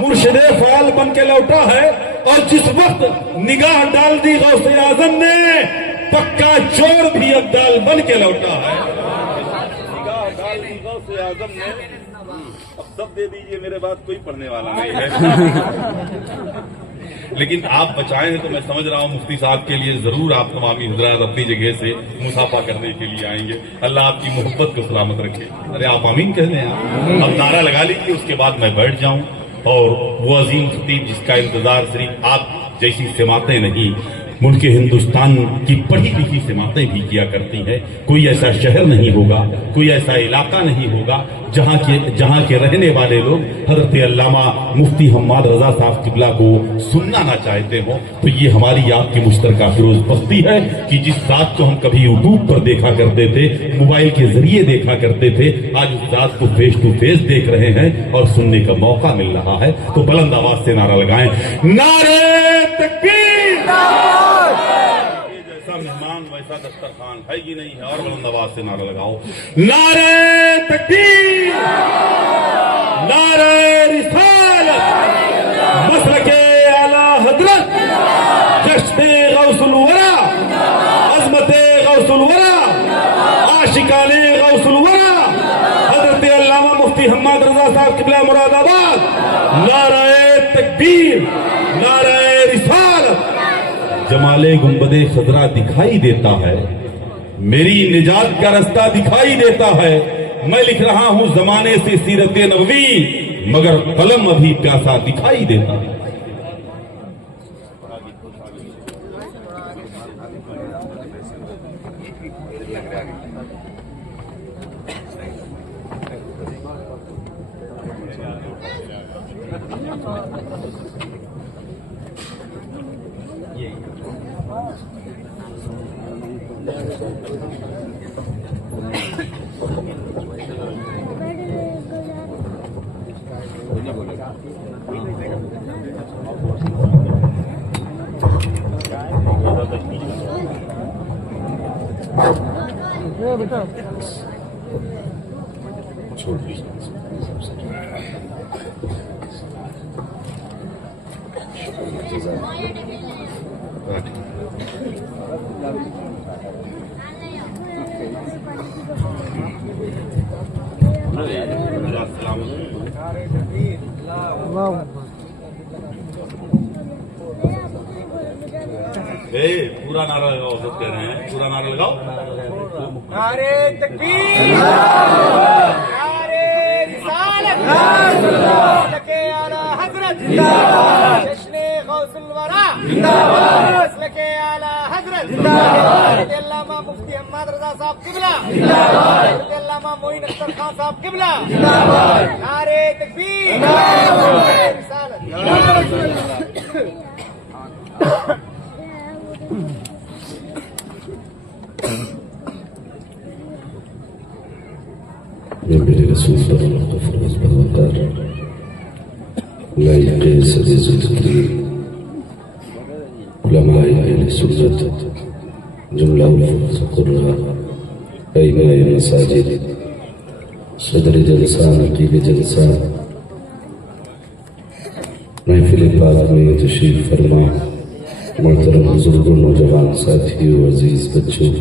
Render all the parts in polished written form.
मुर्शिदे फाल बन के लौटा है। और जिस वक्त निगाह डाल दी गौसे आजम ने, पक्का चोर भी अब्दाल बन के लौटा है। निगाह डाल दी गौसे आजम ने। अब सब दे दीजिए, मेरे बात कोई पढ़ने वाला नहीं है। लेकिन आप बचाए हैं तो मैं समझ रहा हूं मुफ्ती साहब के लिए जरूर आप तमामी हजरात अपनी जगह से मुसाफा करने के लिए आएंगे। अल्लाह आपकी मोहब्बत को सलामत रखे। अरे आप आमीन कह दें। अब नारा लगा लीजिए, उसके बाद मैं बैठ जाऊं। और वो अजीम खतीब जिसका इंतजार सिर्फ आप जैसी समातें नहीं, मुल्क हिंदुस्तान की पढ़ी लिखी समातें भी किया करती हैं। कोई ऐसा शहर नहीं होगा, कोई ऐसा इलाका नहीं होगा जहां के रहने वाले लोग हजरत अल्लामा मुफ्ती हम्माद रजा साहब किबला को सुनना ना चाहते हो। तो ये हमारी आपकी मुश्तरका फिरोज बस्ती है कि जिस रात को हम कभी यूट्यूब पर देखा करते थे, मोबाइल के जरिए देखा करते थे, आज उस रात को फेस टू फेस देख रहे हैं और सुनने का मौका मिल रहा है। तो बुलंद आवाज से नारा लगाएं, नारे तकबीर। जैसा मेहमान वैसा दस्तरखान है कि नहीं है? और बुलंद आवाज से नारा लगाओ, नारे तकबीर, नारे रिसालत, मसलके आला हजरत, जश्न गौसुल वरा, अज़मते गौसुल वरा, आशिकाने गौसुल वरा, हजरत अल्लामा मुफ्ती हम्माद रजा साहब किबला मुरादाबाद। नारे तकबीर, नारे रिसालत। जमाले गुंबदे खजरा दिखाई देता है, मेरी निजात का रास्ता दिखाई देता है। मैं लिख रहा हूं जमाने से सीरत नबवी, मगर कलम अभी प्यासा दिखाई देता है। बेटा छोड़ दीजिए। पूरा नारा लगाओ, सब कह रहे हैं पूरा नारा लगाओ। नारे तकबीर, नारे रिसालत, मसलके आला हजरत, जश्न गौसुल वरा, मसलके आला हजरत, हजरत अल्लामा मुफ्ती हम्माद रजा साहब किबला, हजरत अल्लामा मोइन अख्तर खान साहब किबला। नारे तकबीर, नारे रिसालत। मेरे रसूल लाइक़े सदी ज़िक्री उलमाए अहले सुन्नत जुमला फ़ुक़हा इमाम मसाजिद सदर जलसा नक़ीब जलसा महफ़िल पाक में तशरीफ़ फरमा मोहतरम बुज़ुर्गों, नौजवान साथियों, अज़ीज़ बच्चों,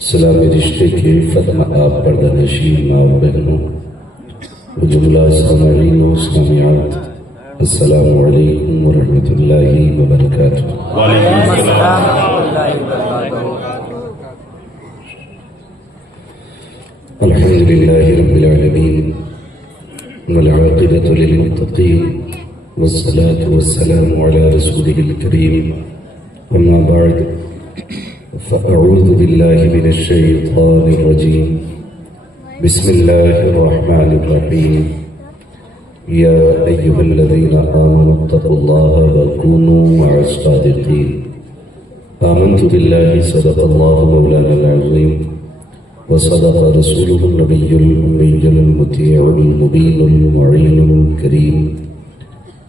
सलामी रिश्ते के फतमा आप पर्दा नशीन माँ बहनों, जुमला सामईन व सामियात, अस्सलामु अलैकुम व रहमतुल्लाहि व बरकातुहू। अल्हम्दुलिल्लाहि रब्बिल आलमीन वल आक़िबतु लिल मुत्तक़ीन वस्सलातु वस्सलामु अला रसूलिहिल करीम। अम्मा बअद, फ़अऊज़ु बिल्लाहि मिनश शैतानिर रजीम। बिस्मिल्लाहिर रहमानिर रहीम। या अय्युहल्लज़ीना आमनुत्तक़ुल्लाहा व कूनू मअस सादिक़ीन। आमन्तु बिल्लाहि सदक़ल्लाहु मौलानल अज़ीम व सदक़ रसूलुहुन नबियुल उम्मियुल मुतीउल मुबीनुल मुईनुल करीम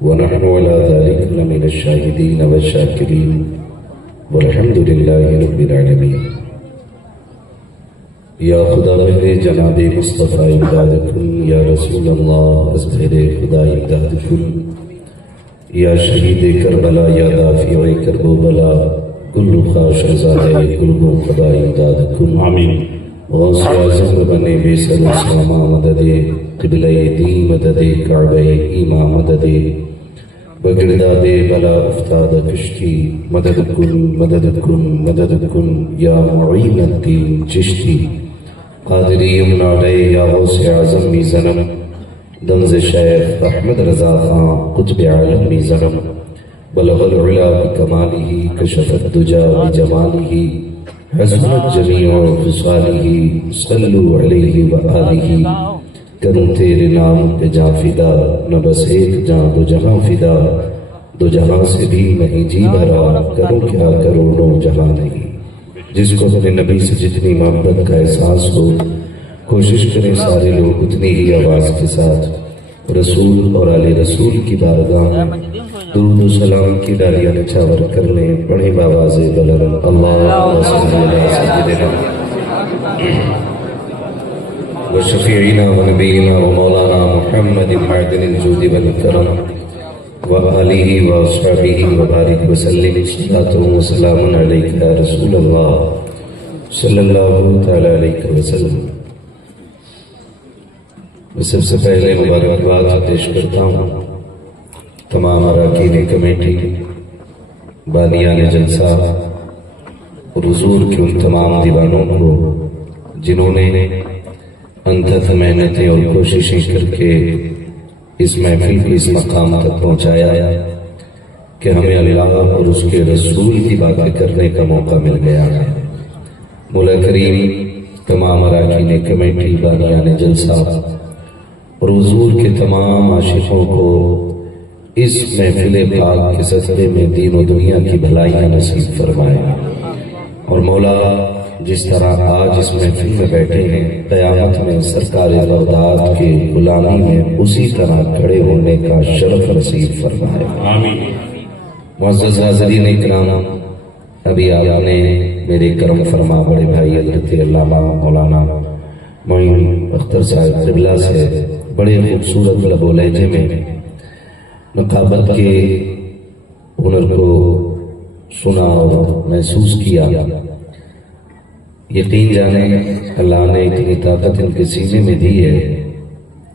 व नहनु अला ज़ालिका लमिनश शाहिदीन व शाकिरीन वल्हम्दुलिल्लाहि रब्बिल आलमीन। या खुदा मेरे जनाब मुस्तफ़ा इमदाद कुन, या रसूल अल्लाह अज़्मेर खुदा इमदाद कुन, या शहीद करबला, या दाफ़िए करबो बला, गुल ख़ा शहज़ादे गुलगो खुदा इमदाद कुन। आमीन। गौसे आज़म बने बेसर इस्लामा मददे क़िबले दी मददे काबे ईमा मददे बगिरदादे बला उफ्ताद कश्ती मदद कुन मदद कुन मदद कुन, या मुईनुद्दीन चिश्ती क़ादिरी यमुनाडे, या गौसे आज़म मी ज़नम दंज़ शेख अहमद रज़ा ख़ां क़ुत्ब आलम मी ज़नम बलग़ल उला बिकमालिही कशफ़त दुजा बिजमालिही हज़नत जमीअ ख़िसालिही सल्लु अलैहि व आलिही। करूँ तेरे नाम पे जाँ फिदा, न बस एक जाँ दो जहाँ फिदा, दो जहाँ से भी नहीं जी भरा, करूँ क्या करोड़ों जहाँ नहीं। जिसको अपने नबी से जितनी मोहब्बत का एहसास हो, कोशिश करें सारे लोग उतनी ही आवाज़ के साथ रसूल और आले रसूल की बारगाह दुरूद व सलाम की डालियाँ निछावर करने पढ़े बावाज़े बुलंद अल्लाहुम्मा सल्ली अला सय्यिदिना व शफ़ीइना व नबीना व मौलाना मुहम्मदिन मअदिनिल जूदि वल करम व आलिहि व अस्हाबिहि व बारिक व सल्लिम सल्लातु व सलामुन अलैका या रसूल अल्लाह सल्लल्लाहु तआला अलैहि वसल्लम। मैं सबसे पहले मुबारकबाद पेश करता हूँ तमाम अरकान कमेटी, बानियान जलसा और हुजूर के उन तमाम दीवानों को जिन्होंने अंततः मेहनतें और कोशिशें करके इस महफिल को इस मकाम तक पहुँचाया कि हमें अल्लाह और उसके रसूल की बातें करने का मौका मिल गया है। मौला करीम तमाम अरकान कमेटी, बानियान जलसा और हुजूर के तमाम आशिकों को इस महफिल पाक के सदक़े में दीन और दुनिया की भलाइयाँ नसीब फरमाए। और मौला जिस तरह आज इस महफिल में बैठे हैं, क़यामत में सरकार बगदाद के गुलामी में उसी तरह खड़े होने का शरफ नसीब फरमाए। आमीन। मुअज़्ज़ज़ हाज़रीन इकराम, अभी आपने मेरे करम फरमा बड़े भाई हज़रत अल्लामा मौलाना मोइन अख्तर साहब क़िबला से बड़े खूबसूरत लबो लहजे में नकाबत के हुनर को सुना और महसूस किया। यकीन जाने अल्लाह ने इतनी ताकत इनके सीने में दी है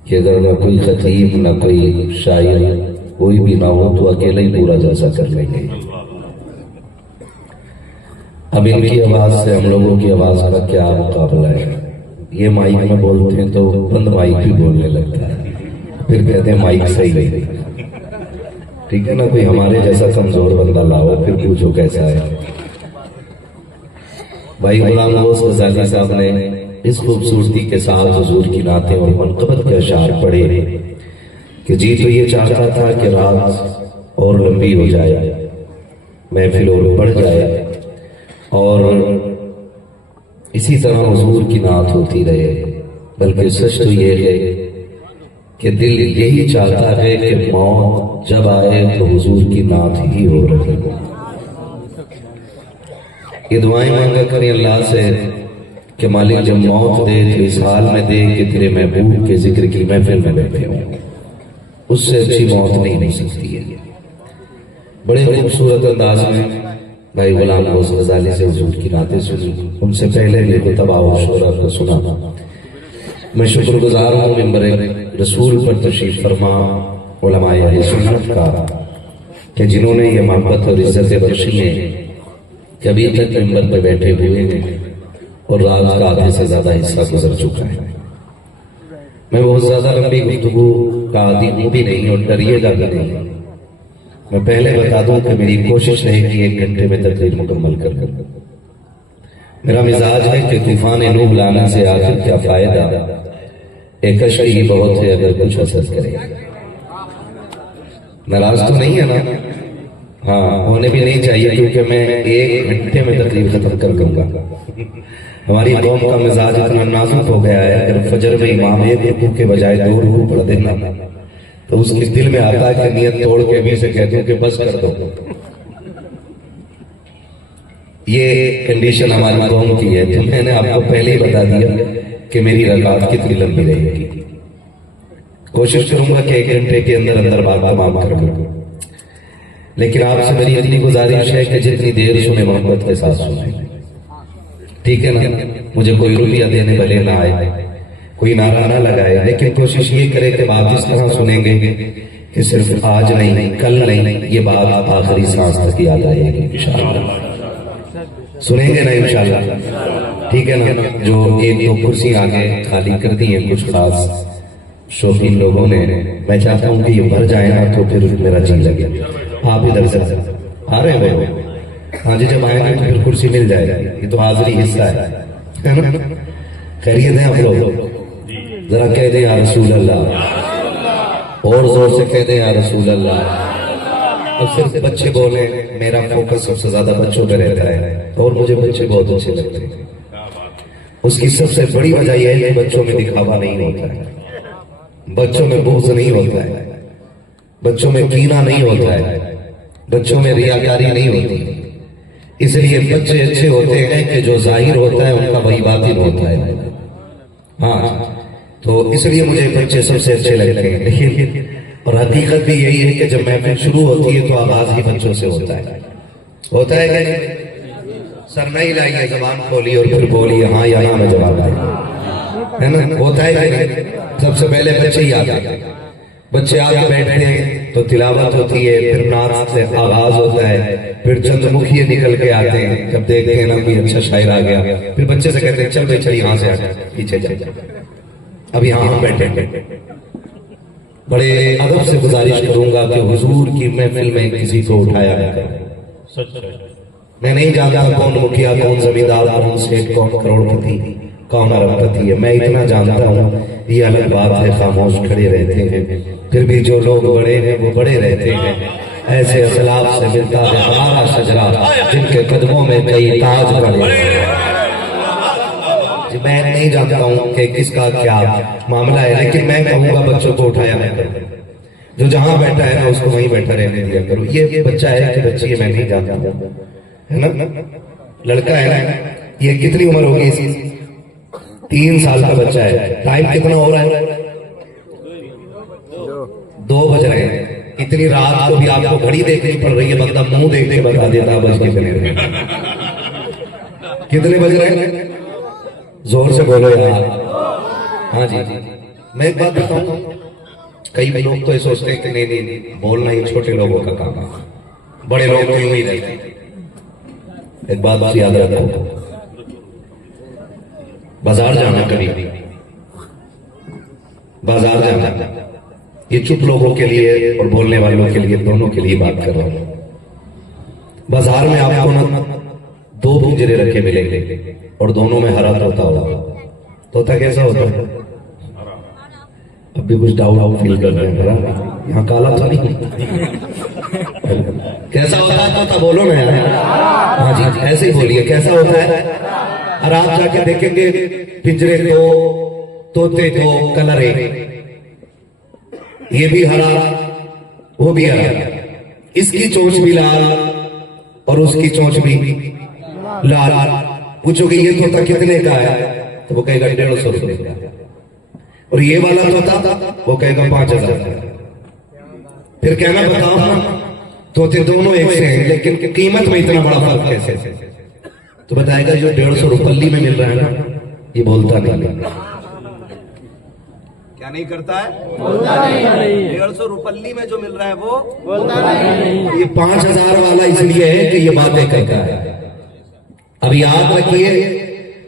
कि अगर न कोई खतीब न कोई शायर कोई भी ना हो तो अकेला ही पूरा जलसा कर लेंगे। अब इनकी आवाज से हम लोगों की आवाज का क्या मुकाबला है। ये माइक में बोलते हैं तो बंद माइक भी बोलने लगता है, फिर कहते हैं माइक सही नहीं। ठीक है ना, कोई हमारे जैसा कमजोर बंदा लाओ फिर पूछो कैसा है। भाई गुलाम गौस गज़ाली साहब ने इस खूबसूरती के साथ हुजूर की नातें और मनक़बत के अशार पढ़े कि जी तो ये चाहता था कि रात और लंबी हो जाए, महफिल और बढ़ जाए और इसी तरह हुजूर की नात होती रहे। बल्कि सच तो ये है कि दिल यही चाहता है कि मौत जब आए तो हुजूर की नात ही हो रही हो। ये दुआएं मांगा करें अल्लाह से कि मालिक जब मौत दे तो इस हाल में दे कि तेरे महबूब के जिक्र की महफिल में बैठे हों। उससे अच्छी मौत नहीं हो सकती है। बड़े खूबसूरत अंदाज में भाई गुलाम गौस गज़ाली से हुजूर की नातें सुनी, उनसे पहले भी खुतबा और शोरा को सुना। मैं शुक्रगुजार हूँ मिंबर रसूल पर तशरीफ फरमा उलमाए अहले सुन्नत का कि जिन्होंने ये मोहब्बत और इज्जत बख्शी है कि अभी तक मिंबर पर बैठे हुए हैं और रात का आधे से ज्यादा हिस्सा गुजर चुका है। मैं बहुत ज्यादा लंबी गुफ्तगू का आदी हूँ भी नहीं और डरिएगा भी नहीं। मैं पहले बता दूं कि मेरी कोशिश रहेगी 1 घंटे में तकरीर मुकम्मल कर। मेरा मिजाज है कि तूफान नूह लाने से आखिर क्या फायदा, एक कश्ती ही बहुत है अगर कुछ असर करे। नाराज तो नहीं है ना? हाँ, होने भी नहीं चाहिए क्योंकि मैं 1 घंटे में तकरीर खत्म कर दूंगा। हमारी कौम का मिजाज इतना नाजुक हो गया है, अगर फजर में इमाम 1 रुकू के बजाय 2 रुकू पढ़ देना तो उसके दिल में आता है कि नियत तोड़ के भी से कहते हैं कि बस कर दो। ये कंडीशन हमारी कौम की है, तो मैंने आपको पहले ही बता दिया कि मेरी रकात कितनी लंबी रहेगी। कोशिश करूंगा कि 1 घंटे के अंदर अंदर बात तमाम कर लूं, लेकिन आपसे मेरी इतनी गुजारिश है कि जितनी देर सुने मोहब्बत के साथ सुने, ठीक है ना। मुझे कोई रुपया देने भले ना आए, कोई नारा ना लगाए, लेकिन कोशिश ये करे कि बात इस तरह सुनेंगे कि सिर्फ आज नहीं, कल नहीं, ये बात आखिरी सांस तक याद आएगी इंशाअल्लाह। सुनेंगे ना इंशाअल्लाह, ठीक है ना। जो 1-2 कुर्सी आगे खाली कर दी है कुछ खास शौकीन लोगों ने, मैं चाहता हूं कि ये भर जाए ना तो फिर मेरा जी लगे। आप इधर से आ रहे हो? हाँ जी, जब आएंगे तो फिर कुर्सी मिल जाएगी, ये तो हाजिरी हिस्सा है ना। खैरियत है आप लोग? जरा कह दे या रसूल अल्लाह, और जोर से कह दे या रसूल अल्लाह। अब सिर्फ बच्चे बोले, मेरा फोकस सबसे ज्यादा बच्चों पे रहता है और मुझे बच्चे बहुत अच्छे लगते हैं। उसकी सबसे बड़ी वजह यह है कि बच्चों में दिखावा नहीं होता है, बच्चों में बुग़्ज़ नहीं होता है, बच्चों में कीना नहीं होता है, बच्चों में रियाकारी नहीं होती। इसलिए बच्चे अच्छे होते हैं कि जो जाहिर होता है उनका वही बातिन होता है। हाँ, तो इसलिए मुझे बच्चे सबसे अच्छे लगते हैं। लेकिन और हकीकत भी यही है कि जब महफिल शुरू होती है तो आगाज ही बच्चों से होता है क्या? सर नहीं लाइए, जबान खोली और फिर बोलिए हाँ या ना में जवाब आए, है ना। होता है कि सबसे पहले बच्चे ही आते हैं, बच्चे आके बैठते हैं तो तिलावत होती है, फिर नाच से आगाज होता है, फिर चंद मुखिए निकल के आते हैं। जब देखते हैं ना कोई अच्छा शायर आ गया, फिर बच्चे से कहते हैं चल भाई चल यहाँ से आ, पीछे जा, अब यहाँ हम बैठे। बड़े अदब से गुजारिश करूंगा कि हुजूर की महफिल में किसी को उठाया गया। मैं नहीं जानता कौन मुखिया, कौन जमींदार, कौन सेठ, कौन करोड़पति, कौन अरबपति है। मैं इतना जानता हूँ, ये अलग बात है, खामोश खड़े रहते हैं, फिर भी जो लोग बड़े हैं वो बड़े रहते हैं। ऐसे असलाफ से मिलता है हमारा शजरा, जिनके कदमों में कई ताज बने। मैं नहीं जानता हूँ कि किसका क्या मामला है, लेकिन मैं कहूँगा बच्चों को उठाया ना करो, जो जहां बैठा है ना उसको वहीं बैठा रहने दिया करो। ये बच्चा है कि बच्ची है मैं नहीं जानता हूँ, है ना। लड़का है ना, ये कितनी उम्र होगी इसकी? 3 साल का बच्चा है। टाइम कितना हो रहा है? 2 बज रहे हैं। इतनी रात को भी आपको घड़ी देखनी पड़ रही है, बंदा मुंह देख के बता देता बज कितने बज रहे हैं? जोर से बोलो यार। हाँ जी, मैं एक बात बताऊं, कई लोग तो ये सोचते हैं कि नहीं बोलना ही छोटे लोगों का काम है, बड़े लोग तो यूं ही रहते हैं। एक बात याद रखो, बाजार जाना, कभी बाजार जाना, ये चुप लोगों के लिए और बोलने वालों के लिए, दोनों के लिए बात कर रहा हूं। बाजार में आपको ना 2 पिंजरे रखे मिलेंगे और दोनों में हरा तोता होगा। तोता कैसा होता है? अब भी कुछ डाउट फील कर रहे हैं, यहाँ काला तो नहीं। कैसा होता है तोता? बोलो ना यार। हाँ जी, ऐसे ही बोलिए, कैसा होता है? और आप जाके देखेंगे पिंजरे को, तोते को कलर है, ये भी हरा वो भी हरा, इसकी चोंच भी लाल और उसकी चोंच भी लाल। पूछोगे ये तोता कितने का है, तो वो कहेगा 150 रुपए का। और ये वाला तोता वो कहेगा 5000 का। फिर कहना बताओ ना, तोते दोनों एक से हैं, लेकिन कीमत में इतना बड़ा फर्क कैसे? तो बताएगा जो 150 रुपल्ली में मिल रहा है ना, ये बोलता नहीं। क्या नहीं करता है? बोलता नहीं। 150 रुपल्ली में जो मिल रहा है वो बोलता नहीं। ये 5000 वाला इसलिए है कि ये बातें करता है। अब याद रखिए,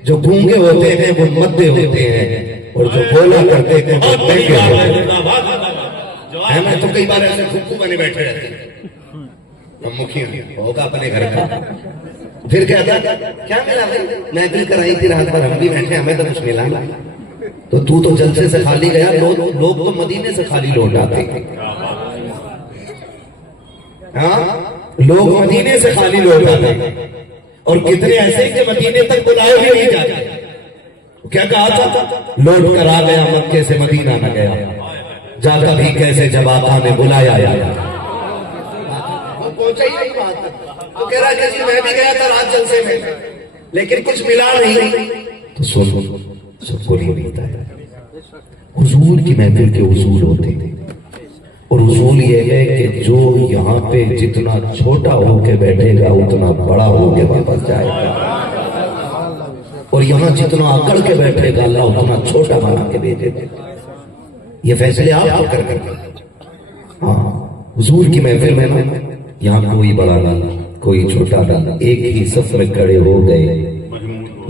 जो गूंगे होते हैं वो मद्दे होते हैं और जो बोला करते हैं वो महंगे होते हैं। मैं तो कई बार ऐसे खुक्कू बने बैठे रहते हैं, मुखिया होगा अपने घर का, फिर कहता क्या मिला भाई, मैं भी कराई थी रात भर, हम भी बैठे, हमें तो कुछ मिला। तो तू तो जलसे से खाली गया, लोग तो मदीने से खाली लौट आते। हाँ, लोग मदीने से खाली लौट आते और कितने ऐसे कि मदीने तक बुलाए हुए नहीं जाते। क्या कहा था? लौट कर आ गया मक्के से मदीना न गया, जाता भी कैसे जब आका ने बुलाया। वो पहुंचा ही नहीं बात। तो कह रहा कि जी मैं भी गया था रात जलसे में, लेकिन कुछ मिला नहीं। तो सुन, सबको नहीं मिलता है। हुजूर की महफिल के उसूल होते हैं, और उसूल ये है कि जो यहाँ पे जितना छोटा होके बैठेगा उतना बड़ा होके वापस जाएगा, और यहाँ जितना अकड़ के बैठेगा अल्लाह उतना छोटा बना के भेजेगा। ये फैसले आप कर हाँ, हुजूर की महफिल में ना यहाँ कोई बड़ा नहीं, कोई छोटा नहीं, एक ही सफ में खड़े हो गए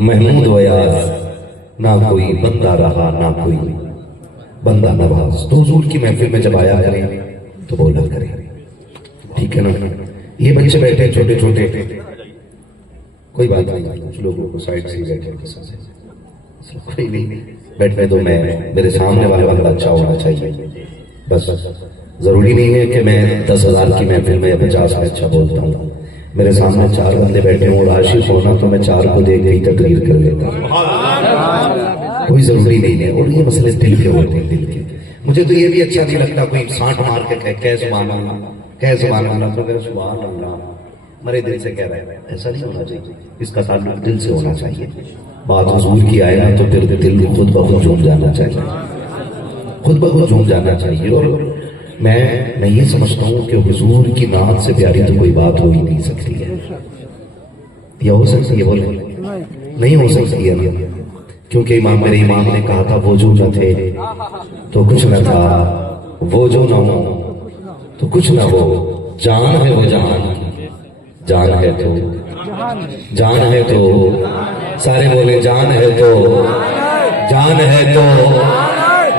महमूद वयास, ना कोई बंदा रहा ना कोई बंदा नवाज। तो हुजूर की महफिल में जब आया करें तो बोला करें, ठीक है ना। ये बच्चे बैठे छोटे छोटे, कोई बात नहीं, कुछ लोगों को साइड से बैठे, कोई नहीं बैठने दो। मैं मेरे सामने वाला बंदा अच्छा होना चाहिए, बस जरूरी नहीं है कि मैं 10,000 की महफिल में या 50 में अच्छा बोलता हूँ। मेरे सामने 4 बंदे बैठे हों और आशिक होना तो मैं 4 को देख के ही तकरीर कर लेता हूँ, कोई जरूरी नहीं है। और ये मसले दिल के होते हैं, दिल के। मुझे तो ये भी अच्छा नहीं लगता कोई 60 मार के कहे सुभान अल्लाह, कहे सुभान अल्लाह, तो मेरा सुभान अल्लाह मरे दिल से कह रहा है, ऐसा नहीं होना चाहिए। इसका ताल्लुक दिल से होना चाहिए। बात हुजूर की आए ना तो फिर दिल खुद ब खुद झूम जाना चाहिए, खुद ब खुद झूम जाना चाहिए। और मैं ये समझता हूँ कि हुजूर की नात से प्यारी तो कोई बात हो ही नहीं सकती है, या हो सकती है? बोले नहीं हो सकती है, क्योंकि मेरे इमाम ने कहा था वो जो न थे तो कुछ न था, वो जो न हो तो कुछ न हो, जान है वो जहान की, जान है तो जान है तो, सारे बोले जान है तो, जान है तो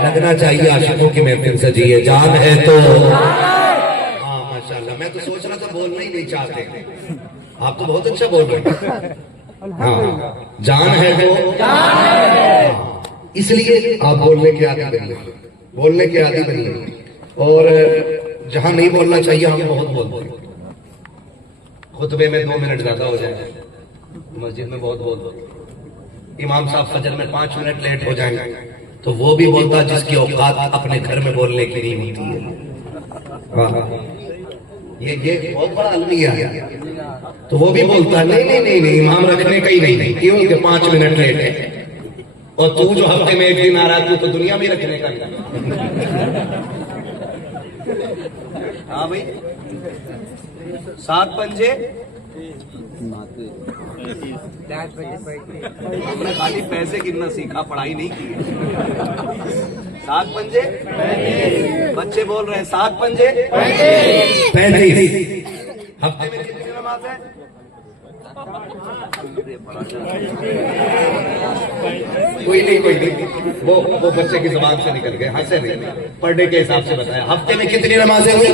लगना चाहिए आशिकों की महफिल सजी जान है तो। हाँ माशाल्लाह, मैं तो सोच रहा था बोलना ही नहीं चाहते, आप तो बहुत अच्छा बोल रहे हैं। हाँ जान है तो, इसलिए आप बोलने के आदी बनिए, बोलने के आदी बनिए। और जहां नहीं बोलना चाहिए हम बहुत बोलते हैं। खुतबे में 2 मिनट ज्यादा हो जाए, मस्जिद में बहुत बोलते, इमाम साहब फजर में 5 मिनट लेट हो जाएंगे तो वो भी बोलता जिसकी औकात अपने घर में बोलने की नहीं होती है। ये बहुत बड़ा अलमिया है। तो वो भी बोलता है नहीं इमाम रखने का ही नहीं, क्यों कि 5 मिनट लेट है, और तू जो हफ्ते में 1 दिन आ रहा तू तो दुनिया में रखने का नहीं। हाँ भाई, 7 पंजे हमने खाली पैसे गिनना सीखा, पढ़ाई नहीं की। 7 पंजे, बच्चे बोल रहे हैं 7 पंजे 35। हफ्ते में कितनी नमाज है? कोई नहीं, वो बच्चे की जुबान से निकल गए, हंसे नहीं, पर डे के हिसाब से बताया। हफ्ते में कितनी नमाजें हुई?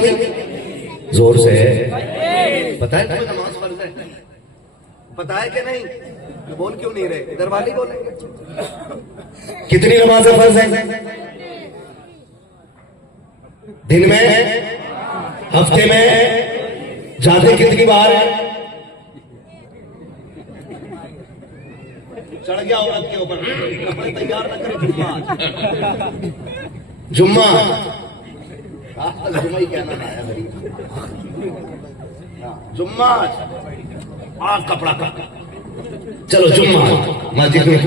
जोर से पता है तुम्हें नमाज फर्ज है? पता है कि नहीं? बोल क्यों नहीं रहे? इधर वाली बोलेंगे। कितनी नमाजें फर्ज हैं? दिन में, हफ्ते में, जाते कितनी बार है? चढ़ गया औरत के ऊपर, कपड़े तैयार न करे। जुम्मा, जुम्मा ही कहना ना आया मेरी। जुम्मा कपड़ा का, चलो जुम्मा मस्जिद में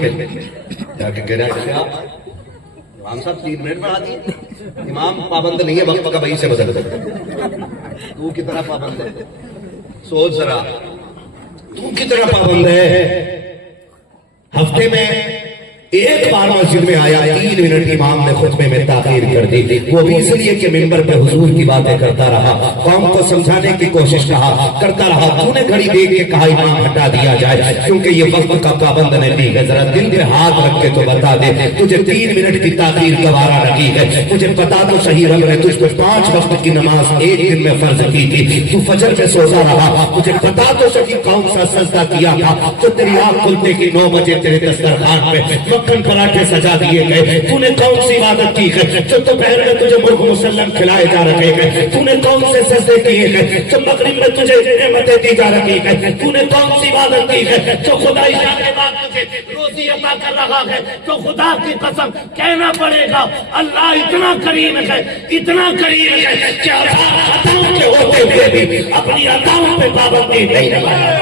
जाके गिरा। इमाम साहब 3 मिनट बढ़ा दिए। इमाम पाबंद नहीं है, वक्त का वहीं से बदल सकता। तू कितना पाबंद है सोच जरा, तू कितना पाबंद है? हफ्ते में एक बार मस्जिद में आया, 3 मिनट इमाम ने खुतबे में ताखीर कर दी, वो भी इसलिए कि मिंबर पे हुजूर की बातें करता रहा, कौम को समझाने की कोशिश करता रहा। तूने घड़ी देख के कहा इमाम हटा दिया जाए, क्योंकि ये वक्त का पाबंद नहीं है। जरा दिल पे हाथ रख के तो बता दे, तुझे 3 मिनट की ताखीर गवारा लगी है? तुझे पता तो सही, रब ने तुझ पर 5 वक्त की नमाज एक दिन में फर्ज की थी। तू फजर में सोता रहा, तुझे पता तो सही कौन सा सजदा किया था तो तेरी आंख खुलते की 9 बजे तेरे दस्तरखान पे मक्खन पराठे सजा दिए गए। तूने कौन सी इबादत की है जो दोपहर में तुझे मुर्ग मुसल्लम खिलाए जा रहे हैं? तूने कौन से सजदे किए हैं जो मगरिब में तुझे नेमतें दी जा रही है? तूने कौन सी इबादत की है जो खुदा इशा के बाद तुझे रोजी अता कर रहा है? तो खुदा की कसम कहना पड़ेगा, अल्लाह इतना करीम है, इतना करीम है कि खताओं के होते हुए भी अपनी अदाओं पे पाबंदी नहीं लगाया।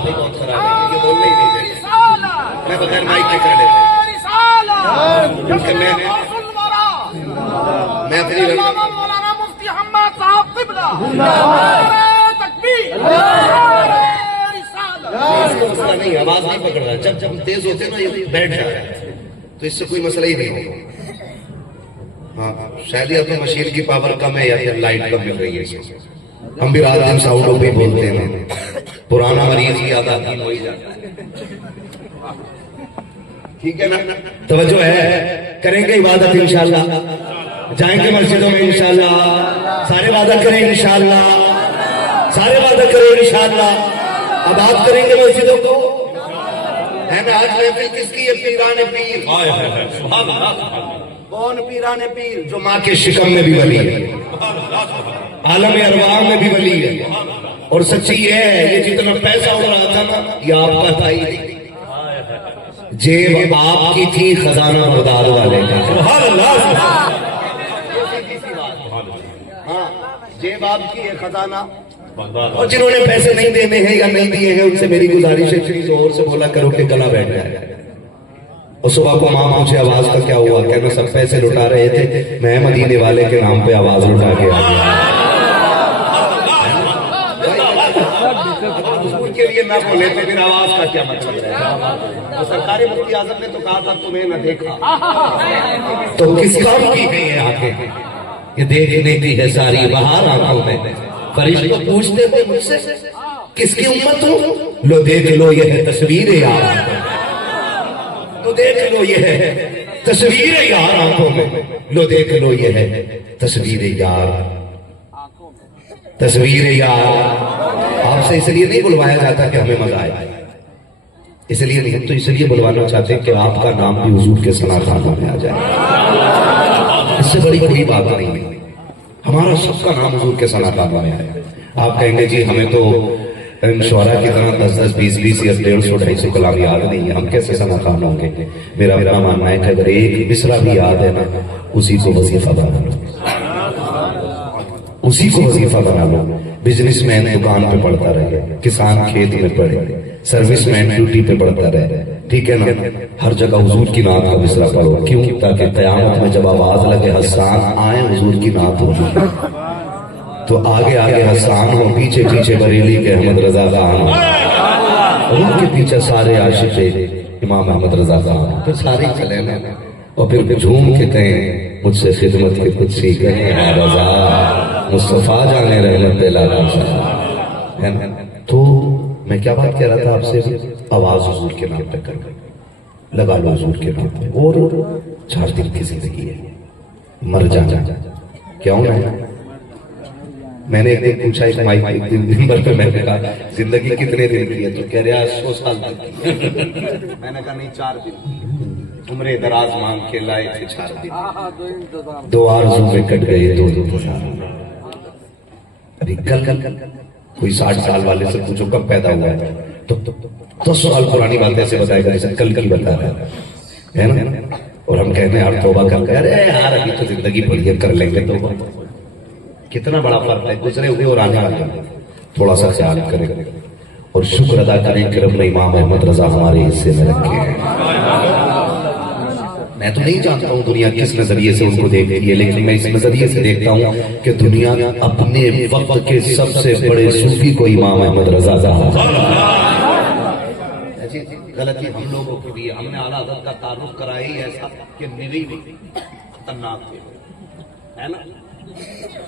बहुत खराब है, ये बोलने ही नहीं देते। मैं बगैर माइक के कर लेता क्योंकि मैं अपनी मौलाना मुफ्ती हम्मद साहब किबला मसला नहीं, आवाज नहीं पकड़ रहा। जब जब तेज होते हैं ना ये बैठ जा रहा है, तो इससे कोई मसला ही नहीं होगा। हाँ, शायद या तो मशीन की पावर कम है या फिर लाइट कम मिल रही है। हम भी रात दिन साउंडों पे बोलते हैं, पुराना मरीज की आदत हो ही जाता है। ठीक है ना? तवज्जो है, करेंगे इबादत इंशाअल्लाह, जाएंगे मस्जिदों में इंशाअल्लाह, सारे वादा करें इंशाअल्लाह, सारे वादा करें इंशाअल्लाह। अब आप करेंगे मस्जिदों को, है ना? आज महफिल किसकी है? पीराने पीर। कौन पीराने पीर? जो माँ के शिकम में भी वली है, आलम अरवाह में भी वली है। और सच्ची ये है, ये जितना पैसा उड़ रहा था ना, ये आपका था ही नहीं। जेब आपकी थी, खजाना बगदाद वाले का। हाँ, जेब आपकी है, खजाना। और जिन्होंने पैसे नहीं देने हैं या नहीं दिए हैं, उनसे मेरी गुजारिश है, थोड़ी जोर से बोला करो कि गला बैठ जाए। और सुबह को माँ पूछे आवाज का क्या हुआ, कहना सब पैसे लुटा रहे थे, मैं मदीने वाले के नाम पे आवाज लुटा के आ गया। के लिए ना बोले तो फिर आवाज का क्या मतलब है? तो सरकारी मुफ्ती आजम ने तो कहा था तुम्हें न देखा, तो किस काम की है ये आंखें? ये देखने की है सारी बहार आंखों में। फरिश्ते पूछते थे मुझसे किसकी उम्मत हो, लो देख लो ये है तस्वीर यार, तो देख लो ये है तस्वीर यार आंखों में, लो देख लो ये है तस्वीर यार, तस्वीर यार। आपसे इसलिए नहीं बुलवाया जाता कि हमें मजा आए, इसलिए नहीं, हम तो इसलिए बुलवाना चाहते हैं कि आपका नाम भी हुजूर के सनाखानों में आ जाए। इससे बड़ी कोई बात नहीं है, हमारा सबका नाम हुजूर के सनाखानों में आए। आप कहेंगे जी हमें तो शोरा की तरह 10-10, 20-20 या 150, 250 कलाम याद नहीं है, हम कैसे सनाखान होंगे? मेरा मानना है कि अगर एक मिसरा भी याद है ना, उसी को वजीफा बना लो, उसी को वजीफा बना लो। बिजनेसमैन दुकान पे पढ़ता रहे, किसान खेत में पढ़े, सर्विसमैन ड्यूटी पे पढ़ता रहे, ठीक है ना? हर जगह हुजूर की नात का मिसरा पढ़ो। क्यों? ताकि कयामत में जब आवाज लगे हसान आए, हुजूर की नात हो, तो आगे आगे हसान हो, पीछे पीछे बरेली के अहमद रजा खान हो, उनके पीछे सारे आशिक़े इमाम अहमद रजा खान, तो सारे चले ना, और फिर झूम के कहें मुझसे खिदमत के कुछ सीखे हैं रजा, मुस्तफा जाने रहमत दिला है ना? तो मैं क्या बात कह रहा था आपसे? आवाज हुजूर के नाम पे कर लगा लो, हुजूर के नाम पे। और 4 दिन की जिंदगी है, मर जाना क्यों है? मैंने एक दिन पूछा एक माइक एक दिन भर पे, मैंने कहा जिंदगी कितने दिन की है? तो कह रहा 100 साल तक की। मैंने कहा नहीं 4 दिन, उम्रे दराज मांग के लाए थे 4 दिन, 2 आरज़ू में कट गए 2 इंतजार। अभी कल कोई 60 साल वाले से पूछो कब पैदा हुआ है, तो 10 साल पुरानी बात ऐसे बताएगा जैसे कल की बता रहा है ना? और हम कहते हैं यार तौबा कर, अरे यार अभी तो जिंदगी बढ़िया, कर लेंगे तौबा। कितना बड़ा फर्क है गुजरे हुए और आने वाले। थोड़ा सा ख्याल करें और शुक्र अदा करें कि रब ने इमाम अहमद रजा हमारे हिस्से में रखे हैं। मैं तो नहीं जानता हूँ दुनिया किस नजरिए से उनको देख रही है, लेकिन मैं इस नजरिए से देखता हूँ कि दुनिया अपने वक्त के सबसे बड़े सूफी को इमाम अहमद रजा गलती हम लोगों की भी, हमने आला हज़रत का तारुफ कराया ही ऐसा कि निरी खतरनाक है ना?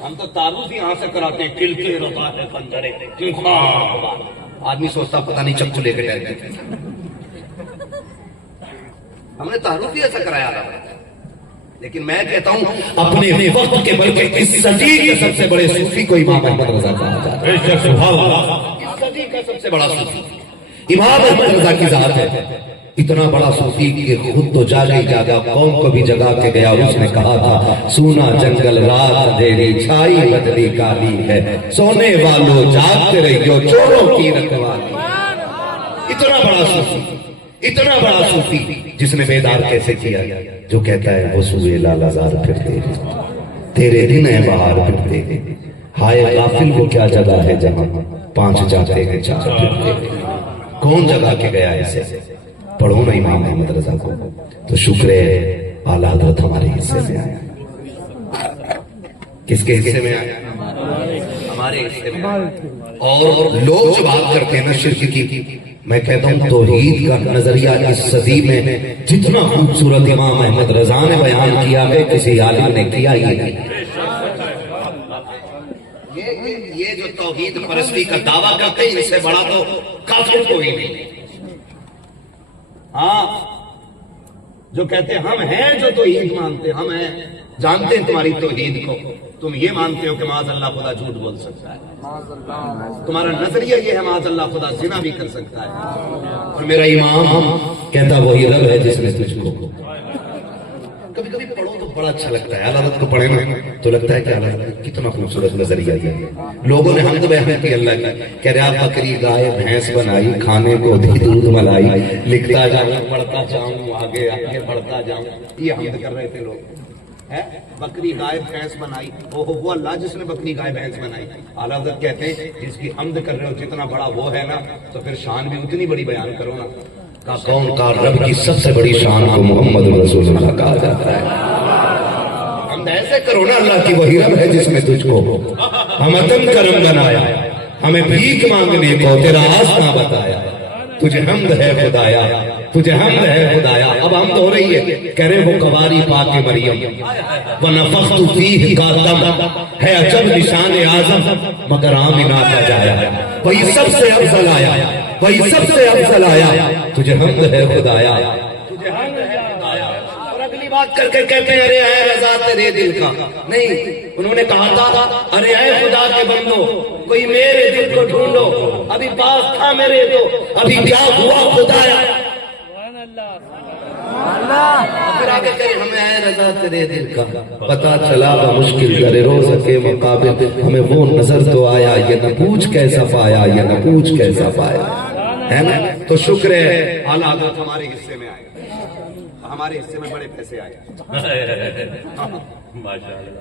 हम तो तारुफ ही यहाँ से कराते हैं, किलके रोता है खंजरे, आदमी सोचता पता नहीं चक्कू लेके डरते। हमने तारुफ ही ऐसा कराया था। लेकिन मैं कहता हूँ अपने वक्त के बल्कि इस सदी के सबसे बड़े सूफी को इमाम अहमद रजा कहा जाता है। इस सदी का सबसे बड़ा सूफी इमाम अहमद रजा की जात है। इतना बड़ा सूफी कि खुद तो जागा कौम को भी जगा के गया। उसने कहा था सूना जंगल रात अंधेरी छाई बदली काली है, सोने वालों जागते रहियो चोरों की रखवाली। इतना बड़ा सूफी, इतना बड़ा सूफी जिसने बेदार कैसे किया, जो कहता है वो सूए लालाजार फिरते हैं। तेरे दिन है बहार फिरते, हाय गाफिल वो क्या जगह है जहां पांच जाते हैं चार फिरते। कौन जगह के गया इसे, पढ़ो ना इमाम अहमद रजा को, तो शुक्र है आला हजरत हमारे हिस्से में आया। किसके हिस्से में आया? हमारे हिस्से में आया। और लोग जो बात करते हैं ना शिर्क की, मैं कहता हूं तौहीद का नजरिया इस सदी में जितना खूबसूरत इमाम अहमद रजा ने बयान किया है किसी आलिम ने किया ही नहीं। ये जो तौहीद परस्ती का दावा करते हैं इससे बड़ा तो काफिर कोई नहीं। हाँ, जो कहते हैं हम हैं जो तौहीद मानते, हम हैं जानते हैं तुम्हारी तौहीद को, तुम ये मानते हो कि माज़अल्लाह खुदा झूठ बोल सकता है, तुम्हारा नजरिया ये है माज़अल्लाह खुदा जिना भी कर सकता है। और मेरा इमाम कहता वही रब है जिसने तुझको। कभी कभी पढ़ो तो बड़ा अच्छा लगता है, अल्लाह को पढ़े ना तो लगता है कि अल्लाह कितना खूबसूरत नजरिया दिया। लोगों ने हमद बयान की अल्लाह की, कह रहे आप बकरी गाय भैंस बनाई, खाने को दी दूध मलाई, लिखता जाऊं पढ़ता जाऊं आगे आगे बढ़ता जाऊं, ये हमद कर रहे थे लोग। है बकरी गाय भैंस बनाई, ओहो वो अल्लाह जिसने बकरी गाय भैंस बनाई। आला हज़रत कहते हैं जिसकी हमद कर रहे हो जितना बड़ा वो है ना, तो फिर शान भी उतनी बड़ी बयान करो ना। का कौन का रब की सबसे बड़ी शान को मोहम्मद रसूलुल्लाह कहा जाता है। हम ऐसे करो ना अल्लाह की वही रब है जिसमें तुझको हम अतम करम बनाया, हमें भीख मांगने को तेरा आसना बताया, तुझे हमद है खुदाया, तुझे हमद है खुदाया। अब हमद हो रही है, कह रहे वो कवारी पाके मरियम व नफख्तु फीह का दम है अजब निशान आजम, मगर आमिना का जाया वही सबसे अफजल आया, वही सबसे अफजल आया, तुझे हमद है खुदाया, तुझे हमद है खुदाया। और अगली बात करके कहते हैं अरे है रजा तेरे दिल का नहीं, उन्होंने कहा था अरे है खुदा के बंदो कोई मेरे दिल को ढूंढो, अभी पास था मेरे तो अभी क्या हुआ खुदाया। फिर आगे करें हमें है रजा तेरे दिल का, पता चला मुश्किल करे रोज के मुकाबिल, हमें वो नजर तो आया ये न पूछ कैसा पाया, ये न पूछ कैसा पाया, है ना। तो शुक्र है आला हज़रत हमारे हिस्से में आए, हमारे हिस्से में बड़े पैसे आए,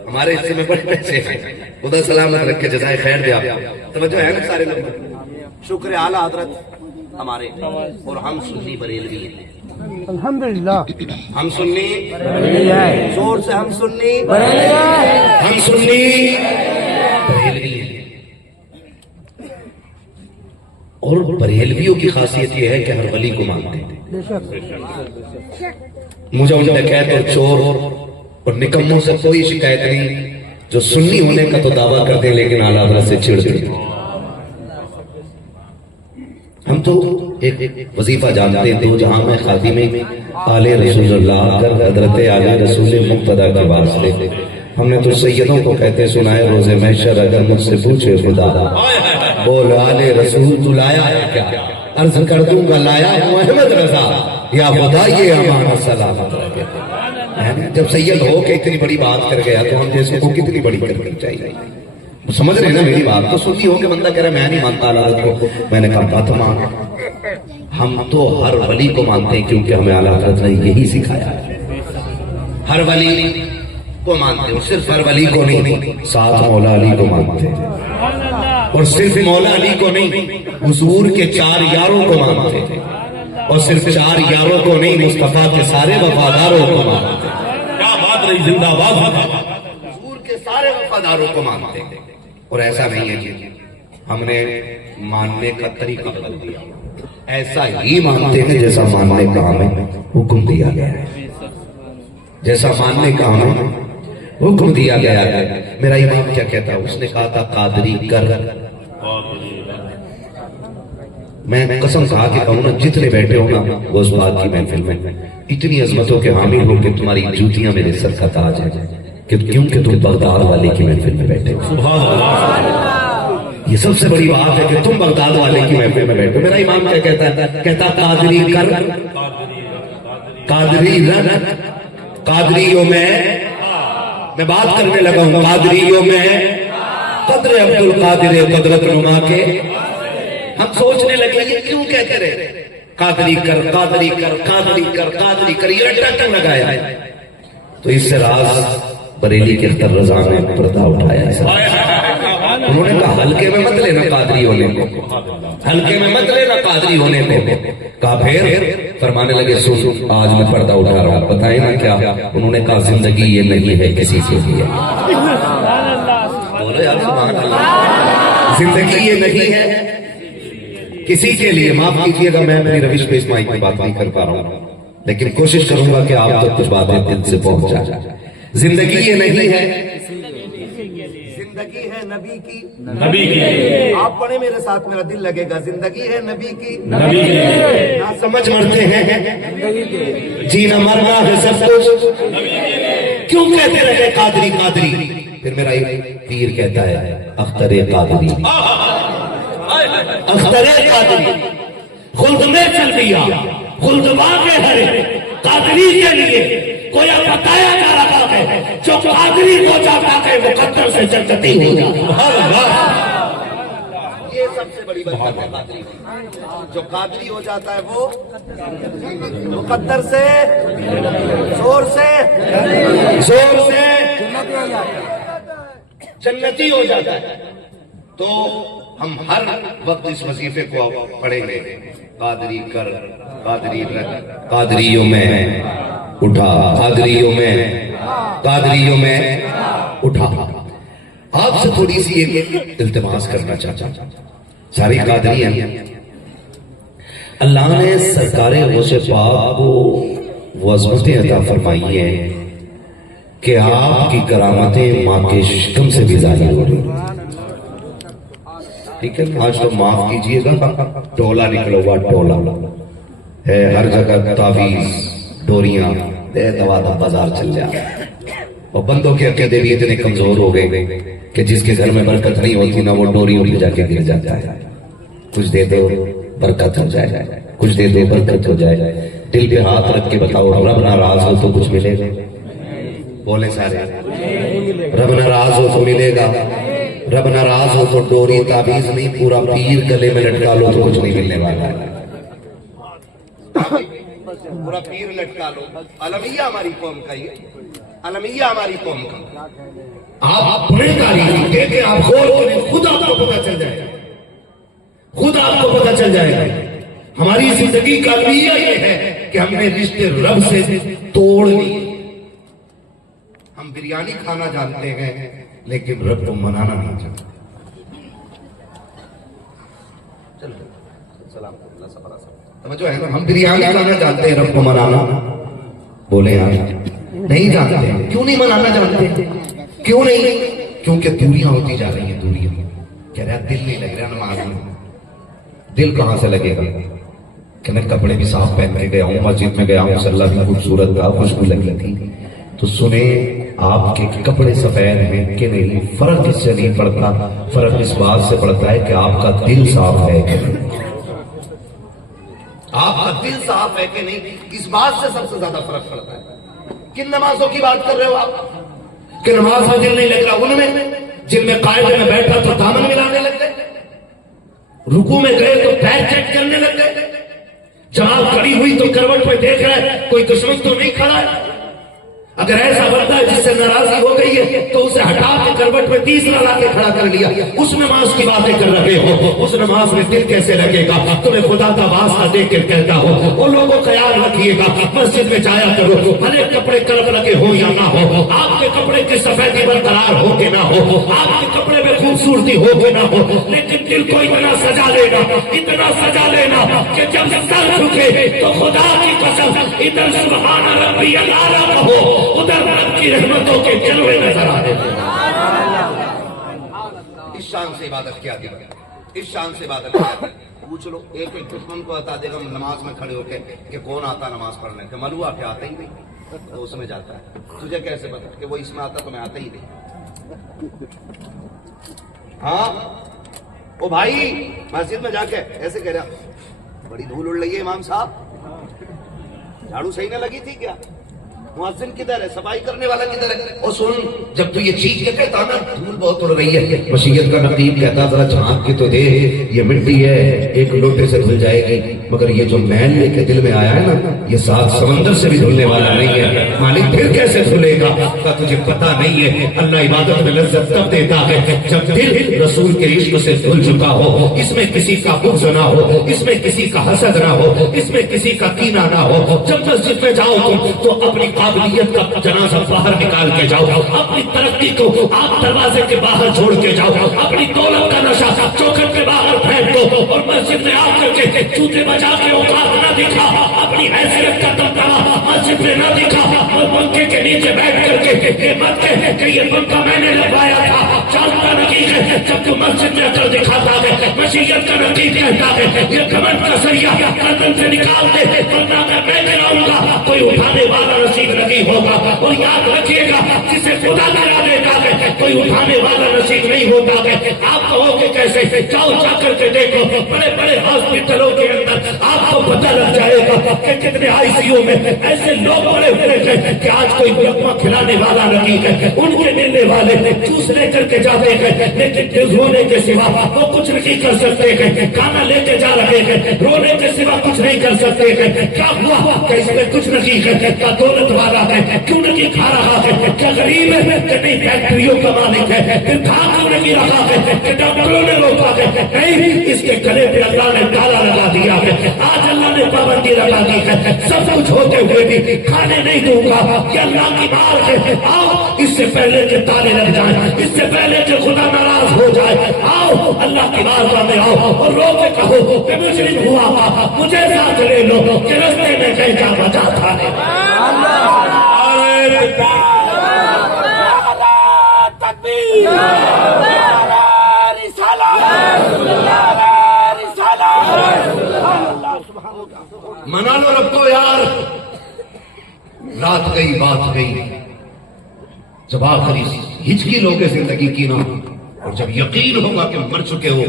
हमारे हिस्से में बड़े पैसे आए, खुदा सलामत रखे जज़ाए खैर दे। आप तवज्जो है ना सारे लोग, शुक्र है आला हज़रत हमारे। और हम सुन्नी बरेलवी हैं, अल्हम्दुलिल्लाह हम सुन्नी जोर से हम सुन्नी बरेलवी हैं। और बरेलवियों की खासियत यह है कि हर वली को मानते हैं। मुझे उन डकैत और चोर और निकम्मों से कोई शिकायत नहीं जो सुन्नी होने का तो दावा करते हैं लेकिन आला हज़रत से चिढ़ते हैं। हम तो एक वजीफा जानते हैं, दो जहां में खादी में आले रसूलुल्लाह कर हजरत आले रसूल मुक्तदा के वास्ते। हमने तो सैयदों को कहते सुना है रोजे महशर अगर मुझसे पूछे खुदा बोल आले रसूल तू लाया है क्या, अर्ज कर दूंगा लाया हूं अहमद रजा या खुदा ये अमानत सलामत रखे। जब सैयद हो के इतनी बड़ी बात कर गया तो हम जैसे को कितनी बड़ी करनी चाहिए। समझ रहे ना मेरी बात। तो सुन्नी हो के बंदा कह रहा मैं नहीं मानता अल्लाह को, मैंने कहा बात मान, हम तो हर वली को मानते हैं क्योंकि हमें आला हज़रत ने यही सिखाया है। हर वली को मानते हैं, सिर्फ हर वली को नहीं, साथ मौला अली को मानते हैं, और सिर्फ मौला अली को नहीं, हुजूर के 4 यारों को मानते हैं, और सिर्फ 4 यारों को नहीं, मुस्तफा के सारे वफादारों को मानते हैं। क्या बात रही, जिंदाबाद। हुजूर के सारे वफादारों को मानते हैं। और ऐसा नहीं है कि हमने मानने का तरीका बदल दिया, ऐसा ही मानते हैं जैसा मानने का हमें हुक्म दिया गया है, जैसा मानने का हमें हुक्म दिया गया है। मेरा इमाम क्या कहता है, उसने कहा था कादरी कर, मैं कसम खा के कहूँ ना जितने बैठे हो ना वो उस बात की महफिल में इतनी अजमतों के हामिल हो कि तुम्हारी जूतियां मेरे सर का ताज है, क्योंकि तुम बगदाद वाले की महफिल में बैठे हो। ये सबसे बड़ी बात है कि तुम बगदाद वाले की महफिल में बैठे हो। मेरा इमाम क्या कहता है, कहता कादरी कर कादरी रन कादरियों में, मैं बात करने लगा हूं कादरियों में कद्र अब्दुल कादिर कदरत नुमा के। हम सोचने लगे ये क्यों कहते रहे कादरी कर कादरी कर कादरी कर कादरी कर, ये रट्टा क्यों लगाया है। तो इससे राज बरेली के अख्तर रजा ने पर्दा उठाया सर। उन्होंने कहा हल्के में मत लेना कादरी होने को, हल्के में मत लेना कादरी होने को। कहा फिर फरमाने लगे सुन आज मैं पर्दा उठा रहा हूं, बताए ना क्या। उन्होंने कहा जिंदगी ये नहीं है किसी के लिए। बोलो यार सुभान अल्लाह। जिंदगी ये नहीं है किसी के लिए। माफ कीजिएगा मैं अपनी रविश पे इस माइक की बात नहीं कर पा रहा हूं, लेकिन कोशिश करूंगा कि आप तक कुछ बातें दिल से पहुंच जाए। जिंदगी ये नहीं है, जिंदगी है नबी की, नबी की। आप पढ़े मेरे साथ, मेरा दिल लगेगा। जिंदगी है नबी की, नबी की। ना समझ मरते हैं, जीना मरना है सब कुछ। क्यों कहते रहे कादरी कादरी। फिर मेरा एक पीर कहता है अख्तरे कादरी, अख्तरे कादरी खुल्द में चल दिया, खुल्दवा के हरे कादरी के लिए कोई बताया जा रहा है जो कादरी हो जाता है वो कत्तर से जन्नती हो जाता। ये सबसे बड़ी बात है कादरी। जो कादरी हो जाता है वो मुकद्दर से जोर से जन्नती हो जाता है। तो हम हर वक्त इस वजीफे को पढ़ेंगे। कादरी कर, कादरी रख, कादरियों में उठा, कादरियों में उठा। आपसे थोड़ी सी एक इल्तिमास करना चाहता हूं। सारी कादरियां अल्लाह ने सरकारे गौसे पाक को वज़मतें अता फरमाई हैं कि आपकी करामतें मां के शिकम से भी जाहिर हो रही। ठीक है, आज तो माफ कीजिएगा टोला निकला हुआ टोला है, हर जगह तावीज डोरियां दवा बाजार चल जाए। और बंदों के अकीदे भी इतने कमजोर हो गए कि जिसके घर में बरकत नहीं होती ना वो डोरियों पे जाके गिर जाता है। कुछ दे दो बरकत हो जाए, कुछ दे दो बरकत हो जाए। दिल पे हाथ रख के बताओ रब नाराज हो तो कुछ मिलेगा? बोले सारे रब नाराज हो तो मिलेगा? रब नाराज हो तो डोरी ताबीज नहीं पूरा पीर गले में लटका लो तो कुछ नहीं मिलने वाला है। पूरा पीर लटका लो। अलमिया हमारी कौम का, ये अलमिया हमारी कौम का। आप बड़े तारीफ के आप गौर करें, खुद आपको पता चल जाएगा, खुद आपको पता चल जाएगा। हमारी जिंदगी का अलमिया ये है कि हमने रिश्ते रब से तोड़ लिए। हम बिरयानी खाना जानते हैं लेकिन रब को मनाना नहीं चाहते। समझो है ना, हम बिरयानी खाना जानते हैं, रब को मनाना बोले यार नहीं जानते। क्यों नहीं मनाना जानते? क्यों नहीं? क्योंकि दूरियां होती जा रही हैं, दूरियां। कह रहा दिल नहीं लग रहा नमाज में। दिल कहां से लगेगा? कि मैं कपड़े भी साफ पहन के गया हूं, मस्जिद में गया हूं, सल्ला भी खूबसूरत था, खुशबू लगी थी। तो सुने आपके कपड़े सफेद हैं कि नहीं, फर्क इससे नहीं पड़ता। फर्क इस बात से पड़ता है कि आपका दिल साफ है कि नहीं। आपका दिल साफ है कि नहीं, इस बात से सबसे ज्यादा फर्क पड़ता है। किन नमाजों की बात कर रहे हो आप? कि नमाज में दिल नहीं लग रहा उनमें जिनमें कायदे में बैठा तो दामन मिलाने लग गए, रुकू में गए तो पैर चेक करने लग गए, जमात खड़ी हुई तो करवट में देख रहा है कोई दुश्मन तो नहीं खड़ा है। अगर ऐसा बंदा है जिससे नाराजगी हो गई है तो उसे हटा के करवट में तीसरा लाके खड़ा कर लिया। उस नमाज की बातें कर रहे हो, उस नमाज में दिल कैसे लगेगा? तुम्हें खुदा का वास्ता देख के कहता हो वो लोगों का ख्याल रखिएगा, मस्जिद में जाया करो, भले कपड़े कलप लगे हो या ना हो, आपके कपड़े की सफेदी बरकरार हो के ना हो, आपके कपड़े में खूबसूरती हो के ना हो, लेकिन दिल को इतना सजा लेना, इतना सजा लेना कि जब सर झुके तो खुदा की कसम इधर सुभान रब्बियल आला कहो, उधर रब की रहमतों के जलवे नजर आ रहे हैं। इस शान से इबादत किया गया, इस शान से इबादत किया गया। पूछ लो एक एक दुश्मन को बता देगा नमाज में खड़े होके कि कौन आता नमाज पढ़ने के, मलुआ के आता ही नहीं तो उसमें जाता है। तुझे कैसे पता कि वो इसमें आता तो मैं आता ही नहीं? हाँ ओ भाई मस्जिद में जाके ऐसे कह रहा बड़ी धूल उड़ रही है इमाम साहब, झाड़ू सही ना लगी थी क्या? मुअज्जिन किधर है, सफाई करने वाला किधर है? और सुन, जब तू ये चीख के कहता ना धूल बहुत उड़ रही है, मशीयत का नकीब कहता जरा झांक के तो दे, ये मिट्टी है एक लोटे से धुल जाएगी, मगर ये जो मैल लेके दिल में आया है ना, ये 7 समंदर से भी धुलने वाला नहीं है। मालिक फिर कैसे धुलेगा? का तुझे पता नहीं है, अल्लाह इबादत में लज्जत तब देता है जब दिल रसूल के इश्क से धुल चुका हो, इसमें किसी का बुग़्ज़ ना हो, इसमें किसी का हसद ना हो, इसमें किसी का कीना ना हो। जब मस्जिद में जाओ तुम तो अपनी काबिलियत का जनाजा बाहर निकाल के जाओ, अपनी तरक्की को आप दरवाजे के बाहर छोड़ के जाओ, अपनी दौलत का नशा चौखट के बाहर फेंक दो और मस्जिद में आकर के जूते बजा के औकात न दिखा, अपनी हैसियत का दबदबा मस्जिद में न दिखा और पंखे के नीचे बैठ करके ये मत कह कि ये पंखा मैंने लगवाया था। जानता नहीं है जब तू मस्जिद में आकर दिखाता है, मशीयत का नतीज कहता है ये घमंड का सरिया गर्दन से निकाल दे, वरना मैं गिराऊंगा, कोई उठाने वाला नसीब नहीं होगा। और याद रखिएगा, जिसे खुदा गिरा देता है कोई उठाने वाला नसीब नहीं होता है। आप कहोगे कैसे? जाओ जाकर के देखो बड़े बड़े हॉस्पिटलों के अंदर, आपको पता लग जाएगा कि कितने आईसीयू में ऐसे लोग पड़े हुए हैं कि आज कोई लकमा खिलाने वाला नहीं है। उनके मिलने वाले जूस लेकर के जाते हैं, लेकिन रोने के सिवा वो कुछ नहीं कर सकते हैं। खाना लेके जा रहे हैं, रोने के सिवा कुछ नहीं कर सकते हैं। क्या हुआ? कैसे कुछ नहीं है? क्या दौलत वाला है? क्यों नहीं खा रहा है? क्या गरीब है? कि नहीं फैक्ट्रियों का मालिक है? फिर खा क्यों नहीं रहा है? कि डॉक्टरों ने रोका है? नहीं, इसके गले पे अल्लाह ने ताला लगा दिया है। आज अल्लाह ने पाबंदी लगा दी है, सब कुछ होते हुए भी खाने नहीं दूंगा, ये अल्लाह की मार है। आओ, इससे पहले के ताले लग जाए, इससे पहले के खुदा नाराज हो जाए, आओ अल्लाह की बारगाह में आओ और रो के कहो कि मुजरिम हुआ था, मुझे साथ ले लो कि रास्ते में कहीं जा बचा था। मना लो रब को यार, रात गई बात गई, जब आखिरी हिचकी लोगे जिंदगी की ना, और जब यकीन होगा कि मर चुके हो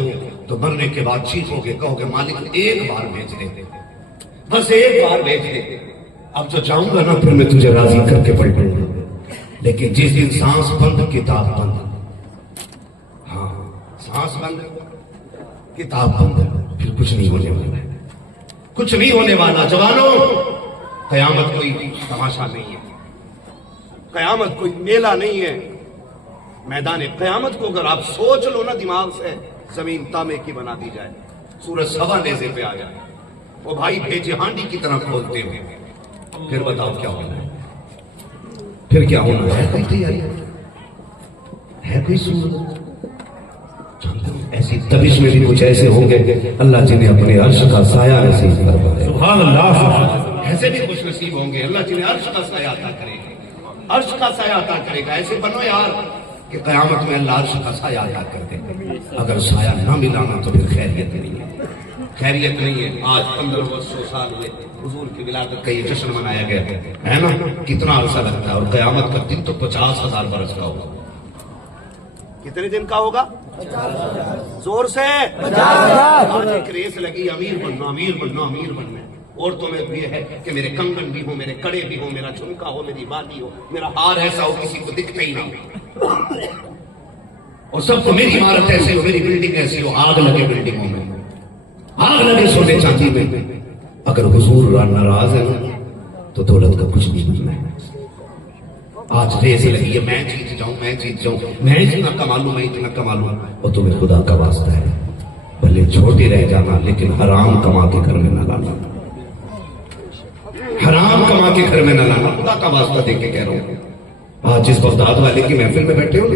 तो मरने के बाद चीखोगे, कहोगे मालिक एक बार भेज दे, बस एक बार भेज दे। अब जो जाऊंगा ना फिर मैं तुझे राजी करके पलटूंगा, लेकिन जिस दिन सांस बंद किताब बंद, हाँ सांस बंद किताब बंद, फिर कुछ नहीं होने वाला है, कुछ नहीं होने वाला। जवानों, कयामत कोई तमाशा नहीं है, कयामत कोई मेला नहीं है। मैदान कयामत को अगर आप सोच लो ना दिमाग से, जमीन तांबे की बना दी जाए, सूरज सवा नेज़े पे आ जाए, वो भाई भेजे हांडी की तरह खोलते हुए, फिर बताओ क्या होना है? फिर क्या होना है? कोई तैयारी है? कोई सूरज ऐसी तबिश में भी कुछ ऐसे होंगे अल्लाह जिन्हें अपने अर्श का साया नसीब करवाए, सुभान अल्लाह। ऐसे भी कुछ नसीब होंगे अल्लाह जिन्हें अर्श का साया अता करेगा, अर्श का साया अता करेगा। ऐसे बनो यार कि कयामत में अल्लाह अर्श का साया अता कर दे। अगर साया ना मिलाना तो फिर खैरियत नहीं है, खैरियत नहीं है। आज 1500 साल हुए हुजूर की विलादत का ये जश्न मनाया गया है ना, कितना अरसा लगता है, और कयामत का दिन तो 50,000 बरस का होगा। कितने दिन का होगा? जोर से 50,000। आज एक रेस लगी, अमीर बनना, अमीर बनना, अमीर बनना। और तो में ये है कि मेरे कंगन भी हो, मेरे कड़े भी हो, मेरा झुमका हो, मेरी बाली हो, मेरा हार ऐसा हो किसी को दिखता ही ना, और सबको मेरी इमारत ऐसी हो, मेरी बिल्डिंग ऐसी हो, आग लगे बिल्डिंगों में, आग लगे सोने चांदी में। अगर हुजूर नाराज है तो दौलत का कुछ नहीं बनना है। आज रेस लगी है, मैं जीत जाऊं, मैं जीत जाऊं, मैं इतना कमा लूं, मैं इतना कमा लूं, और तुम्हें खुदा का वास्ता है भले छोटे रह जाना, लेकिन हराम कमा के घर में न लाना, हराम कमा के घर में न लाना, खुदा का वास्ता दे के कह रहा हूं। आज जिस बगदाद वाले की महफिल में बैठे हो,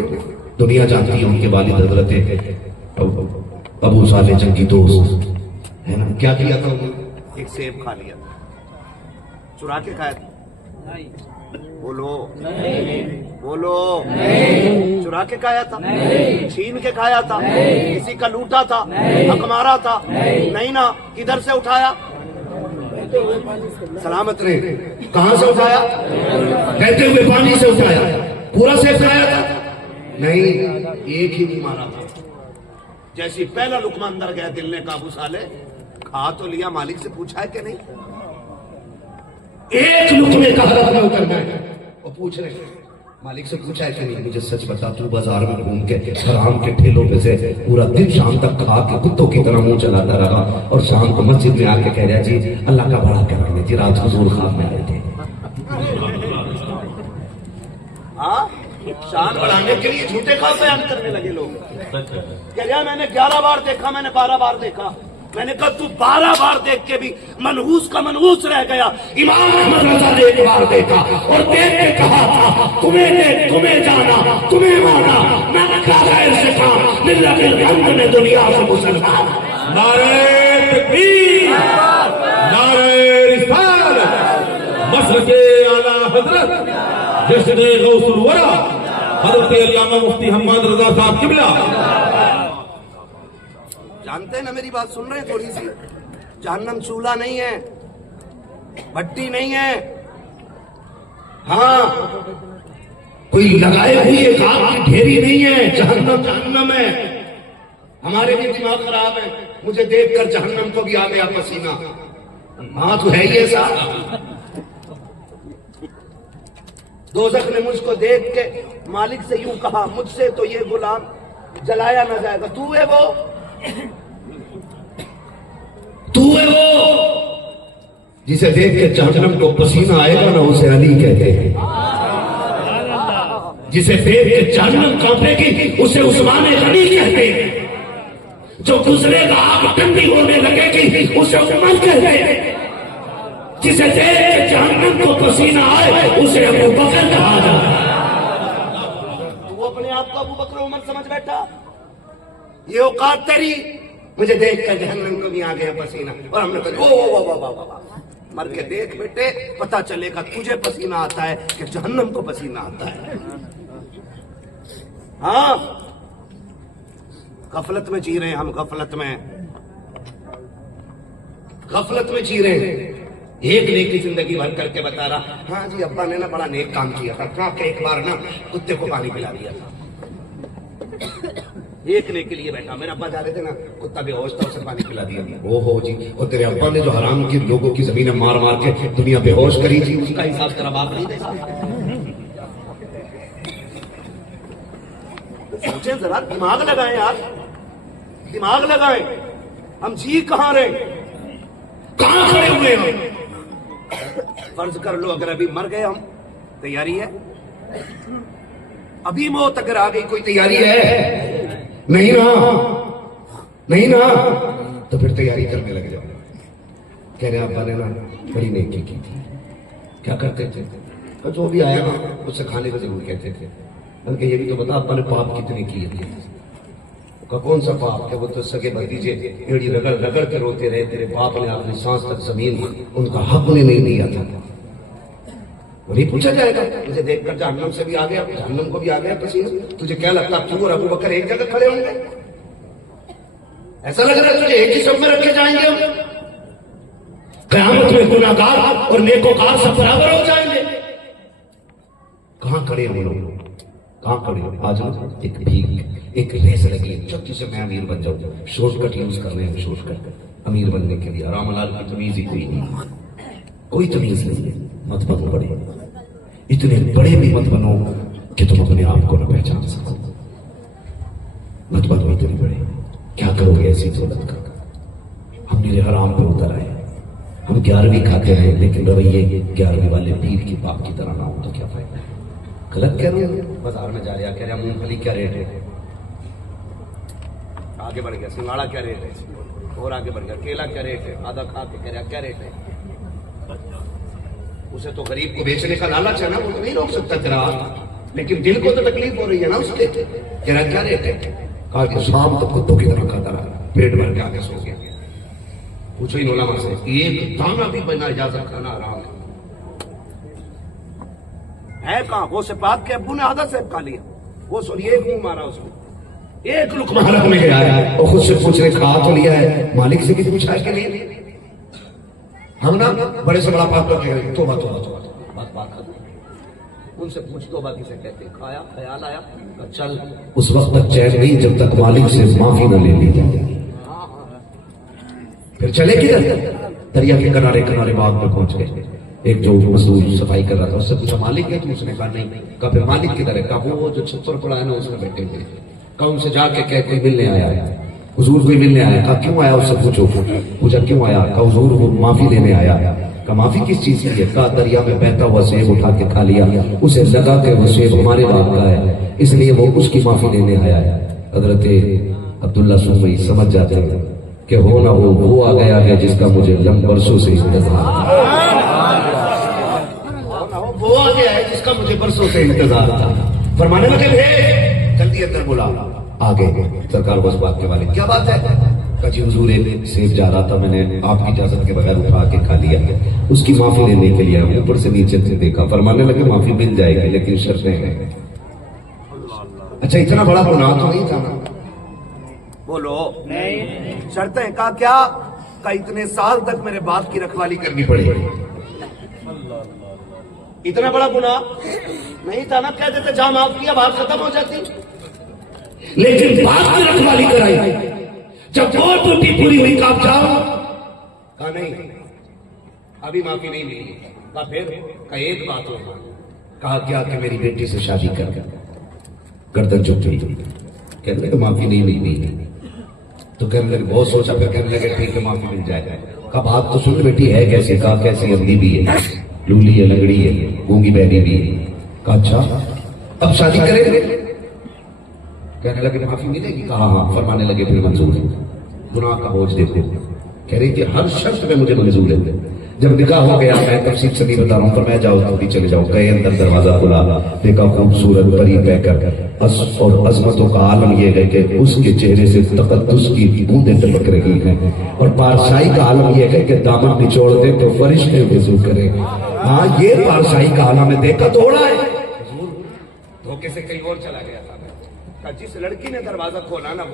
दुनिया जानती है उनके वालिद हजरत अबू साले जंगी दोस्त है ना, क्या किया था उन्होंने? एक सेब खा लिया, चुरा के खाया था। बोलो बोलो, चुरा के खाया था, छीन के खाया था, किसी का लूटा था, हक मारा था? नहीं ना। किधर से उठाया? सलामत ने कहां से उठाया? बहते हुए पानी से उठाया। पूरा सेब खाया था? नहीं, एक ही नहीं मारा था। जैसी पहला लुकमा अंदर गया, दिल ने काबू साले खा तो लिया, मालिक से पूछा है कि नहीं? एक लुकमे का हरफ में उतरना है। और पूछ रहे हैं, मालिक से पूछा है कि नहीं, मुझे सच बता, तू बाजार में घूम के हराम के ठेलों पे से पूरा दिन शाम तक खा के कुत्तों की तरह मुंह चलाता रहा और शाम को मस्जिद में आके कह रहा जी अल्लाह का बड़ा करने जी, रात हुजूर ख्वाब में आए थे। हाँ, शान बढ़ाने के लिए झूठे ख्वाब बयान करने लगे लोग। कह रहा मैंने 11 बार देखा, मैंने 12 बार देखा। मैंने कहा तू 12 बार देख के भी मनहूस का मनहूस रह गया। इमाम अहमद रजा ने 1 बार देखा और देख के कहा था तुम्हें देख, तुम्हें जाना, तुम्हें माना, मैं खैर से था मिल्लत में दुनिया से मुसलमान। नारे तकबीर, नारे रिसालत, मसलके आला हजरत जश्न गौसुल वरा हजरत अल्लामा मुफ्ती हम्माद रजा साहब किबला। जानते हैं ना, मेरी बात सुन रहे हैं थोड़ी सी। जहन्नम चूल्हा नहीं है, भट्टी नहीं है। हाँ, कोई लगाए हुई एक आग की ढेरी नहीं है। जहन्नम जहन्नम है। हमारे भी दिमाग खराब है। मुझे देखकर जहन्नम को भी आ गया पसीना। हाँ तो है ही ऐसा। दोज़ख ने मुझको देख के मालिक से यूं कहा, मुझसे तो ये गुलाम जलाया ना जाएगा। तू है वो, तू है वो जिसे देख के जहन्नम को पसीना आएगा ना, उसे अली कहते हैं। जिसे देख के जहन्नम कांपेगी उसे उस्मान गनी कहते हैं। जो गुजरेगा आग ठंडी होने लगेगी उसे उमर कहते हैं। जिसे देख के जहन्नम को पसीना आए उसे अबू बकर कहा जाता है। वो अपने आप को अबू बकर उमर समझ बैठा। ये औकात तेरी, मुझे देख कर जहन्नम को भी आ गया पसीना। और हमने कहा ओ मर के देख बेटे, पता चलेगा तुझे पसीना आता है कि जहन्नम को पसीना आता है। हाँ, गफलत में जी रहे हैं हम, गफलत में जी रहे हैं। एक नेकी जिंदगी भर करके बता रहा, हाँ जी अब्बा ने ना बड़ा नेक काम किया था, क्या कि एक बार ना कुत्ते को पानी पिला दिया था। एक नेकी के लिए बैठा, मेरे अब्बा जा रहे थे ना, कुत्ता बेहोश था, उसे पानी पिला दिया। ओहो जी, और तेरे अब्बा ने जो हराम की लोगों की जमीनें मार मार के दुनिया बेहोश करी थी, उसका हिसाब तेरा बाप नहीं देगा। सोचे जरा, दिमाग लगाए यार, दिमाग लगाए। हम जी कहां रहे, कहां खड़े हुए हम। फर्ज कर लो अगर अभी मर गए हम, तैयारी है? अभी मौत अगर आ गई, कोई तैयारी है? नहीं ना, तो फिर तैयारी करने लग जाओ। कह रहे अब्बा ने ना बड़ी नेकी की थी। क्या करते थे? तो जो भी आया ना उससे खाने को जरूर कहते थे। उनके ये भी तो बता अब्बा ने पाप कितने किए थे। का कौन सा पाप है? वो तो सगे भतीजे एड़ी रगड़ रगड़ के रोते रहे, तेरे बाप ने आखिरी सांस तक जमीन उनका हक उन्हें नहीं दिया था। वही पूछा जाएगा, तुझे देखकर जहन्नम से भी आ गया, जहन्नम को भी आ गया पसीना। तुझे क्या लगता तू और अबू बकर एक जगह खड़े होंगे? ऐसा लग रहा है तुझे एक ही सब में रखे जाएंगे हम? क़यामत में गुनाहगार और नेकोकार सब बराबर हो जाएंगे। कहां खड़े हम लोग, कहां खड़े हो? आज एक भीख, एक रेस लगी, चक्की से मैं अमीर बन जाऊं। शॉर्टकट यूज कर रहे हैं, शॉर्टकट अमीर बनने के लिए। रामलाल की तमीज ही कोई नहीं, कोई तमीज नहीं है। मत बनो बड़े, इतने बड़े भी मत बनो कि तुम अपने आप को न पहचान सको। मत बनो इतने बड़े, क्या करोगे ऐसी दौलत का? हम नीले हराम पे उतर आए। हम 11वीं खाते हैं, लेकिन रवैये 11वीं वाले पीर की बाप की तरह ना हो तो क्या फायदा? गलत कह रहे हो। बाजार में जा रहा, कह रहा मूंगफली क्या रेट है, आगे बढ़ गया। सिंगाड़ा क्या रेट है, और आगे बढ़ गया। केला क्या रेट है, आधा खा के कह रहा क्या रेट है। उसे तो गरीब को बेचने का लालच है ना, वो तो नहीं रोक सकता तेरा, लेकिन दिल को तो तकलीफ हो रही है ना उसके। तेरा क्या रेट है? कहा कि शाम तक कुत्तों की तरह खाता रहा, पेट भर के आगे सो गया। पूछो ही नोला से, एक दाना भी बना इजाजत खाना आराम है कहां? वो सिपात के अब्बू ने आधा सेब खा लिया, वो सोनिए एक मुंह मारा उसको, एक लुकमा हलक में गया है। और खुद से पूछ रहे खा तो लिया है, मालिक से भी पूछा है कि नहीं? हम ना बड़े से बड़ा पाप करके गए, तोबा बात खत्म। उनसे पूछ तोबा किसे कहते? खाया, ख्याल आया, चल। उस वक्त तक चैन नहीं जब तक मालिक से माफी न ले ली जाए। फिर चले किधर? दरिया के किनारे बाग में पहुंच गए। एक जो मजदूर सफाई कर रहा था, उससे पूछा मालिक है तुम? उसने कहा नहीं। कहा फिर मालिक किधर है? कहा वो जो छप्पर पड़ा है ना उसमें बैठे थे। कहा उनसे जाके कह कोई मिलने आया है। हुजूर कोई मिलने आया। कहा क्यों आया? उससे पूछो। पूछा क्यों आया? कहा हुजूर वो माफी लेने आया। कहा माफी किस चीज की है? कहा दरिया में बहता हुआ सेब उठा के खा लिया, उसे लगा के वो सेब हमारे बाप का है, इसलिए वो उसकी माफी लेने आया है। हजरत अब्दुल्ला सुमई समझ जाते हैं कि हो ना हो वो आ गया है जिसका मुझे लंबे बरसों से इंतजार, वो आ गया है जिसका मुझे बरसों से इंतजार था। फरमाने लगे भेज जल्दी अंदर बुला। आ गए सरकार बस बात के वाले। क्या बात है? कजी हुजूर एक सेब जा रहा था, मैंने आपकी इजाजत के बगैर उठा के खा लिया, उसकी माफी लेने के लिए ऊपर से नीचे से देखा। फरमाने लगे माफी मिल जाएगी लेकिन शर्तें हैं। अच्छा इतना बड़ा गुनाह तो नहीं था ना? बोलो नहीं। शर्तें का क्या? का इतने साल तक मेरे बाप की रखवाली करनी पड़ेगी। इतना बड़ा गुनाह नहीं था ना? कह देते जहां माफ किया बात खत्म हो जाती, लेकिन बाप की रखवाली कराई। जब और टूटी पूरी हुई कब जाओ? कहा नहीं अभी माफी नहीं मिली। कहा फिर? कहा एक बात होगा। कहा क्या? कि मेरी बेटी से शादी कर। गर्दन झुक गई। कहने लगे माफी नहीं मिली। तो कहने लगे बहुत सोचा, फिर कहने लगे ठीक है माफी मिल जाएगा। कहा बात तो सुन बेटी है कैसे? कहा कैसी? अंधी भी है, लूली है, लंगड़ी है, गूंगी बहरी भी है। कहा अच्छा अब शादी करेंगे? कहने लगे माफी मिलेगी? कहा हाँ। फरमाने लगे फिर मंजूर है, गुनाह का बोझ देखो। कह रही कि हर शर्त में मुझे मंजूर है। जब निकाह हो गया, मैं तफसील से नहीं बता रहा हूं पर मैं जाओ तो भी चले जाओ। गए अंदर, दरवाजा खुला, देखा खूबसूरत परी बहकर और अजमतों का आलम यह है कि उसके चेहरे से तकद्दुस की बूंदें टपक रही हैं और पारसाई का आलम यह है कि दामन निचोड़ दे तो फरिश्ते वजू करें। हाँ ये पारसाई का आलम है, देखा थोड़ा है। धोखे से कहीं और चला गया था। जिस लड़की ने दरवाजा खोला ना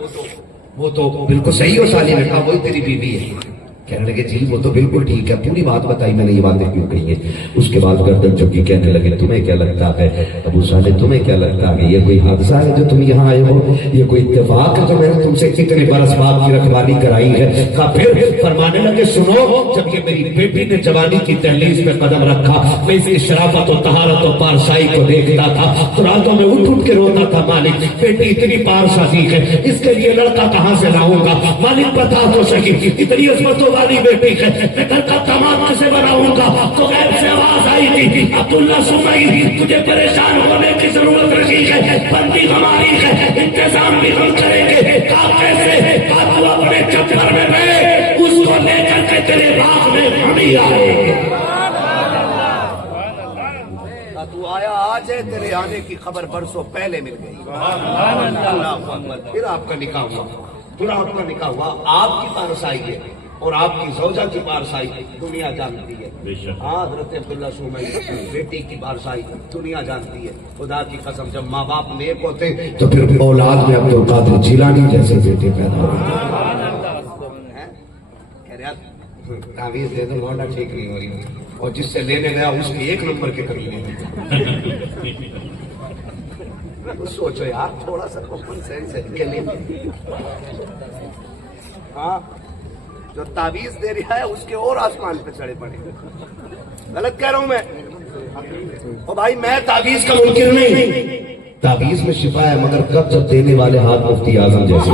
वो तो बिल्कुल सही हो। साली ने कहा वही तेरी बीवी है। कहने लगे जी वो तो बिल्कुल ठीक है, पूरी बात बताई मैंने, ये बातें क्यों कही है? उसके बाद गर्दन चुकी। कहने लगे तुम्हें क्या लगता है अबू साले, तुम्हें क्या लगता है ये कोई हादसा है जो तुम यहाँ आए हो? ये कोई इत्तेफाक है जो मैंने तुमसे कितने बरस बाप की रखवाली कराई है? कहा फिर? फरमाने लगे सुनो, जब ये मेरी बेटी ने जवानी की दहलीज पे कदम रखा, मैं इसकी शराफत और तहारत और पारसाई को देखता था तो रातों में उठ उठ के रोता था, मालिक बेटी इतनी पारसाई है, इसके लिए लड़का कहाँ से लाऊंगा? मालिक बता तो सकी, इतनी अजमतों वाली बेटी है, मैं घर का तमाम से बनाऊंगा। तो गैर से आवाज आई थी अब्दुल्ला सुमई तुझे परेशान होने की जरूरत नहीं है, बंदी हमारी है, इंतजाम भी हम करेंगे। कहा कैसे? कहा तू अपने चक्कर में रहे, उसको लेकर के तेरे बाप में हम ही आए। तू आया आज है, तेरे आने की खबर बरसों पहले मिल गई। फिर आपका निकाह हुआ, फिर आपका निकाह हुआ। आपकी पारसाई है और आपकी सौजा की पारसाई दुनिया जानती है। हाँ हजरत अब्दुल्ला सुमई बेटी की पारसाई दुनिया जानती है। खुदा की कसम जब माँ बाप नेक होते तो फिर औलाद में अब्दुल कादिर जिलानी जैसे बेटे पैदा होते। तावीज दे दो मोटा ठीक नहीं हो रही, और जिससे लेने गया उसकी एक नंबर के करीब। सोचो यार थोड़ा सा कॉमन सेंस है के लिए। हाँ जो तावीज दे रहा है उसके और आसमान पे चढ़े पड़े। गलत कह रहा हूं मैं? ओ भाई मैं तावीज का मुनकिर नहीं, तावीज में शिफा है, मगर कब जब देने वाले हाथ मुफ्ती आजम जैसे,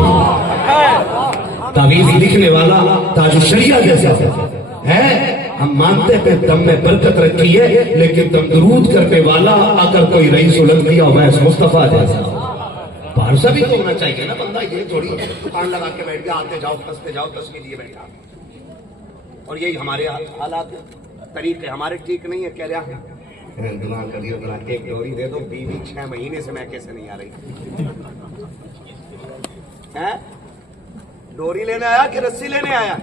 तावीज लिखने वाला ताज शरिया जैसा है। हम मानते हैं दम में बरकत रखी है, लेकिन दम दरूद करने वाला अगर कोई रईस उलट दिया वैस मुस्तफा जैसा पारसा भी तो होना चाहिए ना। बंदा ये थोड़ी दुकान लगा के बैठ गया, आते जाओ फंसते जाओ तस्वीर लिए बैठा। और यही हमारे हालात तरीके हमारे ठीक नहीं है। कह रहा दुआ करियो बना एक डोरी दे दो, बीवी 6 महीने से मैं कैसे नहीं आ रही है? डोरी लेने आया कि रस्सी लेने आया?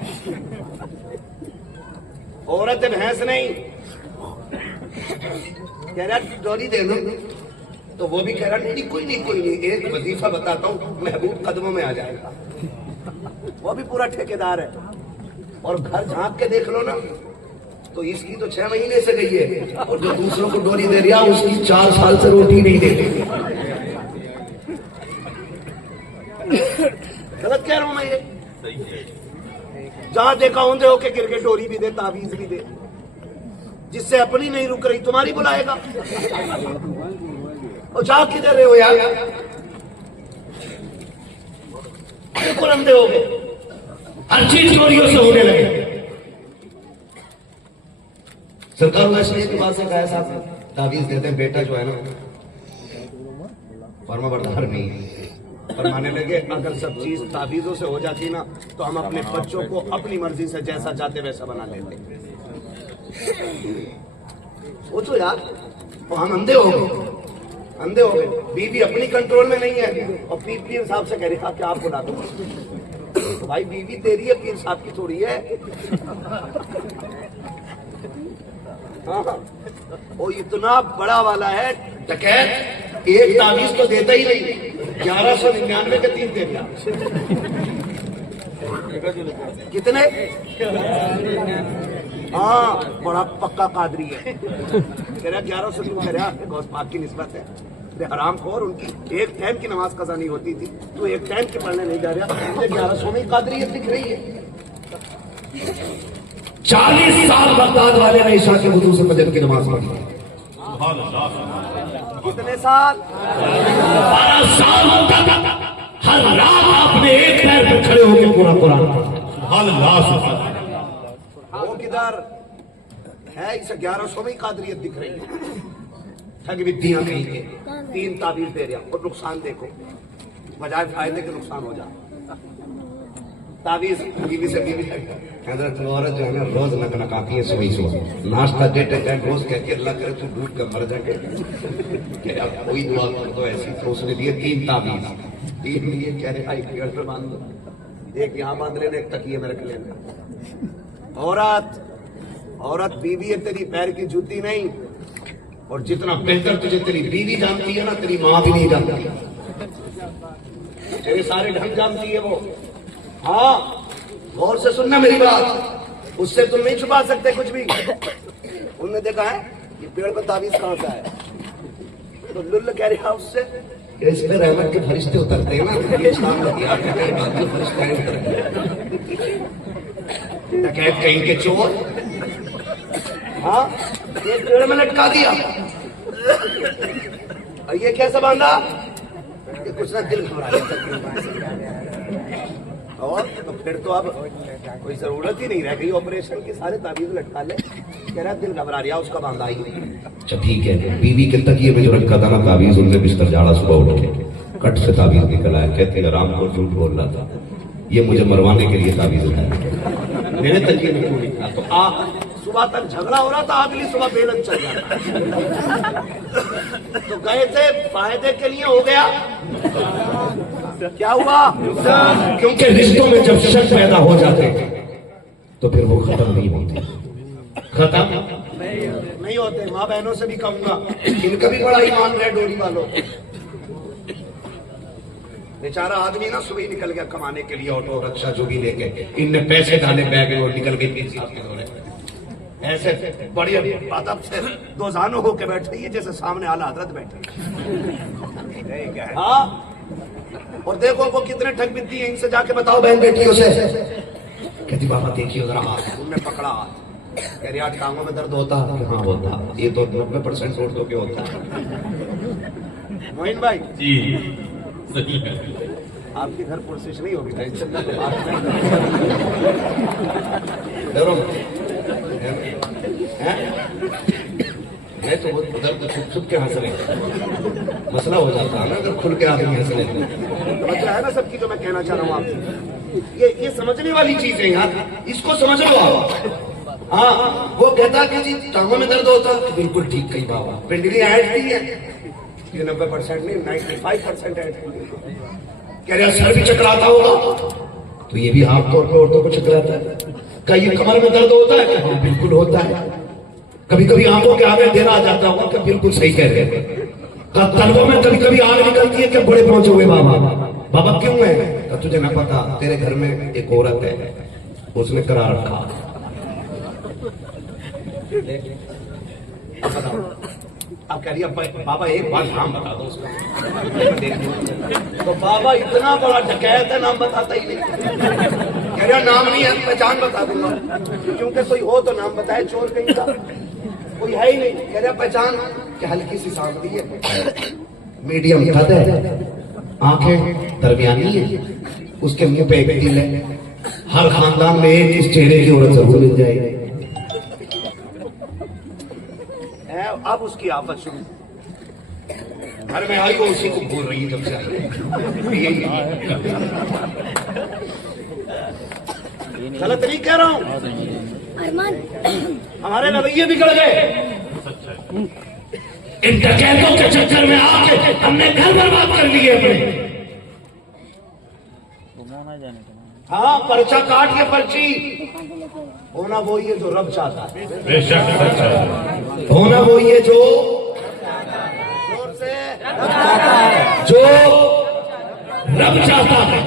औरत भैंस नहीं। कह रहा डोरी दे दो, तो वो भी कह रहा नहीं कोई नहीं, एक वजीफा बताता हूँ महबूब कदमों में आ जाएगा। वो भी पूरा ठेकेदार है। और घर झांक के देख लो ना तो इसकी तो 6 महीने से गई है, और जो दूसरों को डोरी दे रहा उसकी 4 साल से रोटी नहीं देती। गलत कह रहा हूं मैं? ये जहां देखा होंगे हो के गिर के डोरी भी दे तावीज भी दे। जिससे अपनी नहीं रुक रही तुम्हारी बुलाएगा। और जा किधर रहे हो यार, बिल्कुल अंधे हो गए, हर चीज चोरियों से होने लगे। सरकार वैसे एक बात से कहा साहब, तावीज देते हैं बेटा जो है ना फर्मा बरदार नहीं है, पर मानने लगे अगर सब चीज तावीजों से हो जाती ना तो हम अपने बच्चों को अपनी मर्जी से जैसा चाहते वैसा बना लेते। सोचो यार, तो हम अंधे हो गए, अंधे हो गए। बीवी अपनी कंट्रोल में नहीं है और पीर साहब से कह रही था कि आप बुला दो। तो भाई बीवी तेरी है, पीर साहब की थोड़ी है। हाँ, वो इतना बड़ा वाला है डकैत, एक तावीज तो देता ही नहीं, 1199 के 3 दे दिया। कितने? हाँ, बड़ा पक्का कादरी है। कह रहा 1100 क्यों कह रहा, गौस पाक की निस्बत है। हराम खोर, उनकी एक टाइम की नमाज कज़ा नहीं होती थी, तो एक टाइम के पढ़ने नहीं जा रहा, मुझे 1100 में कादरियत दिख रही है। 40 साल बगदाद वाले ने ईशा के वुजू से फजर की नमाज पढ़ी। कितने साल? 12 साल होता था, हर रात आपने एक पैर पर खड़े होकर पूरा कुरान पढ़ा। वो किधर है? इसे 1100 में कादरियत दिख रही है। ठग विद्या कहीं के 3 ताबीर दे रहा और नुकसान देखो, बजाय फायदे के नुकसान हो जाए। ताबीज बीवी से बीवी हजरत औरत जो है ना रोज नकनकाती है सुबह नाश्ता देते टाइम रोज कहती है अल्लाह करे तू डूब कर मर जाए, कोई दुआ कर दो ऐसी। तो उसने दिए 3 ताबीज, 3 लिए कह रहे भाई पेड़ पे बांध दो, एक यहाँ बांध लेना, एक तकिए में रख लेना। औरत बीवी है तेरी, पैर की जूती नहीं। और जितना बेहतर तुझे तेरी बीवी जानती है ना, तेरी माँ भी नहीं जानती, तेरे सारे ढंग जानती है वो। हाँ, गौर से सुनना मेरी बात, उससे तुम नहीं छुपा सकते कुछ भी। उन्होंने देखा है कि पेड़ पर ताबीज कहां से है, तो लुल्ल कह रहा उससे इस पे रहमत के फरिश्ते उतरते हैं ना, डकैत कहीं के चोर। हाँ, एक पेड़ में लटका दिया और ये कैसा बांधा, ये कुछ ना दिल घबरा गया। और तो फिर तो अब कोई जरूरत ही नहीं रह गई ऑपरेशन की, सारे ताबीज लटका ले। कह रहा दिल घबरा रहा, उसका बांधा ही नहीं। अच्छा ठीक है, बीवी के तकिए में जो रखा था ना ताबीज, उनसे बिस्तर झाड़ा, सुबह उठ के कट से ताबीज निकल आया। कहते हैं राम को झूठ बोल रहा था, ये मुझे मरवाने के लिए ताबीज लाया, मेरे तकिए में क्यों निकला। तो सुबह तक झगड़ा हो रहा था, अगली सुबह बेलन चल जाता। तो गए थे फायदे के लिए, हो गया क्या हुआ? क्योंकि रिश्तों में जब शक पैदा हो जाते तो फिर वो खत्म नहीं होते, खत्म नहीं होते। माँ बहनों से भी कहूंगा, इनका भी बड़ा ईमान है डोरी वालों। बेचारा आदमी ना सुबह निकल गया कमाने के लिए, ऑटो रक्षा जो भी लेके, इनने पैसे डाले बैग में और निकल गए। ऐसे बड़ी अदब से 2 जानों होके बैठे है जैसे सामने आला हजरत बैठे। हाँ, और देखो वो कितने ठग बिकती है, इनसे जाके बताओ बहन बेटियों से। कहती बाबा देखिए जरा हाथ, उनने पकड़ा हाथ, कह रही 8 टांगों में दर्द होता है। हाँ होता, ये तो 90% औरतों के होता है। मोइन भाई जी सही है, आपके घर कोशिश नहीं होगी, टेंशन ना मैं तो बहुत उधर तो छुप छुप के हंस रहे, मसला हो जाता है ना अगर खुल के आदमी हंस लेते। समझ है ना सबकी जो मैं कहना चाह रहा हूँ आपसे, ये समझने वाली चीज है यार, इसको समझ लो आप। हाँ, वो कहता कि जी टांगों में दर्द होता, बिल्कुल ठीक कही बाबा, पिंडली ऐड नहीं है, ये 90% नहीं 95% ऐड कह रहे सर भी चकराता होगा, तो ये भी आमतौर पर औरतों को चकराता है। क्या ये कमर में दर्द होता है? हाँ बिल्कुल होता है। कभी कभी आंखों के आगे अंधेरा आ जाता होगा, क्या बिल्कुल सही कह रहे हैं। तलवों में कभी कभी आग निकलती है, क्या बड़े पहुंचे हुए बाबा, बाबा क्यों है? तुझे ना पता, तेरे घर में एक औरत है, उसने करा रखा। अब कह रही बाबा एक बार नाम बता दो उसका। तो बाबा इतना बड़ा डकैत है, नाम बताता ही नहीं। कह रहा नाम नहीं है, पहचान बता दूंगा, क्योंकि कोई हो तो नाम बताए, चोर कहीं का। कोई है ही नहीं। कह रहा पहचान कि हल्की सी सांवली है, मीडियम कद है, आंखें दरमियानी है, उसके मुंह पे एक तिल है। हर खानदान में एक इस चेहरे की औरत जरूर मिल जाएगी। अब उसकी आफत शुरू, घर में आई वो उसी को बोल रही है जब से आई। गलत नहीं कह रहा हूं, हमारे रवैये बिगड़ गए। इन डकैतों के चक्कर में आके हमने घर बर्बाद कर लिए अपने। हाँ, पर्चा काट के पर्ची होना वो ही है जो रब चाहता है। बेशक होना वो ही है जो रब चाहता है।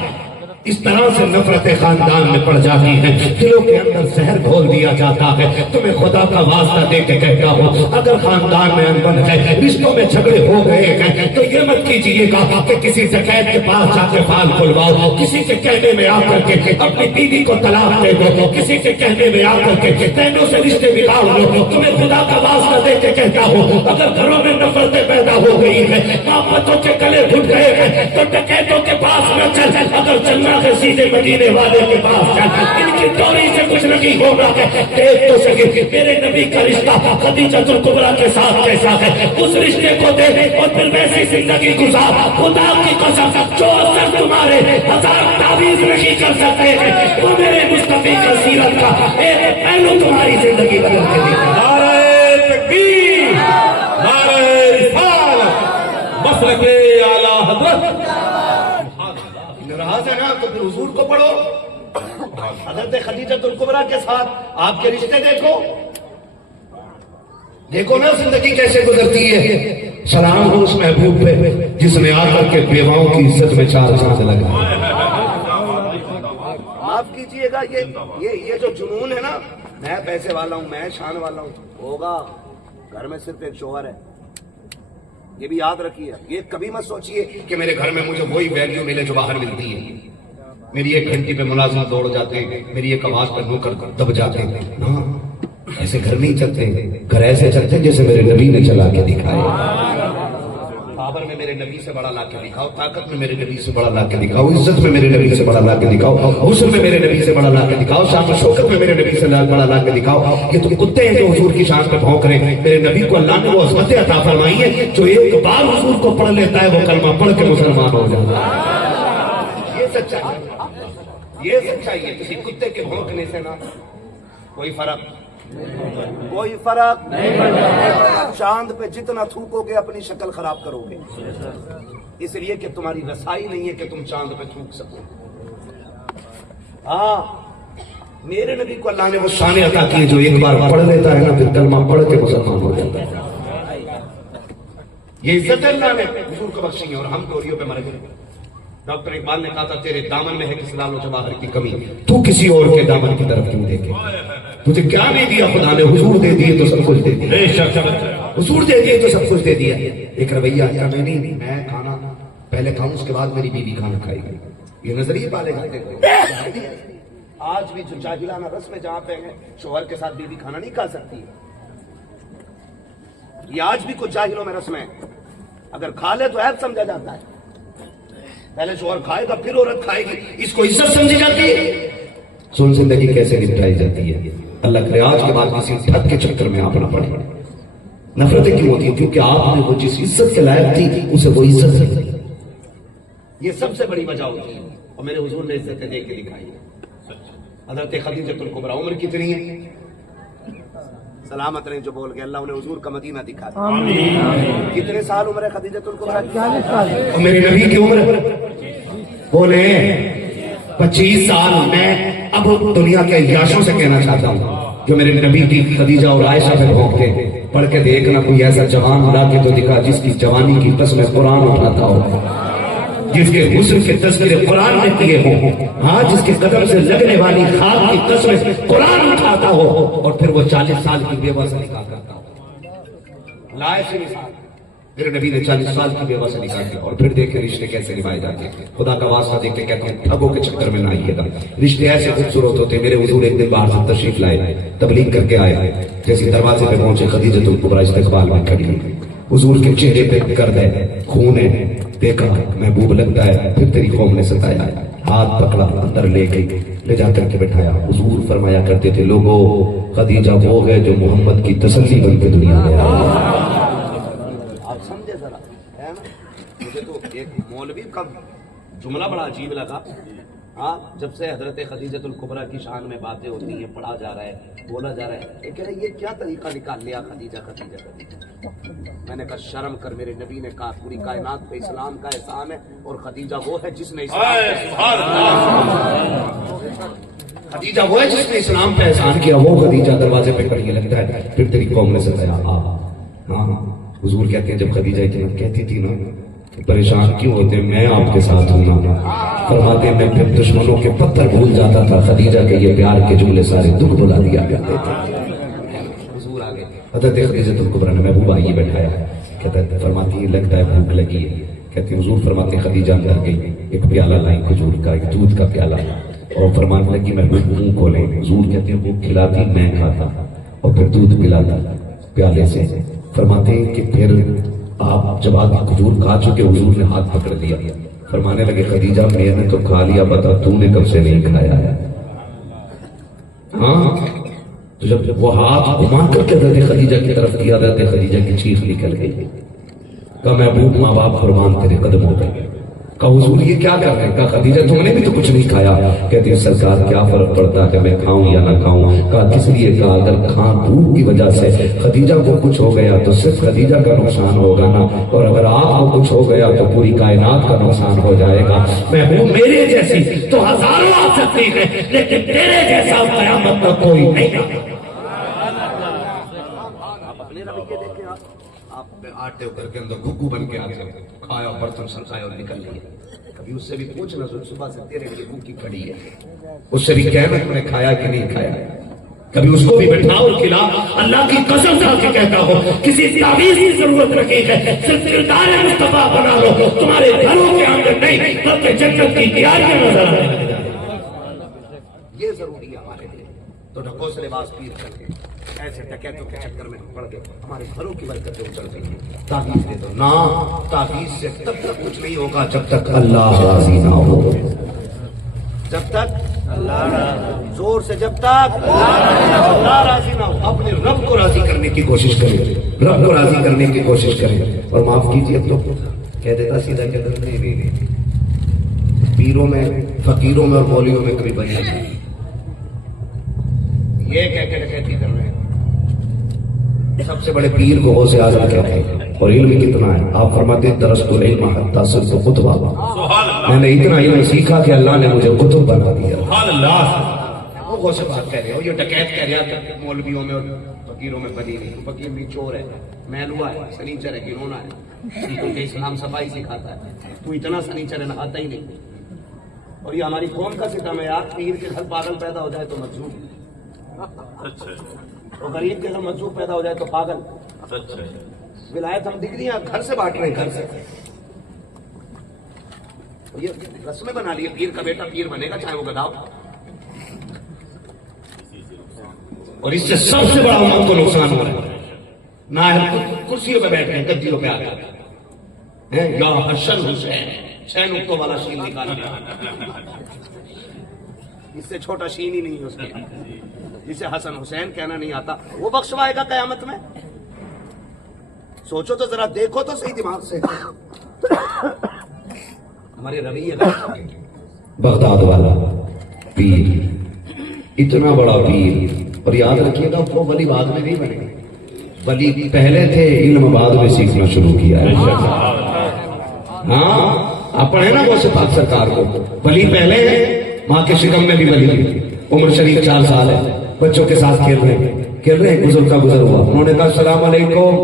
इस तरह से नफरतें खानदान में पड़ जाती है, दिलों के अंदर जहर घोल दिया जाता है। तुम्हें खुदा का वास्ता दे के कहता हूँ, अगर खानदान में अनबन है, रिश्तों में झगड़े हो गए हैं, तो ये मत कीजिएगा कि किसी डकैत के पास जाके फाल खुलवाओ, किसी के कहने में आकर के अपनी बीवी को तलाक दे दो, किसी के कहने में आकर के बहनों से रिश्ते बिगाड़ लो। तुम्हें खुदा का वास्ता दे के कहता हूँ, अगर घरों में नफरतें पैदा हो गई है, मोहब्बतों के गले घुट गए हैं, तो डकैतों के पास न चल, अगर चलना है सीधे मदीने वाले के पास चल। इनकी डोरी से कुछ नहीं होगा है। देख तो सके मेरे नबी का रिश्ता खदीजतुल कुबरा के साथ कैसा है, उस रिश्ते को दे और फिर वैसी जिंदगी गुजार। खुदा की कसम, जो असर तुम्हारे 1000 ताबीज नहीं कर सकते हैं, वो मेरे मुस्तफी का सीरत का एक पहलू तुम्हारी जिंदगी बदल के देगा। नारे तकबीर, नारे रिसालत, मसलके आला हज़रत। नाराज है ना तो फिर हुजूर को पढ़ो, हज़रत खदीजतुल कुबरा के साथ आपके रिश्ते देखो। देखो ना जिंदगी कैसे गुजरती है। सलाम हो उस महबूब पे जिसने आकर के बेवाओं की इज्जत में 4 चांद लगा। माफ कीजिएगा, ये जो जुनून है ना, मैं पैसे वाला हूं, मैं शान वाला हूं, होगा घर में सिर्फ एक शोहर है। ये भी याद रखिए, ये कभी मत सोचिए कि मेरे घर में मुझे वही वैल्यू मिले जो बाहर मिलती है। मेरी एक घंटी पे मुलाजिम दौड़ जाते, मेरी एक आवाज पर नौकर दब जाते। हाँ, ऐसे घर नहीं चलते, घर ऐसे चलते जैसे मेरे नबी ने चला के दिखाए। पावर में मेरे नबी से बड़ा ला के दिखाओ, ताकत में मेरे नबी से बड़ा ला के दिखाओ, इज्जत में मेरे नबी से बड़ा ला के दिखाओ, हुस्न में मेरे नबी से बड़ा ला के दिखाओ, शान शौकत में मेरे नबी से बड़ा ला के दिखाओ। ये तुम कुत्ते हैं जो हुजूर की शान पे भौंक रहे हैं। मेरे नबी को अल्लाह ने वो अज़मत अता फरमाई है, जो एक बार हुजूर को पढ़ लेता है वो कलमा पढ़ के मुसलमान हो जाता है। ये सच्चाई, ये सच्चाई है। किसी कुत्ते के भौंकने से ना कोई फर्क नहीं पड़ता। चांद पे जितना थूकोगे अपनी शक्ल खराब करोगे, इसलिए कि तुम्हारी रसाई नहीं है कि तुम चांद पे थूक सको। हाँ, मेरे नबी को अल्लाह ने वो शान अता की जो एक बार पढ़ लेता है ना, फिर कलमा पढ़ के मुसलमान हो जाता है। ये इज्जत अल्लाह ने हुजूर को बख्शी है और हम डोरियों पे मर गए। डॉक्टर इकबाल ने कहा था, तेरे दामन में है किस लाल व जवाहर की कमी, तू किसी और के दामन की तरफ क्यों देखे। तुझे क्या नहीं दिया खुदा ने, हुजूर दे दिए तो सब कुछ दे दिया। हुजूर दे दिए तो सब कुछ दे दिया। एक रवैया क्या, मैं खाना पहले खाऊं उसके बाद मेरी बीवी खाना खाएगी, ये नजरिए पालेगा। आज भी जो जाहिलाना रस्म जहां पे है, शोहर के साथ बीवी खाना नहीं खा सकती, ये आज भी कुछ जाहिलों में रस्म है। अगर खा ले तो ऐप समझा जाता है, पहले शोहर खाएगा फिर औरत खाएगी, इसको इज्जत समझी जाती है। सुन जिंदगी कैसे निपटाई जाती है। अल्लाह करे आज के बाद किसी ठग के चक्कर में आप ना पड़े। नफरतें क्यों होती है? क्योंकि आपने वो जिस इज्जत के लायक थी उसे वो इज्जत नहीं दी। ये सबसे बड़ी वजह होती है, और मेरे हुजूर ने इज्जतें दे के दिखाई है। हज़रत खदीजतुल कुबरा उम्र कितनी है, सलामत रहे जो बोल के अल्लाह उन्हें हुजूर का मदीना दिखा दिया। कितने साल उम्र है खदीजतुल कुबरा? 40 साल। और मेरे नबी की उम्र बोले 25 साल। मैं अब दुनिया के अय्याशों से कहना चाहता हूँ जो मेरे नबी की खदीजा और आयशा पे भौंकते, पढ़ के देखना कोई ऐसा जवान ला के तो दिखा जिसकी जवानी की कसम कुरान उठाता हो, जिसके हुस्न के तस्वीर कुरान ने किए हो। हाँ, जिसके कदम से लगने वाली खाक की कसम कुरान उठाता हो, और फिर वो 40 साल की बेवा से निकाह करता हो। लाए से मिसाल मेरे नबी ने 40 साल की बेवा से निकाल दिया और फिर देखे रिश्ते कैसे निभाए जाते हैं। खुदा का वास्ता देख के कहते हैं ठगों के चक्कर में ना आइएगा। रिश्ते ऐसे खूबसूरत होते। मेरे हुजूर एक दिन बाहर से तशरीफ लाए, तबलीग करके आए। जैसे दरवाजे पे पहुंचे खदीजतुल कुबरा इस्तकबाल में खड़ी है। हुजूर के चेहरे पे गर्द है, खून है। देखा महबूब लगता है, फिर तेरी कौम ने सताया, हाथ पकड़ा, अंदर ले गई, ले जाकर के बैठाया। हुजूर फरमाया करते थे, लोगों खदीजा वो है जो मोहम्मद की तसल्ली बन के दुनिया में आई। आप समझे जरा, है ना? मुझे तो एक मौलवी का जुमला बड़ा अजीब लगा। हाँ, जब से हजरत खदीजतुल कुबरा की शान में बातें होती हैं, पढ़ा जा रहा है, बोला जा रहा है, ये कह रहे ये क्या तरीका निकाल लिया, खदीजा खदीजा खदीजा। मैंने कहा शर्म कर, मेरे नबी ने कहा पूरी कायनात पे इस्लाम का एहसान है और खदीजा वो है जिसने खदीजा वो है जिसने इस्लाम पे एहसान किया। वो खदीजा दरवाजे पे खड़ी लगता है, फिर तेरी कौम ने सताया। हाँ, हुजूर कहते हैं जब खदीजा इतना कहती थी ना, परेशान क्यों होते, मैं आपके साथ हूं ना। फरमाते मैं फिर दुश्मनों के पत्थर भूल जाता था, खदीजा के ये प्यार के जुमले सारे दुख बुला दिया करते थे। हुजूर आ गए, हज़रत खदीजतुल कुबरा ने महबूब आइए बैठाया। कहता है, फरमाती लगता है भूख लगी है। कहते हुजूर फरमाते खदीजा अंदर गई, एक प्याला लाई खजूर का, एक दूध का प्याला, और फरमाने लगी महबूब मुंह खोले। हुजूर कहते हैं वो खिलाती, मैं खाता और फिर दूध पिलाता प्याले से। फरमाते हैं कि फिर आप जब आगे खजूर खा चुके, हुजूर ने हाथ पकड़ लिया। फरमाने लगे खदीजा मैंने तो खा लिया, बता तूने कब से नहीं खाया है। हाँ, तो जब वो हाथ घुमा करके हज़रत खदीजा की तरफ किया, हज़रत खदीजा की चीख निकल गई। कहा महबूब माँ बाप कुर्बान तेरे कदमों पे। कहा हुजूर ये क्या कर रहे हैं? कहा खदीजा तुमने भी तो कुछ नहीं खाया। कहती है सरकार क्या फर्क पड़ता है मैं खाऊं या ना खाऊं। कहा किस लिए? कहा अगर भूख की वजह से खदीजा को कुछ हो गया तो सिर्फ खदीजा का नुकसान होगा ना, और अगर आपको कुछ हो गया तो पूरी कायनात का नुकसान हो जाएगा। महबूब मेरे जैसी तो हजारों आ सकती है, लेकिन तेरे जैसा कयामत तक कोई नहीं। आप अपने रवैये देखें, आप आटे घर के अंदर घुग्गू बन के आते हो, खाया बर्तन सनसाया और निकल लिए। कभी उससे भी पूछना, सुबह से तेरे लिए भूखी खड़ी है, उससे भी कहना तुमने खाया कि नहीं खाया। कभी उसको भी बैठा और खिला। अल्लाह की कसम खा के कहता हो, किसी तावीज़ की जरूरत नहीं है, सिर्फ किरदार मुस्तफा बना लो, तुम्हारे घरों के अंदर नहीं बल्कि जन्नत की तैयारियां नजर आने। ये जरूरी है हमारे लिए। तो ढको से लिबास पीर करके ऐसे डकैतों के चक्कर में पड़ गए, हमारे घरों की बरकतें उचल गई। तावीज़ दे दो ना, तावीज़ से तब तक कुछ नहीं होगा जब तक अल्लाह राजी ना हो। जब तक अल्लाह, जोर से जब तक अल्लाह राजी ना हो। अपने रब को राजी करने की कोशिश करें, रब को राजी करने की कोशिश करें। और माफ कीजिए तो कह देता सीधा कहता नहीं, पीरों में, फकीरों में और मौलियों में कभी बनी नहीं। ये कह के डकैती कर रहे हैं। सबसे बड़े पीर को गौसे आज़म कहते हैं। और इल्म कितना है? आप फरमाते दरस्तुल इल्म हत्ता सिर्फ कुतुबा, मैंने इतना इल्म सीखा कि अल्लाह ने मुझे कुतुब बना दिया। वो गौसे बात कह रहे हो, ये डकैत कह रहा है मौलवियों में और फकीरों में बनी नहीं। फकीर भी चोर है, महलुआ है, सनीचर है, गिनोना है, क्योंकि इस्लाम सफाई सिखाता है। तू इतना सनीचर है, नहाता ही नहीं। और ये हमारी कौम का सितम है यार, पीर के घर पागल पैदा हो जाए तो मजलूम, और गरीब के घर मजलूम पैदा हो जाए तो पागल। विलायत हम डिग्रियां घर से बांट रहे हैं, घर से। ये रस्में बना लिए, पीर का बेटा पीर बनेगा चाहे वो गधा हो। और इससे सबसे बड़ा उम्मत को नुकसान हो रहा है। ना कुर्सियों पे बैठ रहे हैं, गद्दियों पे आ गए हैं। या हसन हुसैन, 6 नुक्तों वाला शीन निकाल लिया, इससे छोटा शीन ही नहीं है उसके। जिसे हसन हुसैन कहना नहीं आता वो बख्शवाएगा कयामत में। सोचो तो जरा, देखो तो सही दिमाग से। हमारे रवैये बगदाद वाला पीर, इतना बड़ा पीर। और याद रखिएगा वो वली बाद में नहीं बने, वली पहले थे, इल्म बाद में सीखना शुरू किया है। हाँ, आप पढ़े ना वो पाक सरकार को, वली पहले है, माँ के शिकम में भी वली। उम्र शरीफ 4 साल है, बच्चों के साथ खेल रहे हैं। बुजुर्ग का गुजर हुआ, उन्होंने कहा सलाम अलैकुम।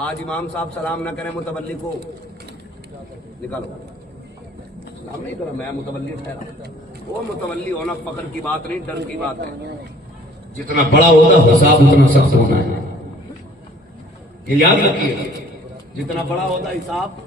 आज इमाम साहब सलाम ना करें मुतवल्ली को, निकालो। सलाम नहीं करा, मैं मुतवल्ली ठहरा। वो मुतवल्ली होना फख्र की बात नहीं, डर की बात है। जितना बड़ा होगा हिसाब उतना सख्त होना है। ये याद रखिए, जितना बड़ा होता हिसाब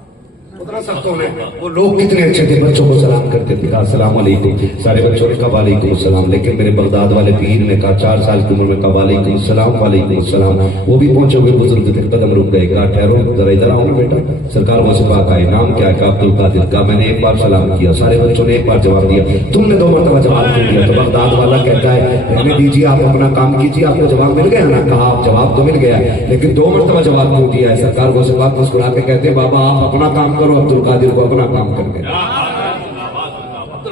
उतना सख्त होना है। वो लोग कितने अच्छे थे, बच्चों को सलाम करते थे, अस्सलाम वालेकुम, सारे बच्चों ने कहा वालेकुम सलाम। लेकिन मेरे बगदाद वाले पीर ने कहा 4 साल की उम्र में कहा वालेकुम सलाम वालेकुम सलाम। वो भी पहुंचे हुए बुजुर्ग थे, कदम रुक गए, कहा ठहरो जरा इधर आओ ना बेटा। सरकार वो से पाक आए, नाम क्या है? अब्दुल कादिर। कहा मैंने एक बार सलाम किया, सारे बच्चों ने एक बार जवाब दिया, तुमने 2 मरतबा जवाब क्यों दिया? तो बगदाद वाला कहता है रहने दीजिए, आप अपना काम कीजिए, आपको जवाब मिल गया ना। कहा जवाब तो मिल गया, लेकिन 2 मरतबा जवाब क्यों दिया है? सरकार वो से पाक मुस्कुरा के कहते बाबा आप अपना काम करो, अब्दुल कादिर को अपना काम करके,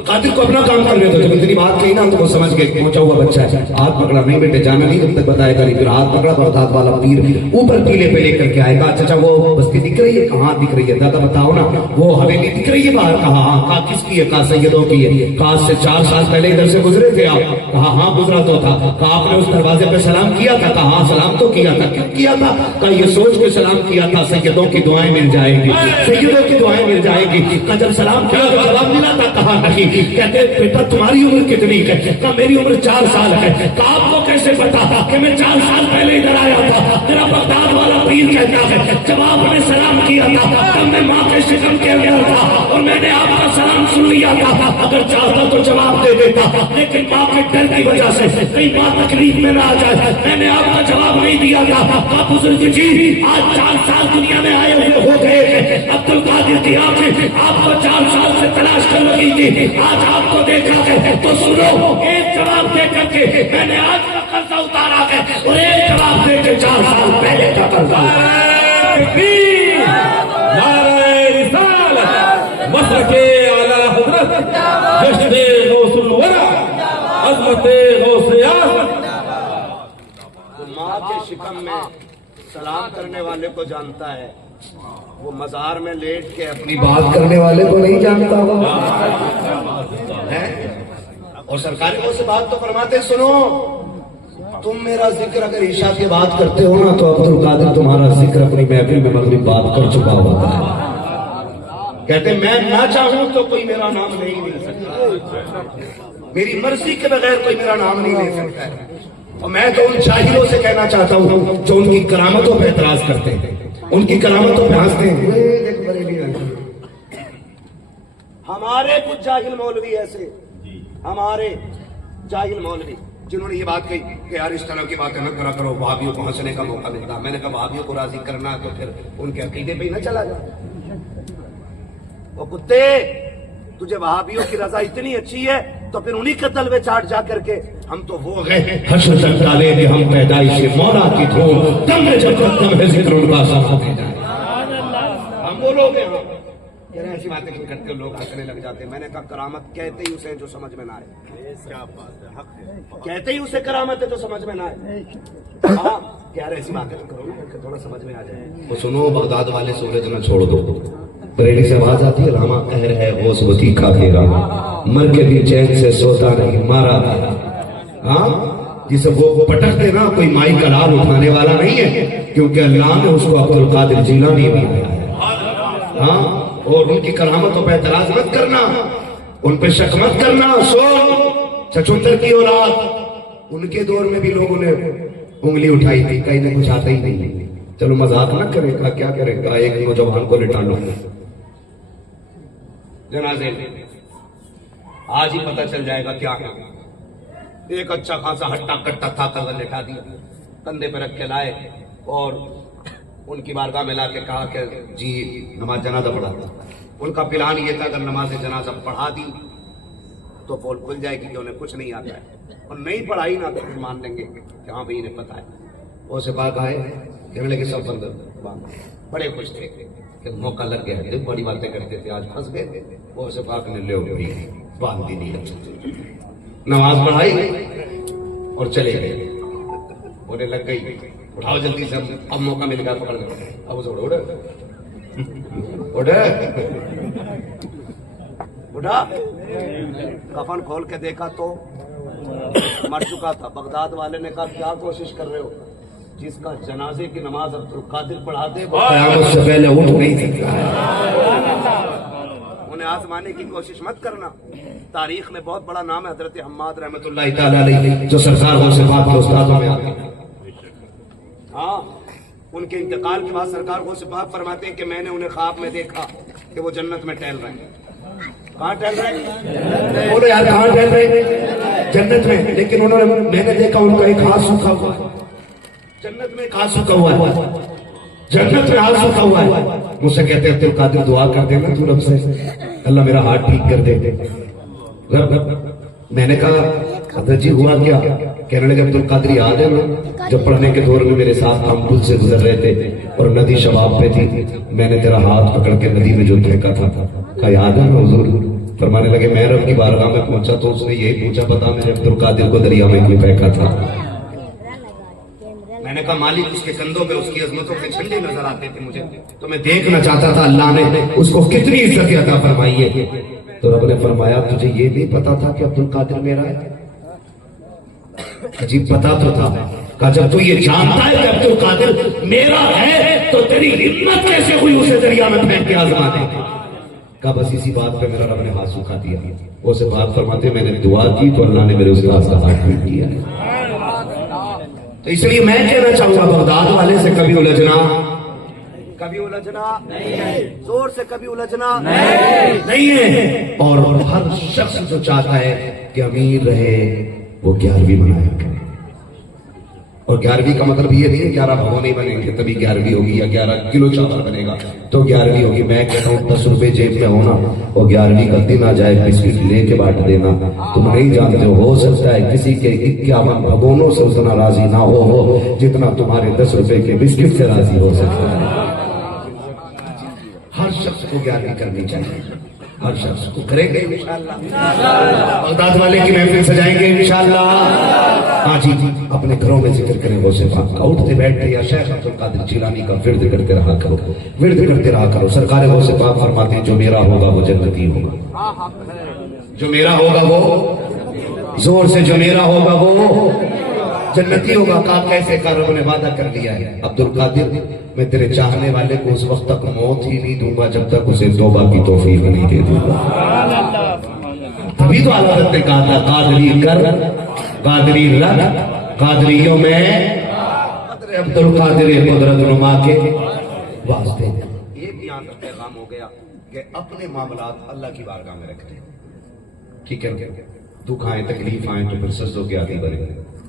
कादिर को अपना काम करने दो। जब इतनी बात कही ना तो वो समझ गए, पहुंचा हुआ बच्चा है, हाथ पकड़ा, नहीं बेटे जाना नहीं जब तक बताएगा नहीं। फिर हाथ पकड़ा, बगदाद वाला पीर ऊपर टीले पे लेकर के आएगा। चाचा वो बस्ती दिख रही है? कहाँ दिख रही है? दादा बताओ ना। वो हवेली दिख रही है बाहर? कहा हाँ। कहा किसकी है? कहा सैयदों की है। कहा से 4 साल पहले इधर से गुजरे थे आप? कहा हाँ गुजरा तो था। कहा आपने उस दरवाजे पे सलाम किया था? कहा हाँ सलाम तो किया था। क्यों किया था? कहा ये सोच के सलाम किया था सैयदों की दुआएं मिल जाएगी, सैयदों की दुआएं मिल जाएगी। कहा जब सलाम किया तो जवाब मिला था? कहा नहीं। कहते बेटा तुम्हारी उम्र कितनी है? कहा मेरी उम्र 4 साल है। कहा आपको कैसे पता कि मैं 4 साल पहले इधर आया था? तेरा बगदाद वाला पीर कहता है जब आपने सलाम किया था तब मैं माँ के शिकम के अंदर था और मैंने आपका सलाम सुन लिया था। अगर चाहता तो जवाब दे देता, लेकिन माँ के डर की वजह से कहीं माँ तकलीफ में ना आ जाए, मैंने आपका जवाब नहीं दिया था। कहा बुजुर्ग जी आज 4 साल दुनिया में आए हुए हो गए, अब्दुल कादिर की आंखें आपको 4 साल से तलाश कर लगी थी, आज आपको देखा है तो सुनो, एक जवाब दे करके मैंने आज का कर्जा उतारा है और एक जवाब दे के 4 साल पहले का कर्जा। नारे रिसालत, मसलके आला हज़रत, जश्ने गौसुल वरा, अज़मते गौसे आज़म। माँ के शिकम में सलाम करने वाले को जानता है, वो मजार में लेट के अपनी बात करने वाले को नहीं जानता है। और सरकारी वो से बात तो फरमाते सुनो, तुम मेरा जिक्र अगर ईशा के बात करते हो ना तो अब्दुल कादिर तुम्हारा जिक्र अपनी महफिल में मगरिब बात कर चुका होता है। कहते मैं ना चाहूं तो कोई मेरा नाम नहीं ले सकता, मेरी मर्जी के बगैर कोई मेरा नाम नहीं ले सकता है। और मैं तो उन जाहिलों से कहना चाहता हूं जो उनकी करामतों पर एतराज करते हैं, उनकी करामतों पे हंसते हैं। हमारे कुछ जाहिल मौलवी ऐसे, हमारे जाहिल मौलवी जिन्होंने ये बात कही कि यार इस तरह की बातें न करा करो, वहाबियों को हंसने का मौका मिलता। मैंने कहा वहाबियों को राजी करना तो फिर उनके अकीदे पे ही न चला जाए। वो कुत्ते, तुझे वहाबियों की रजा इतनी अच्छी है तो फिर उन्हीं के तलवे चाट जा करके हम तो वो है हश्र तक डाले कि हम पैदाइश मौला की धूम दम में जब तक दम है जिक्र उनका साथ है जाए। हम वो लोग हैं कह रहे ऐसी बातें क्यों करते हो, लोग हंसने लग जाते हैं। मैंने कहा करामत कहते ही उसे जो समझ में ना आए, कहते ही उसे करामत है जो समझ में ना आए। हाँ कह रहे ऐसी बातें करो ना थोड़ा समझ में आ जाए। तो सुनो बगदाद वाले सूरज न छोड़ दो, बरेली से आवाज आती है रामा कहर है गौस वती का फेरा, मर के भी चैन से सोता नहीं मारा। हाँ जिसे वो पटकते ना कोई माई का लाभ उठाने वाला नहीं है, क्योंकि अल्लाह ने उसको अब्दुल कादिर जीलानी बनाया है। हाँ और उनकी करामतों पर एतराज मत करना, उन पर शक मत करना। सोन छछूतर की औलाद, उनके दौर में भी लोगों ने उंगली उठाई थी, कहीं ना कुछ आता ही नहीं। चलो मजाक न करेगा, क्या करेगा, एक नौजवान को लिटा लो जनाजे आज ही पता चल जाएगा क्या है। एक अच्छा खासा हट्टा कट्टा था कल लिटा दिया, कंधे पे रख के लाए और उनकी बारगाह में लाके कहा कि जी नमाज जनाजा पढ़ा। उनका प्लान ये था अगर नमाज जनाजा पढ़ा दी तो पोल खुल जाएगी कि उन्हें कुछ नहीं आता है, और नहीं पढ़ाई ना तो फिर मान लेंगे कि हाँ भाई इन्हें पता है। वो से बात आए कहने लगे सब बंद, बड़े खुश थे कि मौका लग गया है, बड़ी बातें करते थे आज फंस गए। वो से बात ने ले भाई बांध दी नहीं, नमाज पढ़ाई और चले गए। उन्हें लग गई उठाओ जल्दी से, अब मौका मिल गया पकड़ लो, अब उसे उड़ उड़ा कफन खोल के देखा तो मर चुका था। बगदाद वाले ने कहा क्या कोशिश कर रहे हो, जिसका जनाजे की नमाज अब्दुल कादिर पढ़ा दे वो क़यामत से पहले उठ नहीं सकता। उन्हें आजमाने की कोशिश मत करना। तारीख में बहुत बड़ा नाम है हजरत हम्माद रहमतुल्लाह तआला अलैह, जो सरकार से बात के उस्तादों में आते हैं। हाँ उनके इंतकाल के बाद सरकार को सिफात फरमाते हैं कि मैंने उन्हें ख्वाब में देखा कि वो जन्नत में टहल रहे हैं। कहाँ टहल रहे हैं? बोलो यार, कहाँ टहल रहे हैं? जन्नत में। लेकिन उन्होंने, मैंने देखा उनका एक हाथ सूखा हुआ है, जन्नत में एक हाथ सूखा हुआ है, जन्नत में हाथ सूखा हुआ है। मुझसे कहते हैं अब्दुल कादिर दुआ कर देना तू रब से, अल्लाह मेरा हाथ ठीक कर दे। मैंने कहा हजरत जी हुआ क्या? कहने लगे अब्दुल कादिर याद है ना, जब पढ़ने के दौर में मेरे साथ हम पुल से गुजर रहे थे और नदी शबाब पे थी, मैंने तेरा हाथ पकड़ के नदी में जो फेंका था, का याद है ना हुजूर? फरमाने लगे मैं रब की बारगाह में पहुंचा तो उसने यही पूछा, बता मैंने अब्दुल कादिर को दरिया में क्यों फेंका था? मैंने कहा मालिक उसके कंधों पे उसकी अजमतों के झंडे नजर आते थे मुझे, तो मैं देखना चाहता था अल्लाह ने उसको कितनी इज्जत अता फरमाई है। तो रब ने फरमाया तुझे ये भी पता था कि अब्दुल कादिर मेरा है? अजीब, पता तो था। कहा जब तू ये जानता है कि अब्दुल कादिर मेरा है तो तेरी हिम्मत कैसे हुई उसे दरिया में फेंक के आजमा दे? कहा बस इसी बात पे मेरा रब ने हाथ सुखा दिया। वो से बात फरमाते मैंने दुआ की तो अल्लाह ने मेरे उस्ताद का हाथ पीट दिया। तो इसलिए मैं कहना चाहूंगा बगदाद वाले से कभी उलझना, कभी उलझना नहीं, जोर से कभी उलझना नहीं है। और हर शख्स जो चाहता है कि अमीर रहे वो 11वीं बनाया करे। और 11वीं का मतलब ये नहीं है 11 भगोने बनेंगे तभी 11वीं होगी या 11 किलो चावल बनेगा तो 11वीं होगी। मैं कहता हूँ 10 रुपए जेब में होना और 11वीं का दिन आ जाए बिस्किट लेके बांट देना। तुम नहीं जानते हो सकता है किसी के 51 भगोनों से उतना राजी ना हो जितना तुम्हारे 10 रुपए के बिस्किट से राजी हो सकता है। हर शख्स को 11वीं करनी चाहिए, हर शख्स को करेंगे इंशाअल्लाह। बगदाद वाले की महफिल सजाएंगे इंशाअल्लाह। हाँ जी, अपने घरों में जिक्र करें गौसे पाक का, उठते बैठते या शेख अब्दुल कादिर जिलानी का विर्द करते रहा करो, विर्द करते रहा करो। सरकार गौसे पाक फरमाते हैं जो मेरा होगा वो जन्नती होगा, जो मेरा होगा वो, जोर से जो मेरा होगा वो जन्नती होगा। कहा कैसे? का रब ने वादा कर दिया है अब्दुल कादिर मैं तेरे चाहने वाले को उस वक्त तक मौत ही नहीं दूंगा जब तक उसे तौबा की तौफीक नहीं दे दूंगा। तभी तो आला हज़रत ने कहा था कादरी कर कादरी रख कादरियों में अब्दुल कादिर कुदरत नुमा के वास्ते। ये भी यहाँ तक पैगाम हो गया कि अपने मामलात अल्लाह की बारगाह में रख दें। ठीक है, दुख आए तकलीफ आए तो फिर सजदों के आगे बढ़े,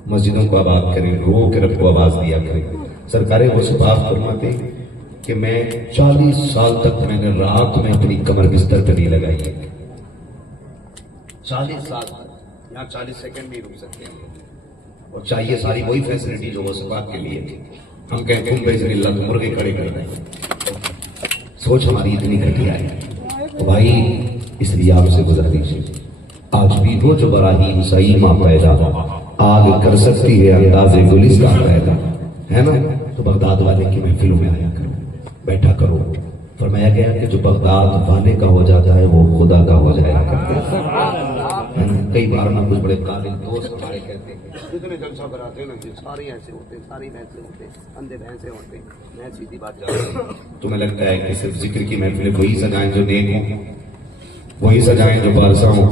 मस्जिदों को आबाद करें, रो के रब को आवाज दिया करें। सरकारें वो बात फरमाते कि मैं 40 साल तक मैंने रात में अपनी कमर बिस्तर पर नहीं लगाई है। 40 साल, यहाँ 40 सेकंड भी रुक सकते हैं और चाहिए सारी वही फैसिलिटी जो वो सबाब के लिए थी। हम कहें तुम बेजरिल्ला तो मुर्गे खड़े कर रहे हैं। सोच हमारी इतनी घटिया है तो भाई इसलिए आपसे गुजारिश आज भी हो जो बराहीम सही माँ पैदा आग कर सकती है अंदाजे गुलिस्तान पैदा है ना। तो बगदाद वाले की महफिलों में आया करो, बैठा करो। फरमाया गया कि जो बगदाद वाले का हो जाता है वो खुदा का हो जाया करता है। कई बार ना कुछ बड़े काबिल दोस्त हमारे कहते हैं जितने जलसा कराते हैं ना सारे ऐसे होते हैं, सारी भैंसे होते हैं, अंधे भैंसे होते हैं। मैं सीधी बात जानता हूँ, तुम्हें लगता है कि सिर्फ जिक्र की महफिलें वही सजाएं जो नेक हों, वही सजाएं जो बारसा हों।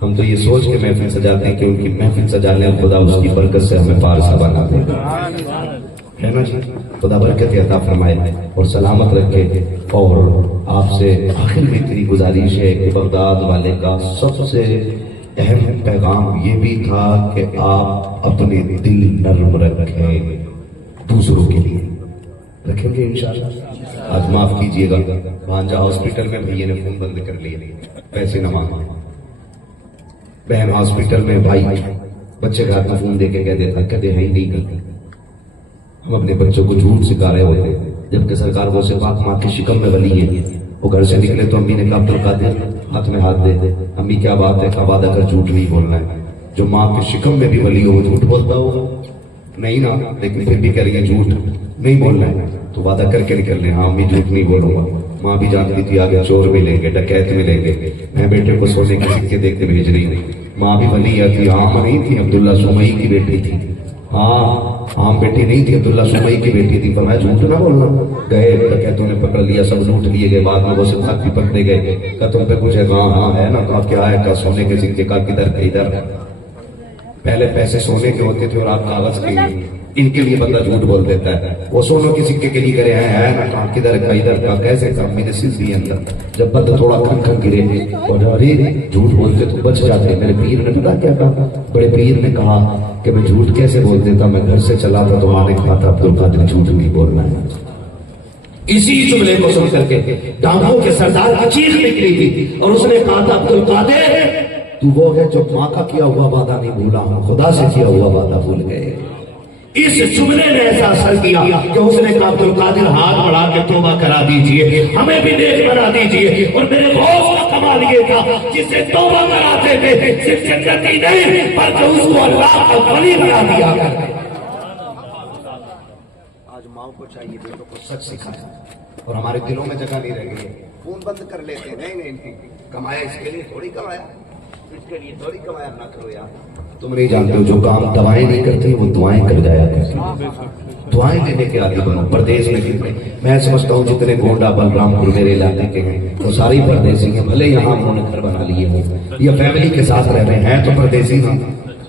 हम तो ये सोच के महफिल सजाते हैं कि उनकी महफिल सजाने और खुदा उसकी बरकत से हमें पारसा बना देगा, है ना जी। खुदा बरकत अता फरमाए और सलामत रखे। और आपसे आखिर में इतनी गुजारिश है कि बगदाद वाले का सबसे अहम पैगाम ये भी था कि आप अपने दिल नर्म रखें, दूसरों के लिए रखेंगे इंशाअल्लाह। आज माफ कीजिएगा भांजा हॉस्पिटल में भैया ने फोन बंद कर लिए, पैसे न मांगे। बहन हॉस्पिटल में भाई बच्चे का हाथ में फोन देके कह देता कहते है ही नहीं करते। हम अपने बच्चों को झूठ सिखा रहे होते जबकि सरकार वो से पाक माँ की शिकम में वली है। वो घर से निकले तो अम्मी ने कहा अब्दुल कादिर हाथ में हाथ दे। अम्मी क्या बात है? का वादा कर झूठ नहीं बोलना है। जो माँ की शिकम में भी वली हो वो झूठ बोलता होगा नहीं ना, लेकिन फिर भी कह रही है झूठ नहीं बोलना है तो वादा करके निकल रहे। हाँ अम्मी झूठ नहीं बोलूंगा। माँ भी जानती थी आगे चोर मिलेंगे, डकैत मिलेंगे, मैं बेटे को सोने के सिक्के देख के भेज रही हूँ। माँ भी वली थी, आम नहीं थी, अब्दुल्ला सुमई की बेटी थी। हाँ आम बेटी नहीं थी, अब्दुल्ला सुमई की बेटी थी। फरमाया झूठ ना बोलना। गए डकैतों ने पकड़ लिया, सब लूट लिए गए। बाद में वो सिद्धार्थ भी पकड़े गए। का तुम पे कुछ है? हाँ हाँ है ना। कहा क्या है? का सोने के सिक्के। का किधर? इधर। पहले पैसे सोने के होते थे और आप कागज के इनके लिए बंदा झूठ बोल देता है। वो सोनों के सिक्के के लिए करे है ना कहा किधर का इधर का कैसे का मैंने सिल दिए अंदर। जब बंदा थोड़ा खन खन गिरे और अरे झूठ बोलते तो बच जाते। मेरे पीर ने पता क्या कहा, बड़े पीर ने कहा कि मैं झूठ कैसे बोल देता, मैं घर से चला था तो माँ ने कहा था अब्दुल कादिर झूठ नहीं बोलना है। इसी जुमले को सुन करके डाकुओं के सरदार की चीख निकली थी और उसने कहा था अब्दुल कादिर तू वो है जो माँ का किया हुआ वादा नहीं भूला, हम खुदा से किया हुआ वादा भूल गए। इस जुमले ने ऐसा असर किया कि उसने कहा अब्दुल कादिर हाथ बढ़ा के तौबा करा दीजिए, हमें भी नेक बना दीजिए। और मेरे गौस का कमाल ये था जिसे तौबा कराते थे सिर्फ जन्नत ही नहीं बल्कि उसको अल्लाह का वली बना दिया। आज माओ को चाहिए बेटों को सच सिखाया और हमारे दिलों में जगह नहीं रह गई है। फोन बंद कर लेते नहीं कमाया इसके लिए थोड़ी कमाया, इसके लिए थोड़ी कमाया, ना करो यार। तुम नहीं जानते हो जो काम दवाएं नहीं करती वो दुआएं कर जाया करती। दुआएं देने के आदि बनो। परदेश में कितने मैं समझता हूँ जितने गोंडा बलरामपुर मेरे इलाके के हैं वो सारे ही परदेसी हैं। भले यहाँ उन्होंने घर बना लिए हो या फैमिली के साथ रह रहे हैं तो परदेसी ना,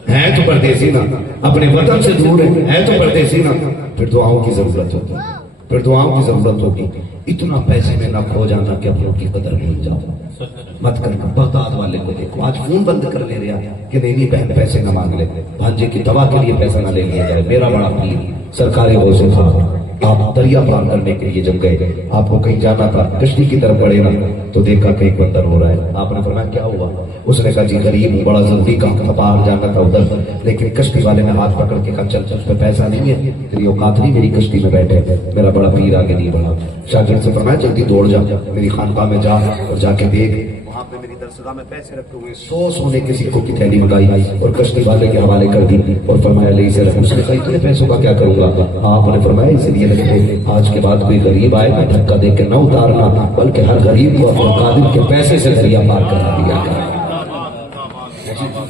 है तो परदेसी ना, अपने वतन से दूर है तो परदेसी ना। फिर दुआओं की जरूरत होगी, फिर दुआओं की जरूरत होगी। इतना पैसे में ना खो जाना कि अपनों की कदर भूल जाओ मत करना। बगदाद वाले को देखो आज फोन बंद कर ले रहा कि नहीं बहन पैसे न मांग ले, भांजे की दवा के लिए पैसा ना ले लिया जाए। मेरा बड़ा पीर सरकारी गौसे था, आप दरिया पार करने के लिए जब गए आपको कहीं जाना था, कश्ती की तरफ बढ़े ना तो देखा कहीं बंदर हो रहा है। आपने फरमाया क्या हुआ? उसने कहा जी गरीब हूँ, बड़ा जल्दी काम था, बाहर जाना था उधर, लेकिन कश्ती वाले ने हाथ पकड़ के कहा चल चल पे पैसा नहीं है, तेरी औकात नहीं मेरी कश्ती में बैठे। मेरा बड़ा पीर आगे नहीं बढ़ा। शागिर्द से फरमाया जल्दी दौड़ जा, मेरी खानकाह में जा और जाके देख वहां पे मेरी दरसगाह में पैसे रखे हुए 100 सोने के सिक्कों की थैली मंगाई और कश्ती वाले के हवाले कर दी और फरमाया ले इसे रख। उसने कहा इतने पैसों का क्या करूंगा? आपने फरमाया इसलिए रखे आज के बाद कोई गरीब आए ना धक्का दे के न उतारना, बल्कि हर गरीब को अपने कादिर के पैसे से दरिया पार करा दिया कर।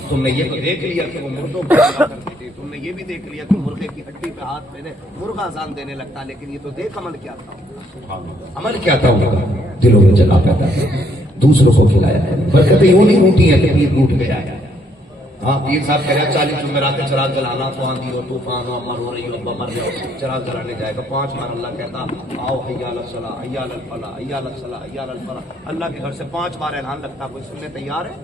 तुमने ये तो देख लिया कि वो मुर्दों को करती थी, तुमने ये भी देख लिया कि मुर्गे की हड्डी पे हाथ मैंने मुर्गा अजान देने लगता, लेकिन ये तो देख अमल क्या था, अमल क्या था उनका, दिलों में जला पैदा दूसरों को खिलाया है। बरकतें यूं नहीं टूटी है कि पीर टूट गया है। हाँ पीर साहब कह रहे हैं 40 जुमेरात के चराग जलाना तो आंधी हो तूफान हो अमर हो रही हो अब्बा मर जाओ चराग जलाने जाएगा। 5 बार अल्लाह कहता आओ हय्या अल सला हय्या अल फला हय्या अल सला हय्या अल फला। अल्लाह के घर से 5 बार ऐलान लगता, कोई सुनने तैयार है?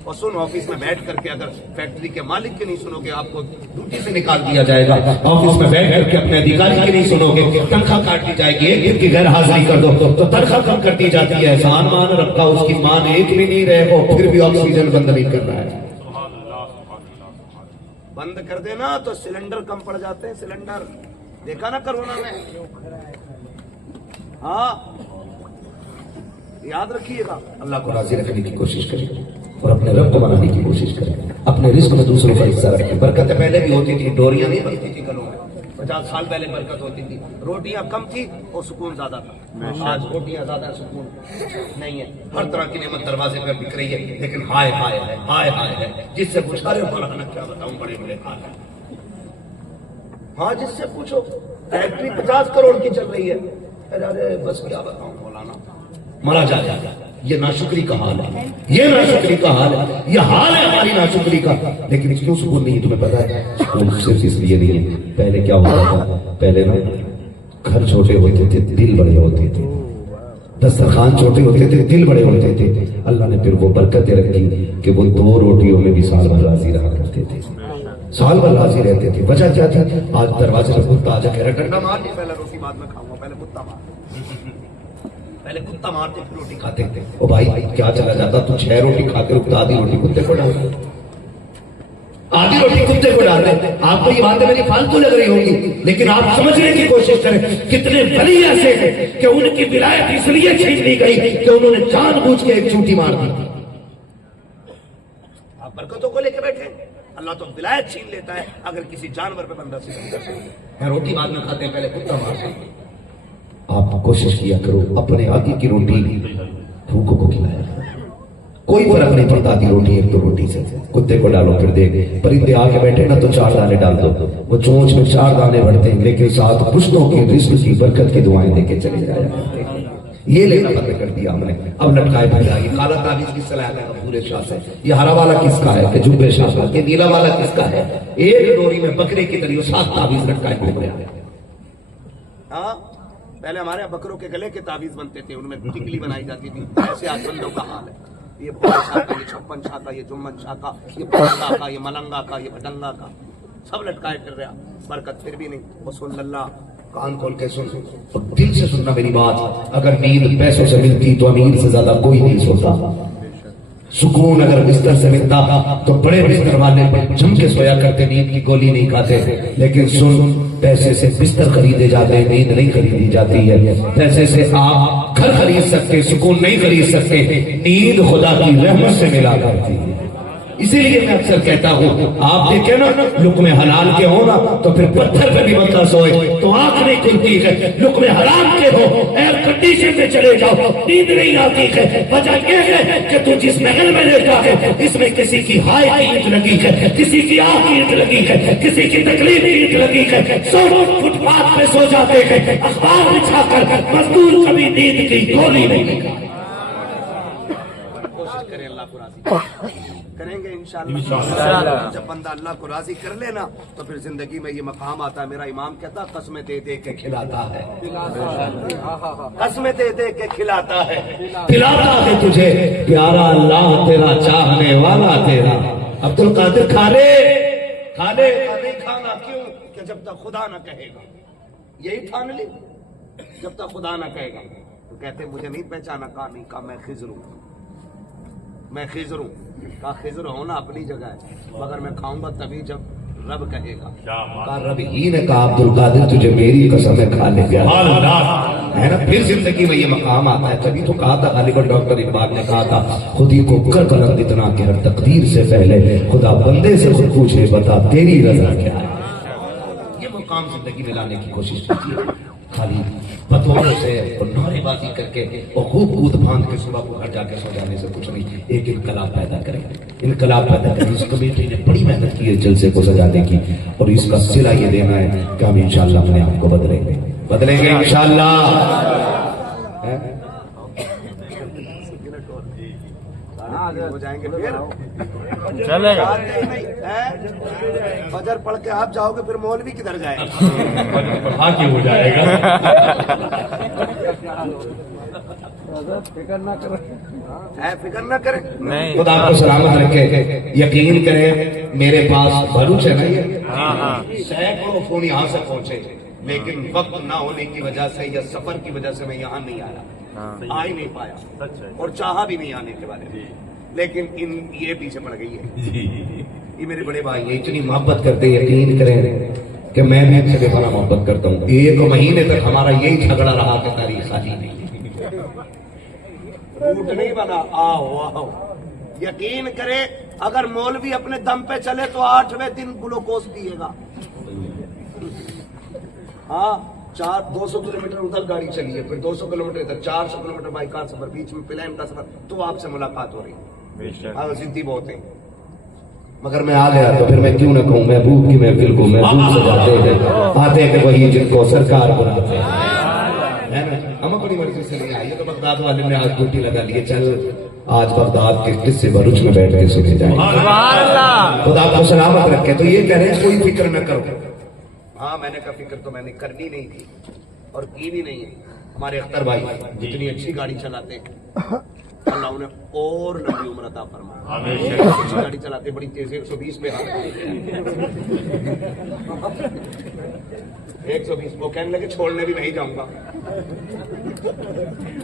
और सुन ऑफिस में बैठ करके अगर फैक्ट्री के मालिक के नहीं सुनोगे आपको ड्यूटी से निकाल दिया जाएगा। ऑफिस में बैठ करके अपने अधिकारी के नहीं सुनोगे तनख्वाह काट दी जाएगी। एक दिन की गैर हाजिरी कर दो तो तनख्वाह कम कर दी जाती है। एहसान मान रखा उसकी मान एक भी नहीं रहे हो फिर भी ऑक्सीजन बंद नहीं कर रहा है। बंद कर देना तो सिलेंडर कम पड़ जाते हैं। सिलेंडर देखा ना कोरोना में? हाँ याद रखिएगा, अल्लाह को राजी रखने की कोशिश करिए और अपने रब को बनाने की कोशिश करें। अपने रिस्क में दूसरों का हिस्सा रखें। बरकत पहले भी होती थी, डोरियां नहीं बनती थी घरों में। 50 साल पहले बरकत होती थी, रोटियां कम थी और सुकून ज्यादा था। आज रोटियां ज्यादा सुकून नहीं है। हर तरह की नेमत दरवाजे पर बिक रही है, लेकिन हाय हाय है हाय हाय है। जिससे पूछा रहे हो क्या बताऊं बड़े बड़े हाल है। हाँ जिससे पूछो फैक्ट्री 50 करोड़ की चल रही है, अरे बस क्या बताऊं मौलाना मरा जाएगा। ये नाशुक्री का हाल है, ये नाशुक्री का हाल है, ये हाल है हमारी नाशुक्री का। लेकिन क्यों सुकून नहीं है तुम्हें पता है? सुकून सिर्फ इसलिए नहीं है, पहले क्या होता था, पहले ना घर छोटे होते थे दिल बड़े होते थे, दस्तरखान छोटे होते थे दिल बड़े होते थे। अल्लाह ने फिर वो बरकतें रखी कि वो 2 रोटियों में भी साल भर राजी रहा करते थे, साल भर राजी रहते थे। वजह क्या थी? आज दरवाजे पर कुत्ता आ जाके डंडा मार दे, पहले रोटी बाद में खाऊंगा, पहले कुत्ता मार, पहले कुत्ता मारते फिर रोटी खाते थे। ओ भाई क्या चला जाता तू 6 रोटी खाते हो, आधी रोटी कुत्ते को डाल, आधी रोटी कुत्ते को डाल दे। आपको ये बातें मेरी फालतू लग रही होंगी, लेकिन आप समझने की कोशिश करें कितने वली ऐसे हैं कि उनकी विलायत इसलिए छीन ली गई कि उन्होंने जानबूझ के एक चूटी मार दी। आप बरकतों को लेकर बैठे, अल्लाह तो विलायत छीन लेता है अगर किसी जानवर पे बंदा से। रोटी बाद में खाते हैं, पहले कुत्ता मारते हैं। आप कोशिश किया करो अपने आगे की रोटी भूखों को खिलाया, कोई फर्क नहीं पड़ता आधी रोटी 1-2 रोटी से। कुत्ते को डालो फिर देख, परिंदे आके बैठे ना तो 4 दाने डाल दो, वो चोंच में 4 दाने बढ़ते हैं, लेकिन साथ पुश्तों की रिस्क की बरकत की दुआएं देके चले जाया करते हैं। ये लेना बंद कर दिया हमने। अब लटकाए फिर ये काला ताबीज किस सलाह है पूरे शाह से, ये हरा वाला किसका है कि जुब्बे शाह का, ये नीला वाला किसका है। एक डोरी में बकरे की तरह 7 ताबीज लटकाए घूम रहे हैं। हाँ, पहले हमारे यहाँ बकरों के गले के ताबीज बनते थे, उनमें टिकली बनाई जाती थी। ऐसे आज बंदों का हाल है। ये भोले शाह का, ये छप्पन शाह का, ये जुम्मन शाह का, ये पलंगा का, ये मलंगा का, ये भटंगा का, सब लटकाए फिर रहा। बरकत फिर भी नहीं। वो सुन अल्लाह, कान खोल के सुन और दिल से सुनना मेरी बात। अगर नींद पैसों से मिलती तो अमीर से ज्यादा कोई नहीं सोता। सुकून अगर बिस्तर से मिलता तो बड़े बिस्तर वाले पर जम के सोया करते, नींद की गोली नहीं खाते। लेकिन सुन, पैसे से बिस्तर खरीदे जाते हैं, नींद नहीं खरीदी जाती है। पैसे से आप घर खरीद सकते, सुकून नहीं खरीद सकते। नींद खुदा की रहमत से मिला करती है। इसीलिए मैं अक्सर कहता हूँ, आप देखे ना लुक़्मे हलाल के हो ना तो फिर पत्थर पे भी बंदा सोए तो आंख नहीं खुलती है। लुक़्मे हराम के हो, एयर कंडीशन में चले जाओ, नींद नहीं आती है। वजह यह है कि तू जिस महल में रहता है इसमें किसी की हाय की ईंट लगी है, किसी की आह की ईंट लगी है, किसी की तकलीफ की ईंट लगी है। सब फुटपाथ पे सो जाते हैं अखबार बिछाकर। मजदूर कभी नींद की गोली नहीं खाते। कोशिश करें अल्लाह को राजी करेंगे इंशाअल्लाह। जब बंदा अल्लाह को राजी कर लेना तो फिर जिंदगी में ये मकाम आता है। मेरा इमाम कहता कसमें दे दे के खिलाता है, कसमें दे दे के खिलाता है, खिलाता है तुझे प्यारा अल्लाह तेरा, चाहने वाला तेरा। अब्दुल कादिर खा ले, खा ले, नहीं खाना क्यों कि जब तक खुदा न कहेगा। यही ठान ली, जब तक खुदा न कहेगा। तो कहते मुझे नहीं पहचाना, कहा नहीं, कहा मैं खिजर हूं, मैं खिजर हूं। कहा खिजर होना अपनी जगह है, मगर मैं खाऊंगा तभी जब रब कहेगा। कहा रब ही ने कहा अब्दुल कादिर तुझे मेरी कसम है खा ले है ना। फिर जिंदगी में ये मकाम आता है। तभी तो कहा था गालिब डॉक्टर इकबाल ने कहा था, खुदी को कर बुलंद इतना कि हर तकदीर से पहले खुदा बंदे से खुद पूछे बता तेरी रजा क्या है। ये मुकाम जिंदगी में लाने की कोशिश कीजिए। खाली बतौरों से और नारेबाजी करके और खूब कूद फांद के सुबह को घर जाके सो जाने से कुछ नहीं। एक इनकलाब पैदा करें, इनकलाब पैदा करें। इस कमेटी ने बड़ी मेहनत की है जलसे को सजाने की, और इसका सिला ये देना है कि हम इंशाअल्लाह अपने आप को बदलेंगे, बदलेंगे इंशाअल्लाह। हो जाएंगे फिर चलेगा। फजर पढ़ के आप जाओगे फिर मौलवी किधर जाएगा। क्यों हो जाएगा। फिक्र ना करें, फिक्र ना करें। नहीं, खुदा आपको सलामत रखे। यकीन करें मेरे पास भरूच है ना, ये सैकड़ों फोन यहाँ से पहुंचे, लेकिन वक्त ना होने की वजह से या सफर की वजह से मैं यहाँ नहीं आया, आ ही नहीं पाया और चाहा भी नहीं आने के बारे में। लेकिन इन ये पीछे पड़ गई है। ये मेरे बड़े भाई है, इतनी मोहब्बत करते, यकीन करें कि मैं भी इनसे बेपनाह मोहब्बत करता हूँ। 1 महीने तक हमारा यही झगड़ा रहा कि तारीख खाली नहीं, ऊट नहीं बना। आओ आओ, यकीन करे अगर मौलवी अपने दम पे चले तो 8वें दिन ग्लूकोज पिएगा। हाँ, 200 किलोमीटर उधर गाड़ी चली है, फिर 200 किलोमीटर इधर, 400 किलोमीटर बाई कार सफर, बीच में प्लेन का सफर, तो आपसे मुलाकात हो रही। हाँ, जिद्दी बहुत है। मगर मैं आ गया तो फिर मैं क्यों ना कहूँ, महबूब की महफिल को महबूब सजाते हैं, आते हैं वही जिनको सरकार बुलाते हैं ना। हम अपनी मर्जी से नहीं आइए। तो बगदाद वाले ने आज ड्यूटी लगा ली, चल आज बगदाद के किस्से भरूच में बैठ के सुने जाए। खुदा आपको सलामत रखे। तो ये कह रहे हैं कोई फिक्र न करो। हाँ, मैंने कहा फिक्र तो मैंने करनी नहीं थी और की भी नहीं है। हमारे अख्तर भाई जितनी अच्छी गाड़ी चलाते हैं अल्लाह उन्हें और लंबी उम्र अता फरमाए। अच्छी गाड़ी चलाते, बड़ी तेज, 120 पे आ 120। वो कहने लगे छोड़ने भी नहीं जाऊंगा।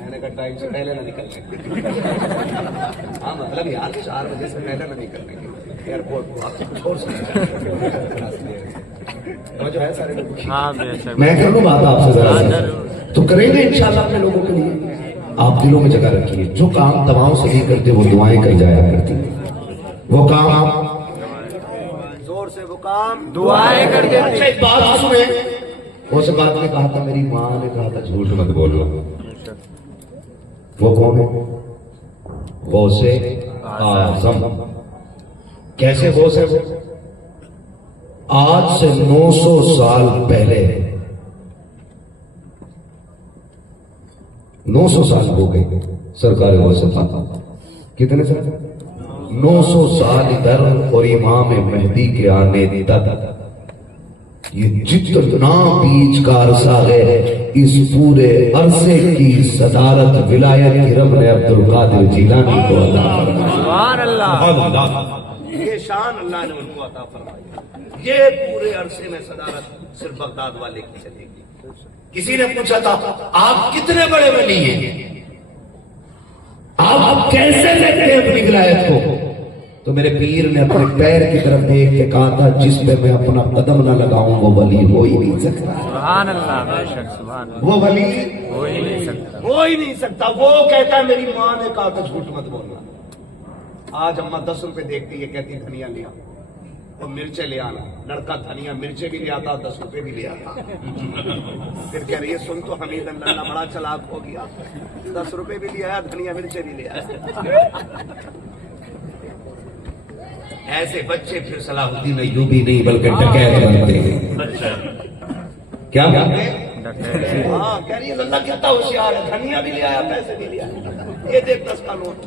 मैंने कहा टाइम से पहले ना निकलने। हाँ, मतलब यार 4 बजे से पहले ना निकलने के एयरपोर्ट आपसे कुछ और जो है सारे लोग। हाँ, मैं करूँ बात आपसे जरा तो करेंगे इंशाल्लाह अपने लोगों के लिए। आप दिलों में जगह रखिए, जो काम दवाओं से नहीं करते वो दुआएं कर जाया करती, वो काम जोर से, वो काम दुआएं कर देते। अच्छा, एक बात सुने, उस बात ने कहा था, मेरी माँ ने कहा था झूठ मत बोलो। वो कौन है? गौसे आज़म। कैसे गौस है वो? आज से 900 साल पहले 900 साल हो गए सरकार वसफ़ा, कितने साल? 900 साल इधर और इमाम मेहदी के आने तक ये जितना बीच का अरसा है, इस पूरे अरसे की सदारत विलायत की रब ने अब्दुल कादिर जिलानी को अता फरमाई। ये शान अल्लाह ने उनको अता फरमाई। ये पूरे अरसे में सदारत सिर्फ बगदाद वाले की चलेगी। किसी ने पूछा था आप कितने बड़े वली हैं, आप कैसे लेते हैं अपनी विलायत को? तो मेरे पीर ने अपने पैर की तरफ देख के कहा था जिस पे मैं अपना कदम ना लगाऊं वो वली हो ही नहीं सकता। सुभान अल्लाह, वो वली हो ही नहीं सकता, हो ही नहीं सकता। वो कहता है मेरी माँ ने कहा था झूठ मत बोलना। आज अम्मा 10 रुपए देखती है, कहती धनिया लिया और मिर्चे ले आना। लड़का धनिया मिर्चे भी ले आता, 10 रुपए भी ले आता। फिर कह रही है सुन तो हमीद अल्लाह बड़ा चालाक हो गया, 10 रुपए भी ले आया, धनिया मिर्चे भी ले आया। ऐसे बच्चे फिर सलाहुद्दीन अय्यूबी नहीं बल्कि डकैत बनते हैं। क्या बनते हैं? हाँ, कह रही है लल्ला कितना होशियार है, धनिया भी ले आया, पैसे भी ले आया। ये देख 10 का नोट।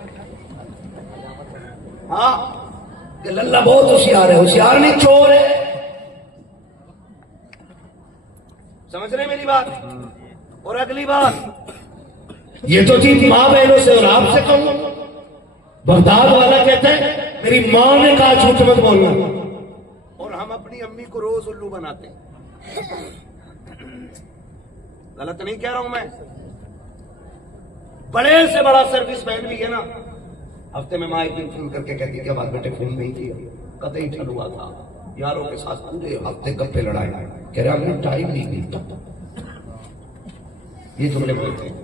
हाँ, कि लल्ला बहुत होशियार है, होशियार नहीं चोर है। समझ रहे मेरी बात? और अगली बात, ये तो थी माँ बहनों से और आपसे कहूं। बगदाद वाला कहते हैं मेरी माँ ने कहा झूठ मत बोलना, और हम अपनी अम्मी को रोज उल्लू बनाते हैं। गलत नहीं कह रहा हूं मैं। बड़े से बड़ा सर्विसमैन भी है ना, हफ्ते में माँ एक दिन फोन करके कहती क्या बात बेटे फोन नहीं किया, कतई ठल हुआ था, यारों के साथ पूरे हफ्ते गप्पे लड़ाए, कह रहे हमने टाइम नहीं मिलता। ये जुमले बोलते हैं।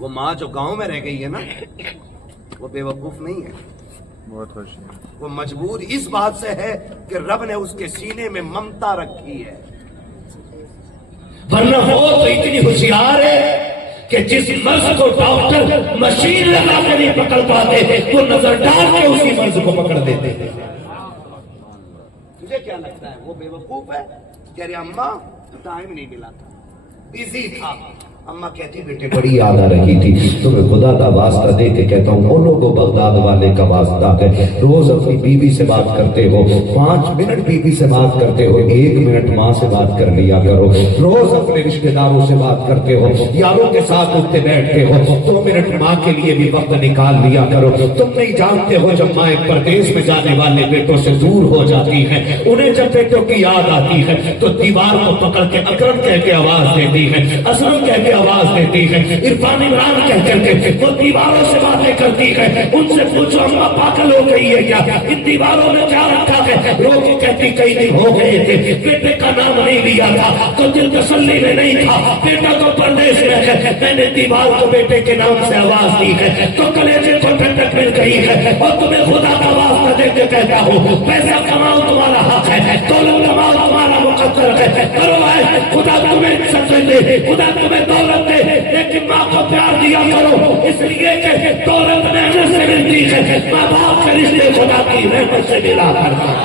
वो माँ जो गांव में रह गई है ना, वो बेवकूफ नहीं है, बहुत होशियार। वो मजबूर इस बात से है कि रब ने उसके सीने में ममता रखी है, वरना वो तो इतनी होशियार है कि जिस मर्ज को डॉक्टर मशीन लगा के नहीं पकड़ पाते, वो नजर डाल के उसी मर्ज को पकड़ देते। तुझे क्या लगता है वो बेवकूफ है? कह रहे अम्मा टाइम नहीं मिला था, बिजी था। अम्मा कहती बेटे बड़ी याद आ रही थी, तुम्हें खुदा का वास्ता दे के कहता हूँ, बोलो को बगदाद वाले का वास्ता है, रोज अपनी बीवी से बात करते हो, 5 मिनट बीवी से बात करते हो, 1 मिनट माँ से बात कर लिया करो। रोज अपने रिश्तेदारों से बात करते हो, यारों के साथ उठते बैठते हो, 2 मिनट माँ के लिए भी वक्त निकाल लिया करो। तुम नहीं जानते हो जब माँ परदेश में जाने वाले बेटों से दूर हो जाती है, उन्हें जब बेटों की याद आती है तो दीवार को पकड़ के अकरम कह के आवाज देती है, असलम कह के आवाज देती है, इरफान इमरान कह करके वो दीवारों से बातें करती है। उनसे पूछो अम्मा पागल हो गई है क्या, इन दीवारों में क्या रखा है? रोगी कहती कई दिन हो गए थे, बेटे का नाम नहीं लिया था तो दिल तसल्ली में नहीं था, बेटा तो परदेश में है, मैंने दीवार को बेटे के नाम से आवाज दी है तो कलेजे को ठंडक मिल गई है। और तुम्हें खुदा का वास्ता दे के कहता हूँ, पैसा कमाओ तुम्हारा हक है, दौलत कमाओ तुम्हारा मुकद्दर है, करो है खुदा तुम्हें इज्जत दे, खुदा तुम्हें दौलत दे, लेकिन माँ को प्यार दिया करो, इसलिए कि दौलत मेहनत से मिलती है, माँ बाप के रिश्ते खुदा की रहमत से मिला करता है।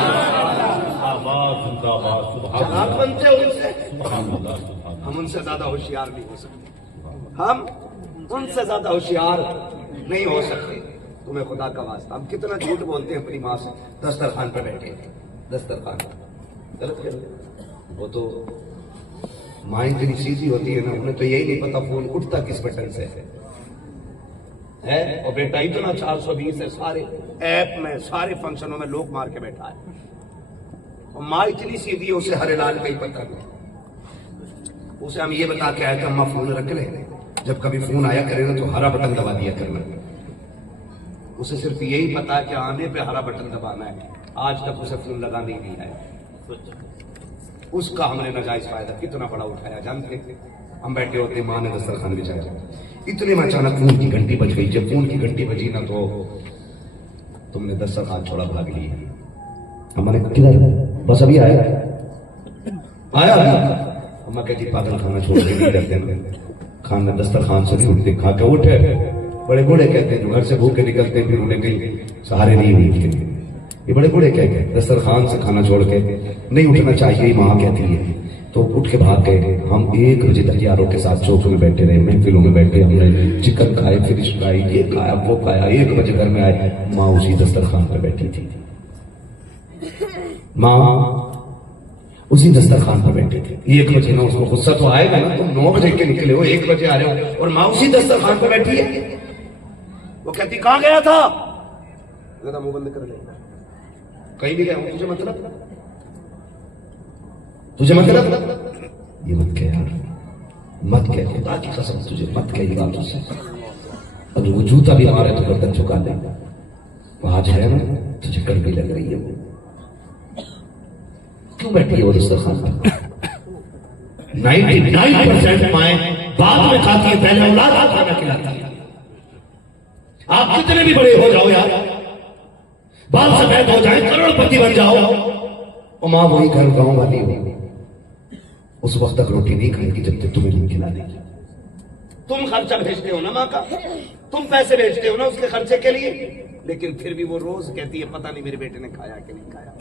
आप बनते हो उनसे, हम उनसे ज्यादा होशियार नहीं हो सकते, हम उनसे ज्यादा होशियार नहीं हो सकते। तुम्हें खुदा का वास्ता, हम कितना झूठ बोलते हैं अपनी माँ से, दस्तरखान पर बैठे, दस्तरखान गलत कर, वो तो माँ इतनी सीधी होती है ना, उन्हें तो यही नहीं पता फोन उठता किस बटन से है। और बेटा इतना 420 है, सारे ऐप में सारे फंक्शनों में लोग मार के बैठा है, और माँ इतनी सीधी है उसे हरे लाल का ही पता नहीं। उसे हम ये बता के आए थे अम्मा फोन रख ले, जब कभी फोन आया करे ना तो हरा बटन दबा दिया करना। उसे सिर्फ यही पता है कि आने पे हरा बटन दबाना है, आज तक उसे फोन लगा नहीं दिया है। उसका हमने नाजायज फायदा कितना बड़ा उठाया जानते। हम बैठे होते, माँ ने दस्तरखान बिछाया, इतने में अचानक फोन की घंटी बज गई। जब फोन की घंटी बजी ना तो तुमने दस्तरखान छोड़ा भाग ली। हमने किधर, बस अभी आया अम्मा कहती पागल खाना छोड़ के नहीं रहते, खाना दस्तरखान से नहीं उठते, खा के उठे। बड़े बूढ़े कहते हैं जो घर से भूखे निकलते फिर उन्हें कहीं सहारे नहीं हुई, ये बड़े बूढ़े कह गए दस्तरखान से खाना छोड़ के नहीं उठना चाहिए। माँ कहती है तो उठ के भाग गए। हम 1 बजे तक यारों के साथ चौक में बैठे रहे, महफिलों में बैठे, हमने चिकन खाए, फिश खाई, ये खाया वो खाया। 1 बजे घर में आए, माँ उसी दस्तरखान पर बैठी थी। माँ उसी दस्तरखान पर बैठे थे। 1 बजे ना, उसको गुस्सा तो आएगा ना, तुम 9 बजे के निकले हो, 1 बजे आ रहे हो और माँ उसी दस्तरखान पर बैठी है। वो कहती कहां गया था? मुंह बंद कर ले, कहीं भी गया हूं, तुझे मतलब ये मत कह यार, मत कह, खुदा की कसम तुझे मत कह ये बात उससे। अगर वो जूता भी हमारे तो गर्दन झुका ले, वो आज है ना, तुझे कड़वी लग रही है। क्यों बैठी है वो दस्तरखान पर? 99% माएं बाद में खाती है, पहले औलाद को खाना खिलाती है। आप कितने भी बड़े हो जाओ यार, बाल सफेद हो जाए, करोड़पति बन जाओ, और मां वही घर गांव वाली हो, उस वक्त तक रोटी नहीं खाएगी जब तक तुम्हें नहीं खिला देगी। तुम खर्चा भेजते हो ना माँ का, तुम पैसे भेजते हो ना उसके खर्चे के लिए, लेकिन फिर भी वो रोज कहती है पता नहीं मेरे बेटे ने खाया कि नहीं खाया,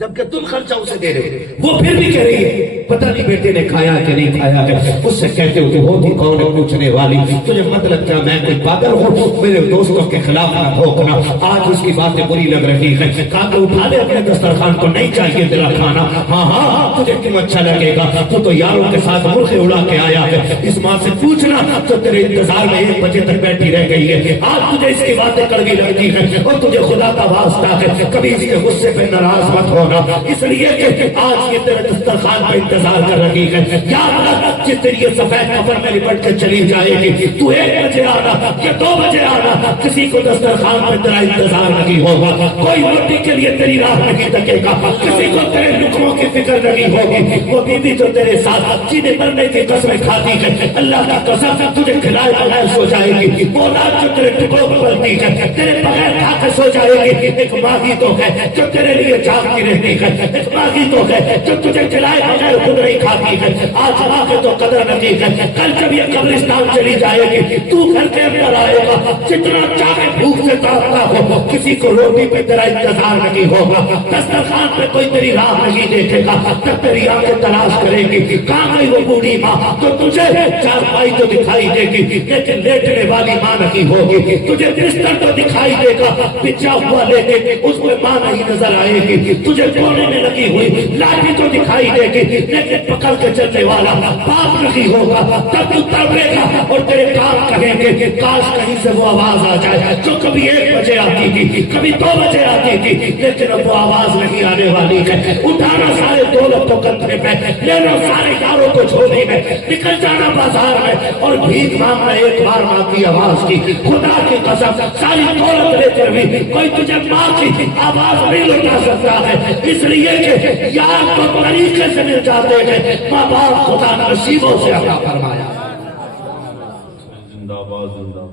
जबकि तुम खर्चा उसे दे रहे हो। वो फिर भी कह रही है पता नहीं बेटे ने खाया कि नहीं खाया है। उससे कहते हो कि वो भी कौन है पूछने वाली, तुझे मतलब क्या मैं कोई पागल हूँ? मेरे दोस्तों के खिलाफ ना भोंकना। आज उसकी बातें बुरी लग रही है, कहा उठा ले अपने दस्तरखान को, नहीं चाहिए तेरा खाना। हाँ हाँ तुझे क्यों अच्छा लगेगा, तू तो यारों के साथ मुर्गे उड़ा के आया है। इस माँ से पूछना तो तेरे इंतजार में 1 बजे तक बैठी रह गई है। आज तुझे इसकी बातें कड़वी लगती है और तुझे खुदा का वास्ता है कभी इसके गुस्से पे नाराज मत हो, इसलिए कि आज ये तेरे दस्तरखान पर इंतजार कर रही है। याद रख, जिस दिन ये सफेद कफन में लिपट कर चली जाएगी, तू 1 बजे आना या 2 बजे आना, किसी को दस्तरखान पर तेरा इंतजार नहीं होगा। कोई रोटी के लिए तेरी राह नहीं तकेगा, किसी को तेरे लुकमों की फिक्र नहीं होगी। वो बीवी जो तेरे साथ जीने मरने की कसमें खाती है, अल्लाह की कसम तुझे खिलाए बगैर सो जाएगी। वो रात जो तेरे टुकड़ों पर पलती है, तेरे बगैर खाकर सो जाएगी। एक माँ ही तो है जो तेरे लिए जागती रहती है, एक माँ ही तो है जो तुझे खिलाए बगैर खुद नहीं खाती है। आज माँ के तो कदर नहीं है, कल जब ये कब्रिस्तान चली जाएगी, तू घर के अंदर आएगा, जितना चाहे भूख से ताकता हो, किसी को रोटी पे तेरा इंतजार नहीं होगा। दस्तरखान पे कोई तेरी राह नहीं देखेगा, तब तेरी आंखें तलाश करेगी कहां गई वो बूढ़ी माँ। तो तुझे चारपाई तो दिखाई देगी, लेकिन लेटने वाली माँ नहीं होगी। तुझे बिस्तर तो दिखाई देगा, बिछा हुआ लेके उसमें माँ नहीं नजर आएगी। तुझे कोने में लगी हुई लाठी तो दिखाई देगी, लेकिन पकड़ के चलने वाला बाप नहीं होगा। तब तू तड़पेगा और तेरे काम कहेंगे काश कहीं से वो आवाज आ जाए जो कभी 1 बजे आती थी, कभी 2 बजे आती थी, लेकिन अब वो आवाज नहीं आने वाली है। उठाना सारे दौलत को कंधे पे, लेना सारे यारों को झोली में, निकल जाना बाजार में और भीख मांगना 1 बार माँ की आवाज की। खुदा की कसम सारी दौलत लेकर भी कोई तुझे माँ की आवाज नहीं लौटा सकता है, इसलिए कि यार तो तरीके से मिल जाते हैं। माँ बाप खुदा नसीबों से अता फरमाया,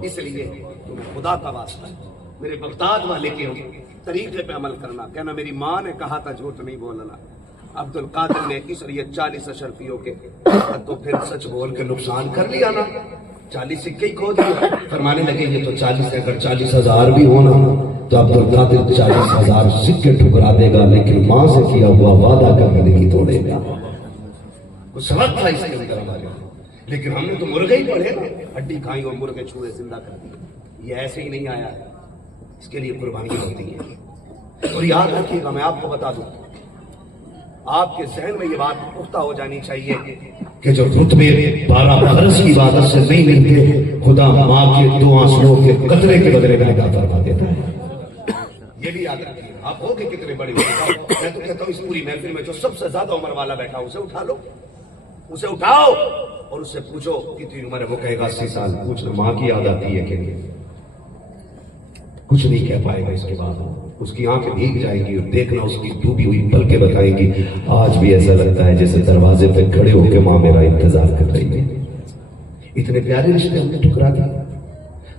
इसलिए तुम्हें खुदा का वास्ता मेरे बगदाद वाले के तरीके पे अमल करना। कहना मेरी माँ ने कहा था झूठ नहीं बोलना। अब्दुल कादिर ने इसलिए 40 अशरफियों के तो फिर सच बोल के नुकसान कर लिया ना, 40 सिक्के ही खो दिया। फरमाने लगे ये तो 40 अगर 40,000 भी होना तो अब्दुल कादिर 40,000 सिक्के ठुकरा देगा, लेकिन माँ से किया हुआ वादा कभी नहीं तोड़ेगा। वो सबक था इसके अंदर हमारे, लेकिन हमने तो मुर्गे ही पढ़े ना, हड्डी खाई और मुर्गे छुए जिंदा कर दिए। ये ऐसे ही नहीं आया, इसके लिए कुर्बानी होती है। और याद रखिएगा, मैं आपको बता दूं, आपके जहन में ये बात पुख्ता हो जानी चाहिए कि जो रुतबे 12 बरस की इबादत से नहीं मिलते, खुदा माँ के 2 आंसुओं के कतरे के बदले में अता फरमा देता है। ये भी याद रखिए। आप हो गए कितने बड़े, मैं तो कहता हूँ इस पूरी महफिल में जो सबसे ज्यादा उम्र वाला बैठा उसे उठा लो, उसे उठाओ और उससे पूछो कितनी उम्र है। वो कहेगा 80 साल। पूछना माँ की याद आती है कि नहीं? कुछ नहीं कह पाएगा। इसके बाद उसकी आंखें भीग जाएंगी और देखना उसकी डूबी हुई पलकें बताएंगी आज भी ऐसा लगता है जैसे दरवाजे पे खड़े होकर माँ मेरा इंतजार कर रही है। इतने प्यारे रिश्ते हमने ठुकरा दिए,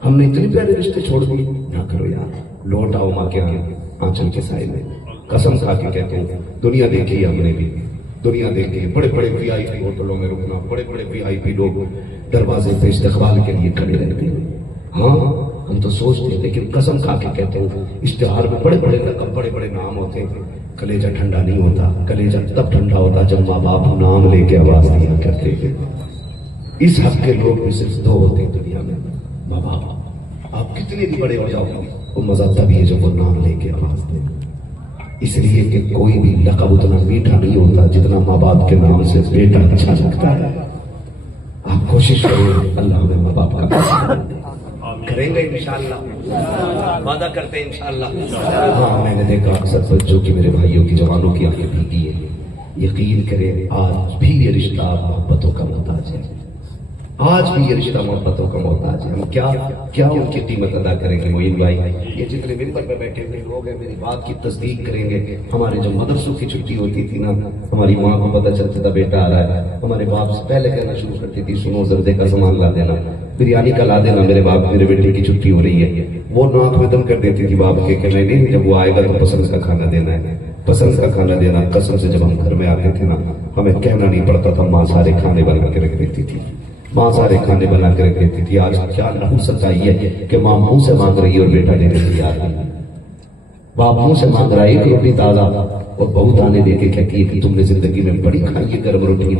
हमने इतने प्यारे रिश्ते छोड़ दिए। ना करो यार, लौट आओ माँ के आंचल के साए में। कसम खा के कहते हैं, दुनिया देखी है हमने भी, दुनिया देखी है। बड़े बड़े VIP होटलों में रुकना, बड़े बड़े VIP लोग दरवाजे पे इस्तकबाल के लिए खड़े रहते हैं। हाँ, हम तो सोचते हैं, लेकिन कसम खा के कहते हैं इश्तिहार में बड़े बड़े रकम, बड़े बड़े नाम होते हैं, कलेजा ठंडा नहीं होता। कलेजा तब ठंडा होता जब माँ बाप नाम लेके आवाज दिया करते थे। इस हक के लोग भी सिर्फ दो होते हैं दुनिया में, माँ बाप। आप कितने भी बड़े हो जाओगे, वो मजा तभी है जब वो नाम लेके आवाज दे। इसलिए कि कोई भी लक़ब उतना मीठा नहीं होता जितना माँ बाप के नाम से बेटा अच्छा लगता है। आप कोशिश करें, अल्लाह हमें माँ बाप का करेंगे इंशाअल्लाह, वादा करते हैं इंशाअल्लाह। हाँ, मैंने देखा अक्सर बच्चों की, मेरे भाइयों की, जवानों की आंखें भीगी है। यकीन करें आज भी ये रिश्ता मोहब्बतों का मोहताज है, आज भी ये रिश्ता मोहब्बतों का मोहताज है। हम क्या क्या उनकी कीमत अदा करेंगे मोइन भाई। ये जितने मिंबर पे बैठे हुए लोग हैं मेरी बात की तस्दीक करेंगे। हमारे जब मदरसों की छुट्टी होती थी ना, हमारी माँ को पता चलता था बेटा आ रहा है, हमारे बाप से पहले कहना शुरू करती थी, सुनो जर्दे का सामान ला देना, बिरयानी का ला देना, मेरे बाप मेरे बेटे की छुट्टी हो रही है। वो नाक में दम कर देती थी बाप के कि नहीं, जब वो आएगा तो पसंद का खाना देना है, पसंद का खाना देना। कसम से जब हम घर में आते थे ना, हमें कहना नहीं पड़ता था, माँ सारे खाने बना के रख देती थी, माँ सारे खाने बना के रख देती थी। आज क्या नहुसत आई है कि माँ मुंह से मांग रही है और बेटा देने तैयार नहीं। बाप मुंह से मांग रहा है एक रोटी ताजा, और बहू दाने देके कहती है कि तुमने जिंदगी में बड़ी खाई है गर्म रोटी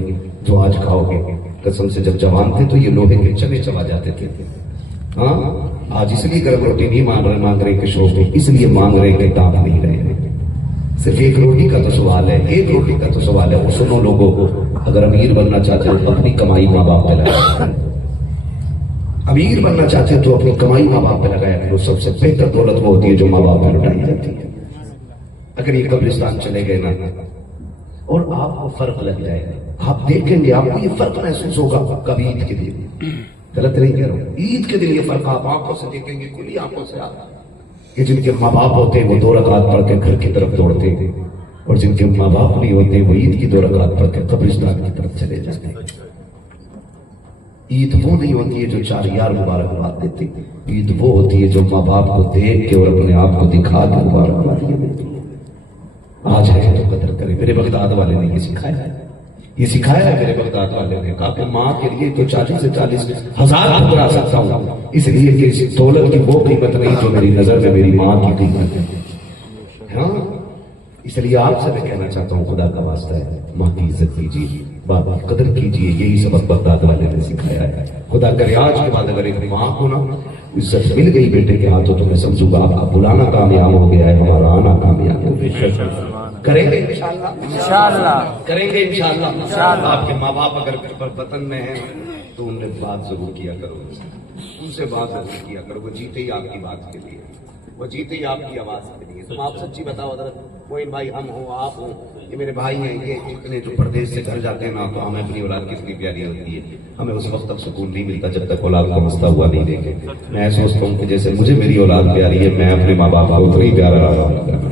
जो आज खाओगे। कसम से जब जवान थे तो ये लोहे के चने चबा जाते थे। हाँ, आज इसलिए गर्म रोटी नहीं मांग रहे कि शौक नहीं, इसलिए मांग रहे कि दाम नहीं रहे। सिर्फ एक रोटी का तो सवाल है, एक रोटी का तो सवाल है। और सुनो लोगों को, अगर अमीर बनना चाहते हो तो अपनी कमाई माँ बाप पे लगाया, अमीर बनना चाहते हो तो अपनी कमाई माँ बाप पे लगाया करो। सबसे बेहतर दौलत वो होती है जो माँ बाप पे लुटाई जाती है। अगर ये कब्रिस्तान चले गए ना और आपको फर्क लग जाए, आप देखेंगे, आपको ये फर्क महसूस होगा कभी ईद के दिन, गलत नहीं कह रहा हूं, ईद के दिन ये फर्क आप आंखों से देखेंगे, खुली आंखों से आप। ये जिनके माँ बाप होते हैं वो 2 रकात पढ़ के घर की तरफ दौड़ते हैं, और जिनके माँ बाप नहीं होते वो ईद की 2 रकात पढ़ के कब्रिस्तान की तरफ चले जाते हैं। ईद वो नहीं होती है जो 4 यार मुबारकबाद देते, ईद वो होती है जो माँ बाप को देख के और अपने आप को दिखा के मुबारकबादियां देती है। आज है तो कदर करे। मेरे बगदाद वाले ने ये सिखाया है, ये सिखाया है मेरे बगदाद वाले ने। कहा कि माँ के लिए तो 40 से 40 हजार ठुकरा सकता हूँ, इसलिए कि इस दौलत की वो कीमत नहीं जो मेरी नजर में मेरी माँ की कीमत है। हाँ, इसलिए आपसे मैं कहना चाहता हूँ, खुदा का वास्ता है, माँ की इज्जत कीजिए, बाप की कदर कीजिए। यही सबक बगदाद वाले ने सिखाया है। खुदा करे आज के बाद अगर एक माँ को ना इज्जत मिल गई बेटे के हाथों, तो मैं समझूंगा आपका बुलाना कामयाब हो गया है, हमारा आना कामयाब हो गया। करेंगे इंशाअल्लाह, इंशाअल्लाह करेंगे इंशाअल्लाह, इंशाअल्लाह। आपके माँ बाप अगर वतन में हैं तो उनसे बात जरूर किया करो, उनसे बात जरूर किया करो। वो जीते ही आपकी बात के लिए, वो जीते ही आपकी आवाज के लिए। तुम आप सच्ची बताओ हज़रत मोइन भाई, हम हो आप हो, ये मेरे भाई हैं, ये जितने जो परदेश से घर जाते हैं ना, तो हमें अपनी औलाद कितनी प्यारी होती है। हमें उस वक्त तक सुकून नहीं मिलता जब तक औलाद को मसता हुआ नहीं देखे। मैं सोचता हूँ कि जैसे मुझे मेरी औलाद प्यारी है, मैं अपने माँ बाप को उतना ही प्यारा रहा है।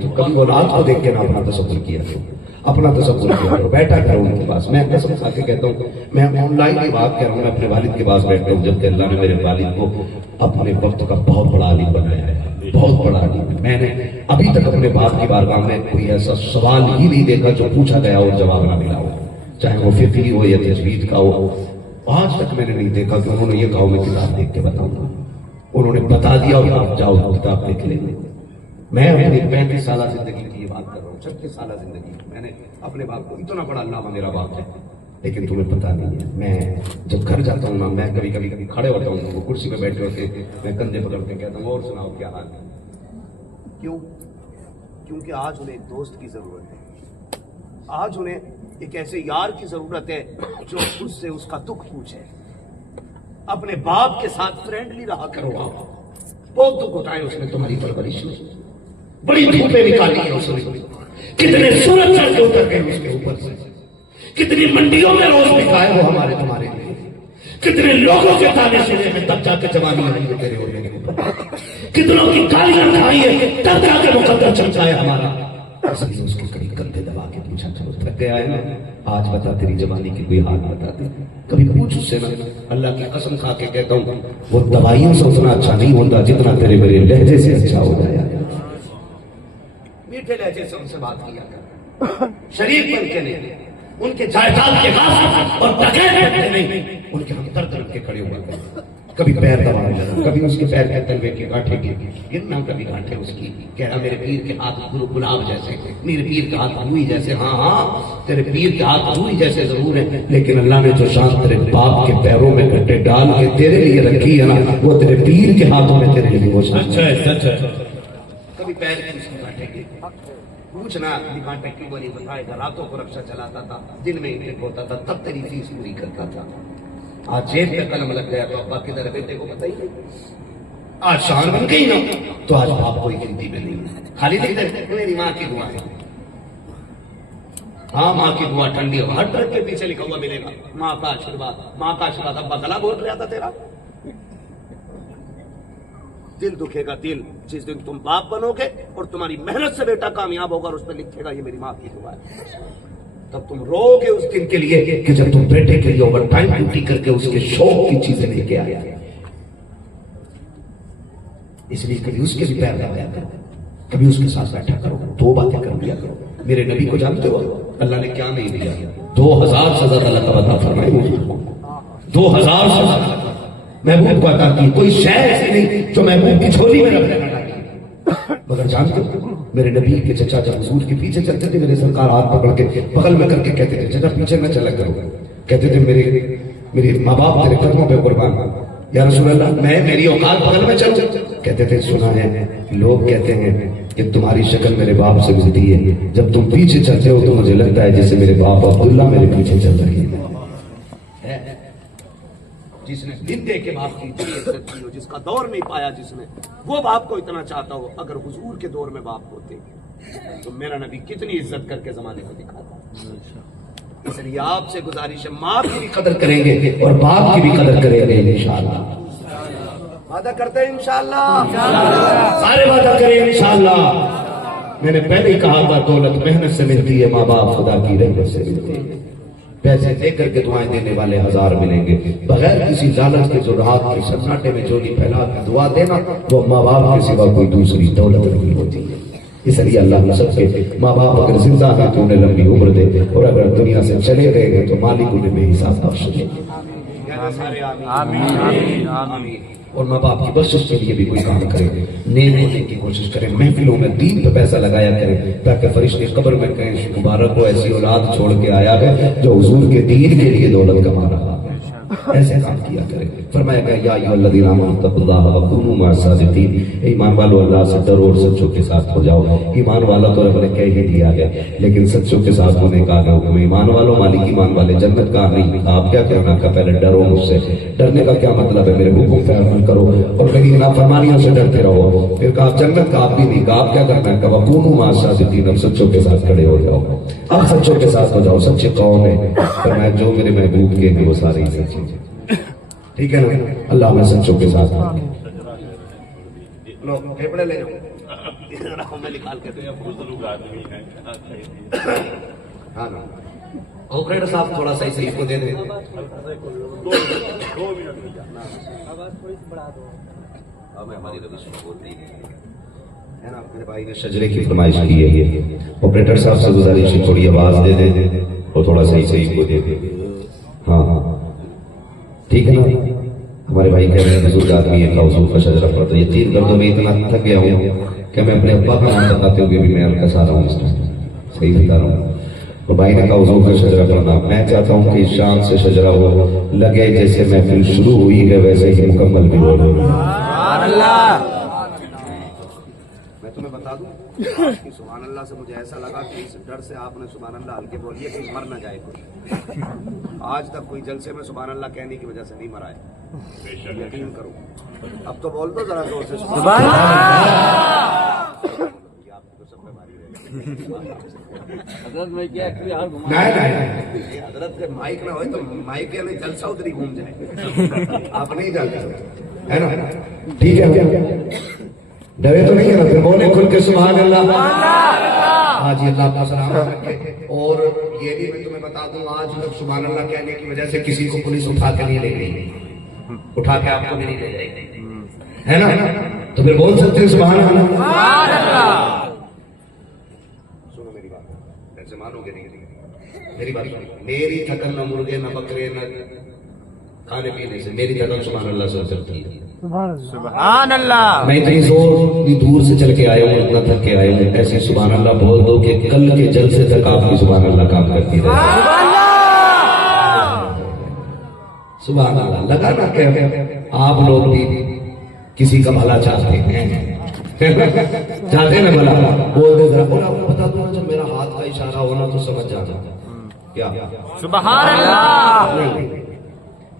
तो कभी औलाद को देख के ना अपना तसव्वुर किया करो, अपना तसव्वुर किया करो, बैठा करो उनके पास। मैं कसम खा के कहता हूँ, मैं ऑनलाइन की बात कर रहा हूँ, मैं अपने वालिद के पास बैठता हूँ, जबकि अल्लाह ने मेरे वालिद को अपने वक्त का बहुत बड़ा आलिम बनाया है, बहुत बड़ा आलिम। मैंने अभी तक अपने बाप की बारगाह में कोई ऐसा सवाल ही नहीं देखा जो पूछा गया और जवाब ना मिला हो, चाहे वो फिक्री हो या तजवीद का हो। आज तक मैंने नहीं देखा कि उन्होंने ये कहा मैं किताब देख के बताऊंगा। उन्होंने बता दिया और आप जाओ किताब देख लेंगे। मैं अपनी 35 साल जिंदगी की ये बात कर रहा हूँ, 36 साल जिंदगी मैंने अपने बाप को, इतना बड़ा अल्लाह मेरा बाप है, लेकिन तुम्हें पता नहीं है। मैं जब घर जाता हूँ ना, मैं कभी कभी खड़े होता हूँ, वो कुर्सी पे बैठे होते, मैं कंधे पकड़ के कहता हूँ और सुनाओ क्या हाल है। क्यों? क्योंकि आज उन्हें एक दोस्त की जरूरत है, आज उन्हें एक ऐसे यार की जरूरत है जो उससे उसका दुख पूछे। अपने बाप के साथ फ्रेंडली रहा करो। आप बहुत दुख उठाए उसने तुम्हारी परवरिश में, बड़ी धूपें निकाली है उसने, कितने सूरज चढ़ उतर गए उसके ऊपर से, कितनी मंडियों में रोज बिकाए वो हमारे तुम्हारे लिए, कितने लोगों के ताने सुने में तब जाके जवानी आई है तेरे और मेरे ऊपर, कितनों की गालियां खाई है तब जाके मुकद्दर चमका है हमारा। इसलिए उसको कभी कंधे दबा के पूछा, चलो थक गया है ना, आज बता तेरी जवानी की कोई हाल बता दे। कभी पूछ उससे ना, अल्लाह की कसम खा के कहता हूँ, वो दवाइयों से उतना अच्छा नहीं होता जितना तेरे मेरे लहजे से अच्छा हो जाए। मीठे लहजे से उनसे बात किया कर, शरीफ बन के नहीं, उनके जायदाद के गास और डकैत बनके नहीं, उनके हम दर्द रख के खड़े हुआ कर। कभी पैर दबाने लगा, कभी उसके पैर के तलवे के गांठे गिरना, कभी गांठे उसकी। कह रहा मेरे पीर के हाथ गुलाब जैसे, मेरे पीर के हाथ रूई जैसे। हाँ हाँ, तेरे पीर के हाथ रूई जैसे जरूर है, लेकिन अल्लाह ने जो शान तेरे बाप के पैरों में गड्ढे डाल के तेरे लिए रखी है ना, वो तेरे पीर के हाथों में तेरे लिए वो शान। अच्छा है, सच है। कभी पैर की उसकी गांठे गिर, पूछना गांठे क्यों बनी बताएगा। रातों को रक्षा चलाता था, दिन में इंटेक होता था, तब तेरी फीस पूरी करता था। आज जेब में कलम लग गया तो अब्बा किधर बेटे को बताइए। आज शान बन गई ना तो आज बाप कोई गिनती में नहीं, खाली लिख दे मेरी माँ की दुआ है। हाँ, माँ की दुआ ठंडी हवा, हर ट्रक के पीछे लिखा हुआ मिलेगा माँ का आशीर्वाद, माँ का आशीर्वाद। अब्बा गला बोल रहा था तेरा। दिल दुखेगा दिल जिस दिन तुम बाप बनोगे और तुम्हारी मेहनत से बेटा कामयाब होगा और उस पर लिखेगा ये मेरी माँ की दुआ है। तब तुम रोगे उस दिन के लिए कि जब तुम बेटे के लिए ओवर टाइम ड्यूटी करके उसके शौक की चीजें लेके आए। इसलिए कभी उसके भी पैर दबाया करो, कभी उसके साथ बैठा करो, दो बातें कर लिया करो। मेरे नबी को जानते हो अल्लाह ने क्या नहीं दिया? 2000 सजा अल्लाह का बता फरमाए, 2000 सजा महबूब को अता की। कोई शय ऐसी नहीं जो महबूब की झोली में रखने ना डाली। मगर जानते हो मेरे नबी के चचा जब हुजूर के पीछे चलते थे, मेरे सरकार हाथ पकड़ के बगल में करके कहते थे चचा पीछे न चला करो। कहते थे मेरे माँ बाप तेरे कदमों पे कुर्बान, या रसूल अल्लाह मैं मेरी औकात बगल में चलूं। कहते थे सुना है लोग कहते हैं कि तुम्हारी शक्ल मेरे बाप से मिलती है, जब तुम पीछे चलते हो तो मुझे लगता है जैसे मेरे बाप अब्दुल्ला मेरे पीछे चल रही है। जिसने दिन दे के बाप की इतनी इज्जत की हो, जिसका दौर नहीं पाया जिसने, वो बाप को इतना चाहता हो। अगर हुजूर के दौर में बाप होते तो मेरा नबी कितनी इज्जत करके जमाने को दिखाता। इसलिए आपसे गुजारिश है माँ की भी कदर करेंगे और बाप की भी कदर करेंगे इंशाअल्लाह। वादा करते हैं इंशाअल्लाह, सारे वादा करें इंशाअल्लाह। मैंने पहले ही कहा था दौलत मेहनत से मिलती है, माँ बाप खुदा की रहमत से मिलती है। पैसे देकर के दुआएं देने वाले 1000 मिलेंगे, बगैर किसी लालच के जो रात के सन्नाटे में चोली फैला के दुआ देना, वो माँ बाप के सिवा कोई दूसरी दौलत नहीं होती है। इसलिए अल्लाह ने सबके माँ बाप अगर जिंदा है तो उन्हें लंबी उम्र दे, और अगर दुनिया से चले गए तो मालिक उन्हें बेहिसाब बख्श दे। और माँ बाप की बख्शिश के लिए भी कोई काम करे, नेक होने की कोशिश करें, महफिलों में दीन पे पैसा लगाया करें, ताकि फरिश्ते कब्र में कहें मुबारक हो ऐसी औलाद छोड़ के आया है जो हुजूर के दीन के लिए दौलत कमा रहा है। ऐसे काम किया करें। फरमाया गया या अय्युहल्लज़ीना आमनू तक़ुल्लाह व कूनू मअस-सादिक़ीन, ईमान वालों अल्लाह से डरो और सच्चों के साथ हो जाओ। ईमान वाला तो रब ने कह ही दिया है, लेकिन सच्चों के साथ होने का हुक्म। ईमान वालों मालिक ईमान वाले जन्नत का नहीं, आप क्या कहना का पहले डरो मुझसे। डरने का क्या मतलब है? मेरे हुक्म पे अमल करो और मेरी नाफरमानियों से डरते रहो। फिर कहा जन्नत का आप भी नहीं, कहा आप क्या करना है? कहा कूनू मअस-सादिक़ीन, अब सच्चों के साथ खड़े हो जाओ, अब सच्चों के साथ हो जाओ। सच्चे कौन है? फरमाया जो मेरे महबूब के हैं वो सारे ही सच्चे। ठीक है ना? अल्लाह में सच्चों के साथ लो फेफड़े ले जाओ मैं निकाल के हाँ ना ऑपरेटर साहब थोड़ा सा इसे इसको दे दे। हमारी है ना, मेरे भाई ने शजरे की फरमाइश की है। ये ऑपरेटर साहब से गुजारिश है थोड़ी आवाज दे दे और थोड़ा सही सही को दे दे। हाँ ठीक है ना? हमारे भाई कह रहे हैं बुजुर्ग आदमी है खाउसूल का शजरा पड़ता है। ये 3 गर्दों में इतना थक गया हूँ कि मैं अपने अब्बा का नाम बताते हुए भी मैं हल्का सा रहा हूँ, इस टाइम सही बता रहा हूँ। तो भाई ने कहा हुजूर का शजरा पढ़ना, मैं चाहता हूँ कि शान से शजरा हो, लगे जैसे महफिल शुरू हुई है वैसे ही मुकम्मल भी हो। मैं तुम्हें बता दूं कि सुभान अल्लाह से मुझे ऐसा लगा कि इस डर से आपने सुभान अल्लाह हल्के बोलिए कि मर ना जाए कोई। आज तक कोई जलसे में सुभान अल्लाह कहने की वजह से नहीं मरा है, यकीन करो। अब तो बोल दो जरा जोर से सुभान अल्लाह। हजरत के माइक ना हो तो माइक या नहीं जलसा उधर ही घूम जाए, आप नहीं जानते है ना? ठीक है, डरे तो नहीं है ना? फिर बोले खुल के सुभान अल्लाह। आज ये अल्लाह का सलाम रखे। और ये भी मैं तुम्हें बता दूं, आज लोग सुभान अल्लाह कहने की वजह से किसी को पुलिस उठा के नहीं ले गई, उठा के आपको भी नहीं ले जाएगी, है ना? तो फिर बोल सकते हैं सुभान अल्लाह। सुनो मेरी बात, ऐसे मानोगे नहीं मेरी बात। मेरी थकन न मुर्गे न बकरे न खाने पीने से मेरी तरफ सुभान अल्लाह से चलती है। सुभान अल्लाह। मैं इतनी दूर से चल के आया हूँ, इतना थक के आया हूँ, ऐसे सुभान अल्लाह बोल दो कि कल के जलसे तक आपकी सुभान अल्लाह काम करती रहे। सुभान अल्लाह। लगाना क्या, आप लोग भी किसी का भला चाहते हैं चाहते ना भला, बोल दे जरा, आपको बता दो जब मेरा हाथ का इशारा होना तो समझ जाना क्या सुभान अल्लाह।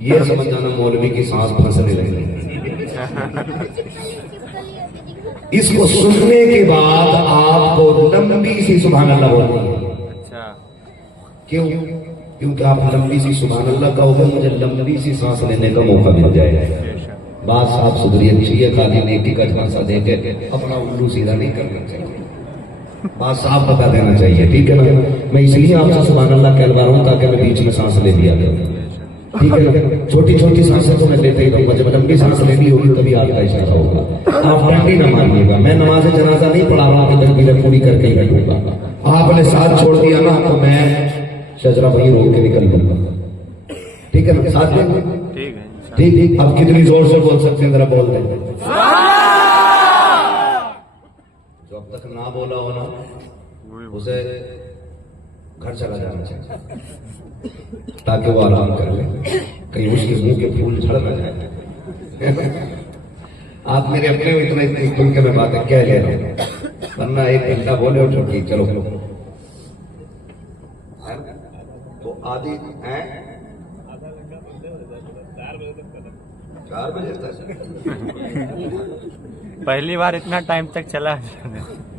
ये समझ जाना मौलवी की सांस फंसने लगी। इसको सुनने के बाद आपको लंबी सी सुभान अल्लाह बोलनी है। क्यों? क्योंकि आप लंबी सी सुभान अल्लाह का होगा, मुझे लंबी सी सांस लेने का मौका मिल जाएगा। बात साफ सुथरी अच्छी है, खाली नेकी का झांसा देके अपना उल्लू सीधा नहीं करना चाहिए, बात साफ बता देना चाहिए, ठीक है ना। मैं इसलिए आपसे सुभान अल्लाह कहलवा रहा हूँ ताकि मैं बीच में सांस ले लिया करूँ, ठीक है ना। छोटी छोटी सांसें तो मैं लेते ही रहूंगा, जब लंबी सांस लेनी होगी तभी हाथ का इशारा होगा। आप ठंडी न मानिएगा, मैं नमाज जनाजा नहीं पढ़ा रहा हूँ, तकबीर पूरी करके ही बैठूंगा। आपने साथ छोड़ दिया ना तो मैं शजरा वहीं रोक के निकल लूंगा, ठीक है ना। साथ में ठीक। अब कितनी जोर से बोल सकते हैं जरा बोल दें। जो अब तक ना बोला हो ना उसे घर चला जाना चाहिए ताकि वो आराम कर ले, कहीं उसके मुंह के फूल झड़ ना जाए। आप मेरे अपने इतने खुल के मैं बातें कह ले रहा हूं, वरना एक घंटा बोले और छोटी चलो तो आधी है 4 बजे तक। पहली बार इतना टाइम तक चला।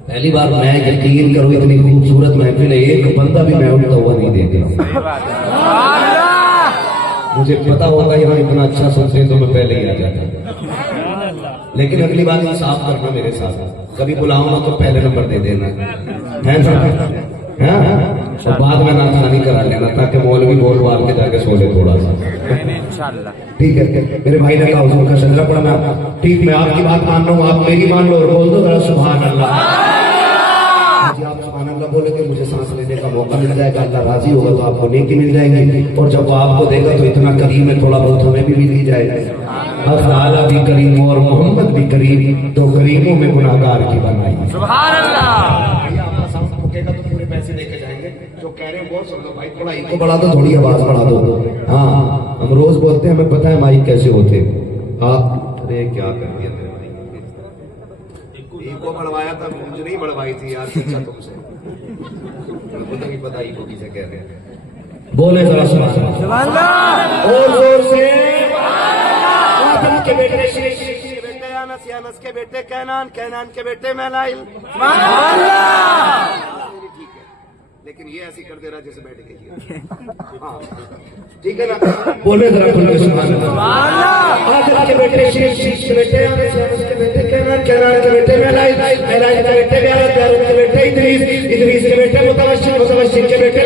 पहली बार मैं यकीन करूं इतनी खूबसूरत महफिल है, एक बंदा भी मैं उठता हुआ नहीं देख रहा। मुझे पता होता यहाँ इतना अच्छा सुनते तो मैं पहले ही आ जाता, लेकिन अगली बार इंसाफ करना मेरे साथ, कभी बुलाऊंगा तो पहले नंबर दे देना है ना, और बाद में नाश्ता करा लेना ताकि मौलवी बोल बाल के जाके सो ले थोड़ा सा, ठीक है। मेरे भाई ने कहा हुजूर का शजरा पढ़ा, मैं ठीक, मैं आपकी बात मान रहा हूँ, आप मेरी मान लो और बोल दो जरा सुभान अल्लाह। आप सुभान अल्लाह बोले कि मुझे सांस लेने का मौका मिल जाएगा, अल्लाह राजी होगा तो आपको नेकी मिल जाएंगी, और जब वो आपको देगा तो इतना करीम है, थोड़ा बहुत हमें भी मिल जाएगा। अल्लाह भी करीम और मोहम्मद भी करीम, तो करीमों में गुनाहगार की बनाई। सुभान अल्लाह। तो पूरे पैसे लेके जाएंगे, जो कह रहे हैं बहुत सुन लो भाई, थोड़ा इनको बढ़ा दो, थोड़ी आवाज बढ़ा दो। हाँ, हम रोज बोलते हैं, हमें पता है माइक कैसे होते। आप अरे क्या कर दिया इनको बढ़वाया था, मुझे नहीं बढ़वाई थी यार, अच्छा तुमसे मुझे नहीं पता इनको किसे कह रहे हैं। बोले जरा सुभान अल्लाह और जोर से। आदम के बेटे शीश के बेटे अनस, अनस के बेटे कैनान, कैनान के बेटे मैलाइल। सुभान अल्लाह। लेकिन ये ऐसी कर दे रहा जैसे बैठ गई। हाँ ठीक है ना, बोले जरा खुल के सुभान अल्लाह। आदम के बेटे शीश, शीश के बेटे अनस, अनस के बेटे कैनान, कैनान के बेटे मैलाइल, मैलाइल के बेटे प्यारत, प्यारत के बेटे इदरीस, इदरीस के बेटे मुतवश्शिर, मुतवश्शिर के बेटे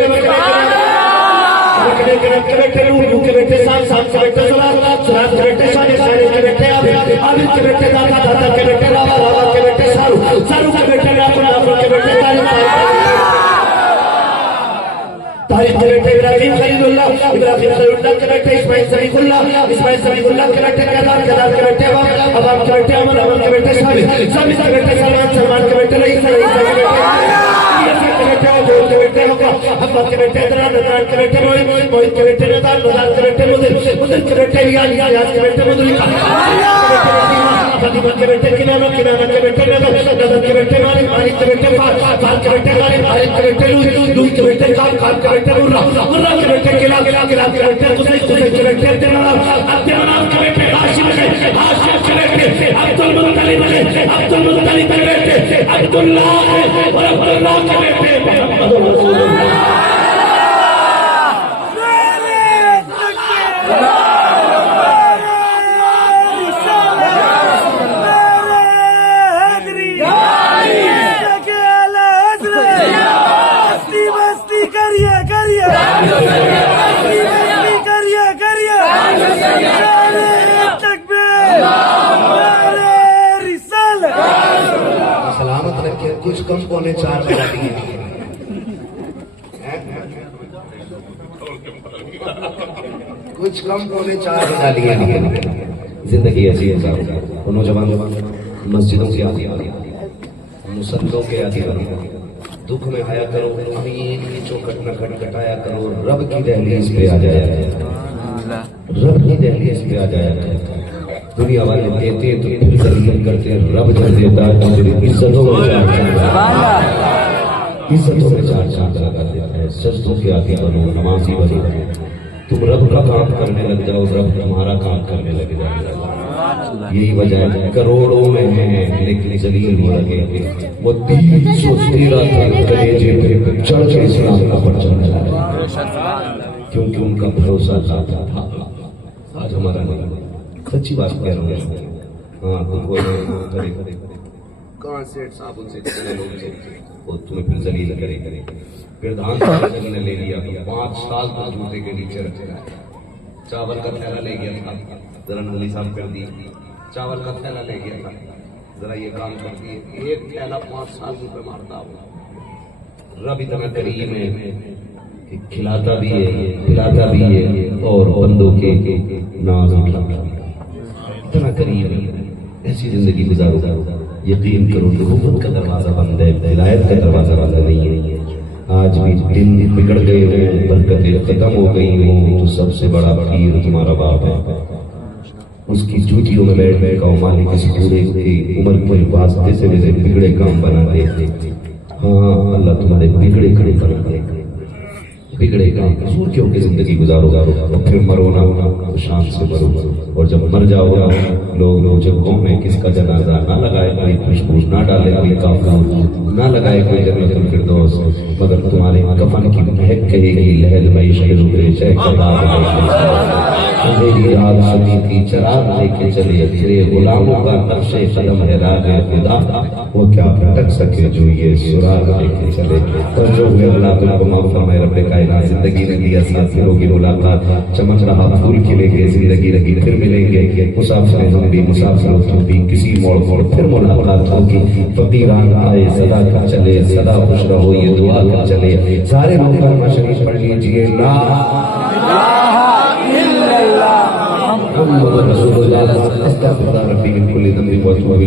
के बेटे नूह के बेटे साम, साम के बेटे सुरात, सुरात के बेटे शाने, शाने के बेटे आबिद, आबिद के बेटे दाता, दाता के बेटे रावा, रावा के बेटे सारू, सारू के बेटे नाफुल, नाफुल के बेटे तारीख के बेटे इब्राहिम खलीलुल्लाह, इब्राहिम खलीलुल्लाह के बेटे इस्माइल सलीमुल्लाह, इस्माइल सलीमुल्लाह के बेटे केदार, केदार के बेटे अवाम, अवाम के बेटे अमन, अमन के बेटे साबित, साबित के बेटे सलमान, सलमान के बेटे रईस, रईस के बेटे जोर के बेटे होगा, हम्मा के बेटे दरान, दरान के बेटे मोहित, मोहित के बेटे नदान, नदान के बेटे मुदिर, मुदिर के बेटे रियाज, रियाज के बेटे मुदलिका, फतिमा के बेटे किनाना, किनाना के बेटे नदर, नदर के बेटे मालिक, मालिक के बेटे फार, फार के बेटे मालिक, मालिक के बेटे लूज, लूज के बेटे काम, काम के बेटे मुर्रा, मुर्रा के बेटे किला, किला, किला के बेटे कुसै, कुसै के बेटे अब्दुल मनाफ के बेटे हाशिम के, हाशिम के बेटे अब्दुल मुत्तलिब के, अब्दुल मुत्तलिब के बेटे अब्दुल्लाह और अब्दुल्लाह के बेटे मोहम्मद रसूलुल्लाह। सलामत रखे, कुछ कम पौने 4 बजा दिए, कुछ कम पौने 4 बजा लिए हैं। जिंदगी ऐसी है साहब, वो नौजवान मस्जिदों के आदि मुसल्लों के आदि बनो, दुख में आया करो, अमीन की चौखट न खटखटाया करो, रब की दहलीज पे आ जाया करो, रब की दहलीज पे आ जाया करो। दुनिया वाले देते तो फिर जलील करते, रब जब देता है तो इज्जतों में चार चांद लगा देता है। सजदों के आगे बनो, नमाजी बनो, तुम रब का काम करने लग जाओ, रब तुम्हारा काम करने लग जाएगा। यही वजह है करोड़ों में है लेकिन जलील हो लगे, वो 313 कलेजे पे चढ़ के इस्लाम का परचम चढ़ा क्योंकि उनका भरोसा था। आज हमारा नहीं, सच्ची बात कह रहा हूँ। हाँ तो कोई करे कहाँ से साबुन से कितने लोग से वो तुम्हें फिर जलील करे, फिर धान ने ले लिया तो 5 साल तक जूते के नीचे रखा है। चावल का थैला ले गया था, जरा नली साफ कर दी, चावल का थैला ले गया था, जरा ये काम कर दिए, एक थैला 5 साल रुपये मारता हो। रब इतना करीम है कि खिलाता भी है, पिलाता भी है और बंदों के नाज उठाता, इतना करीम है। ऐसी जिंदगी गुजारो, यकीन करो नबूवत का दरवाजा बंद है, विलायत का दरवाजा बंद नहीं है। आज भी दिन बिगड़ गए हो, बरकतें खत्म हो गई हो, तो सबसे बड़ा पीर तुम्हारा बाप है। उसकी जूतियों में बैठ का मालिक इस पूरे उम्र के वास्ते से मेरे बिगड़े काम बना दे। हाँ अल्लाह तुम्हारे बिगड़े खड़े कर दे, बिगड़े काम कसूर क्यों की जिंदगी गुजारो और फिर मरो ना तो शाम से मरो। और जब मर जाओ लोग जगहों में किसका जनाजा ना लगाए, कोई खुशबू ना डाले, कोई काफूर ना लगाए, कोई जन्नतुल फिरदौस, मगर तुम्हारे कफन की महक कहेगी लहल में इश्क़ रुके अंधेरी रात सदी थी चराग लेके चले, तेरे गुलामों का नक्शे कदम है रागे खुदा, वो क्या भटक सके जो ये सुराग लेके चले। और जो हुए मुलाकात को माफ फरमाए रब्बे कायनात। जिंदगी ने दिया साथियों की मुलाकात, चमक रहा फूल खिलेंगे, जिंदगी रही फिर मिलेंगे, मुसाफिर हम भी मुसाफिर तुम भी, किसी मोड़ फिर मुलाकात होगी। फकीरान आए सदा कर चले, सदा खुश रहो ये दुआ कर चले। सारे लोग कलमा शरीफ पढ़ लीजिए, ला मुहम्मद रसूलुल्लाह अस्तगफिरुल्लाह रब्बी मिन कुल्ली ज़ंबिन व अतूबु इलैह।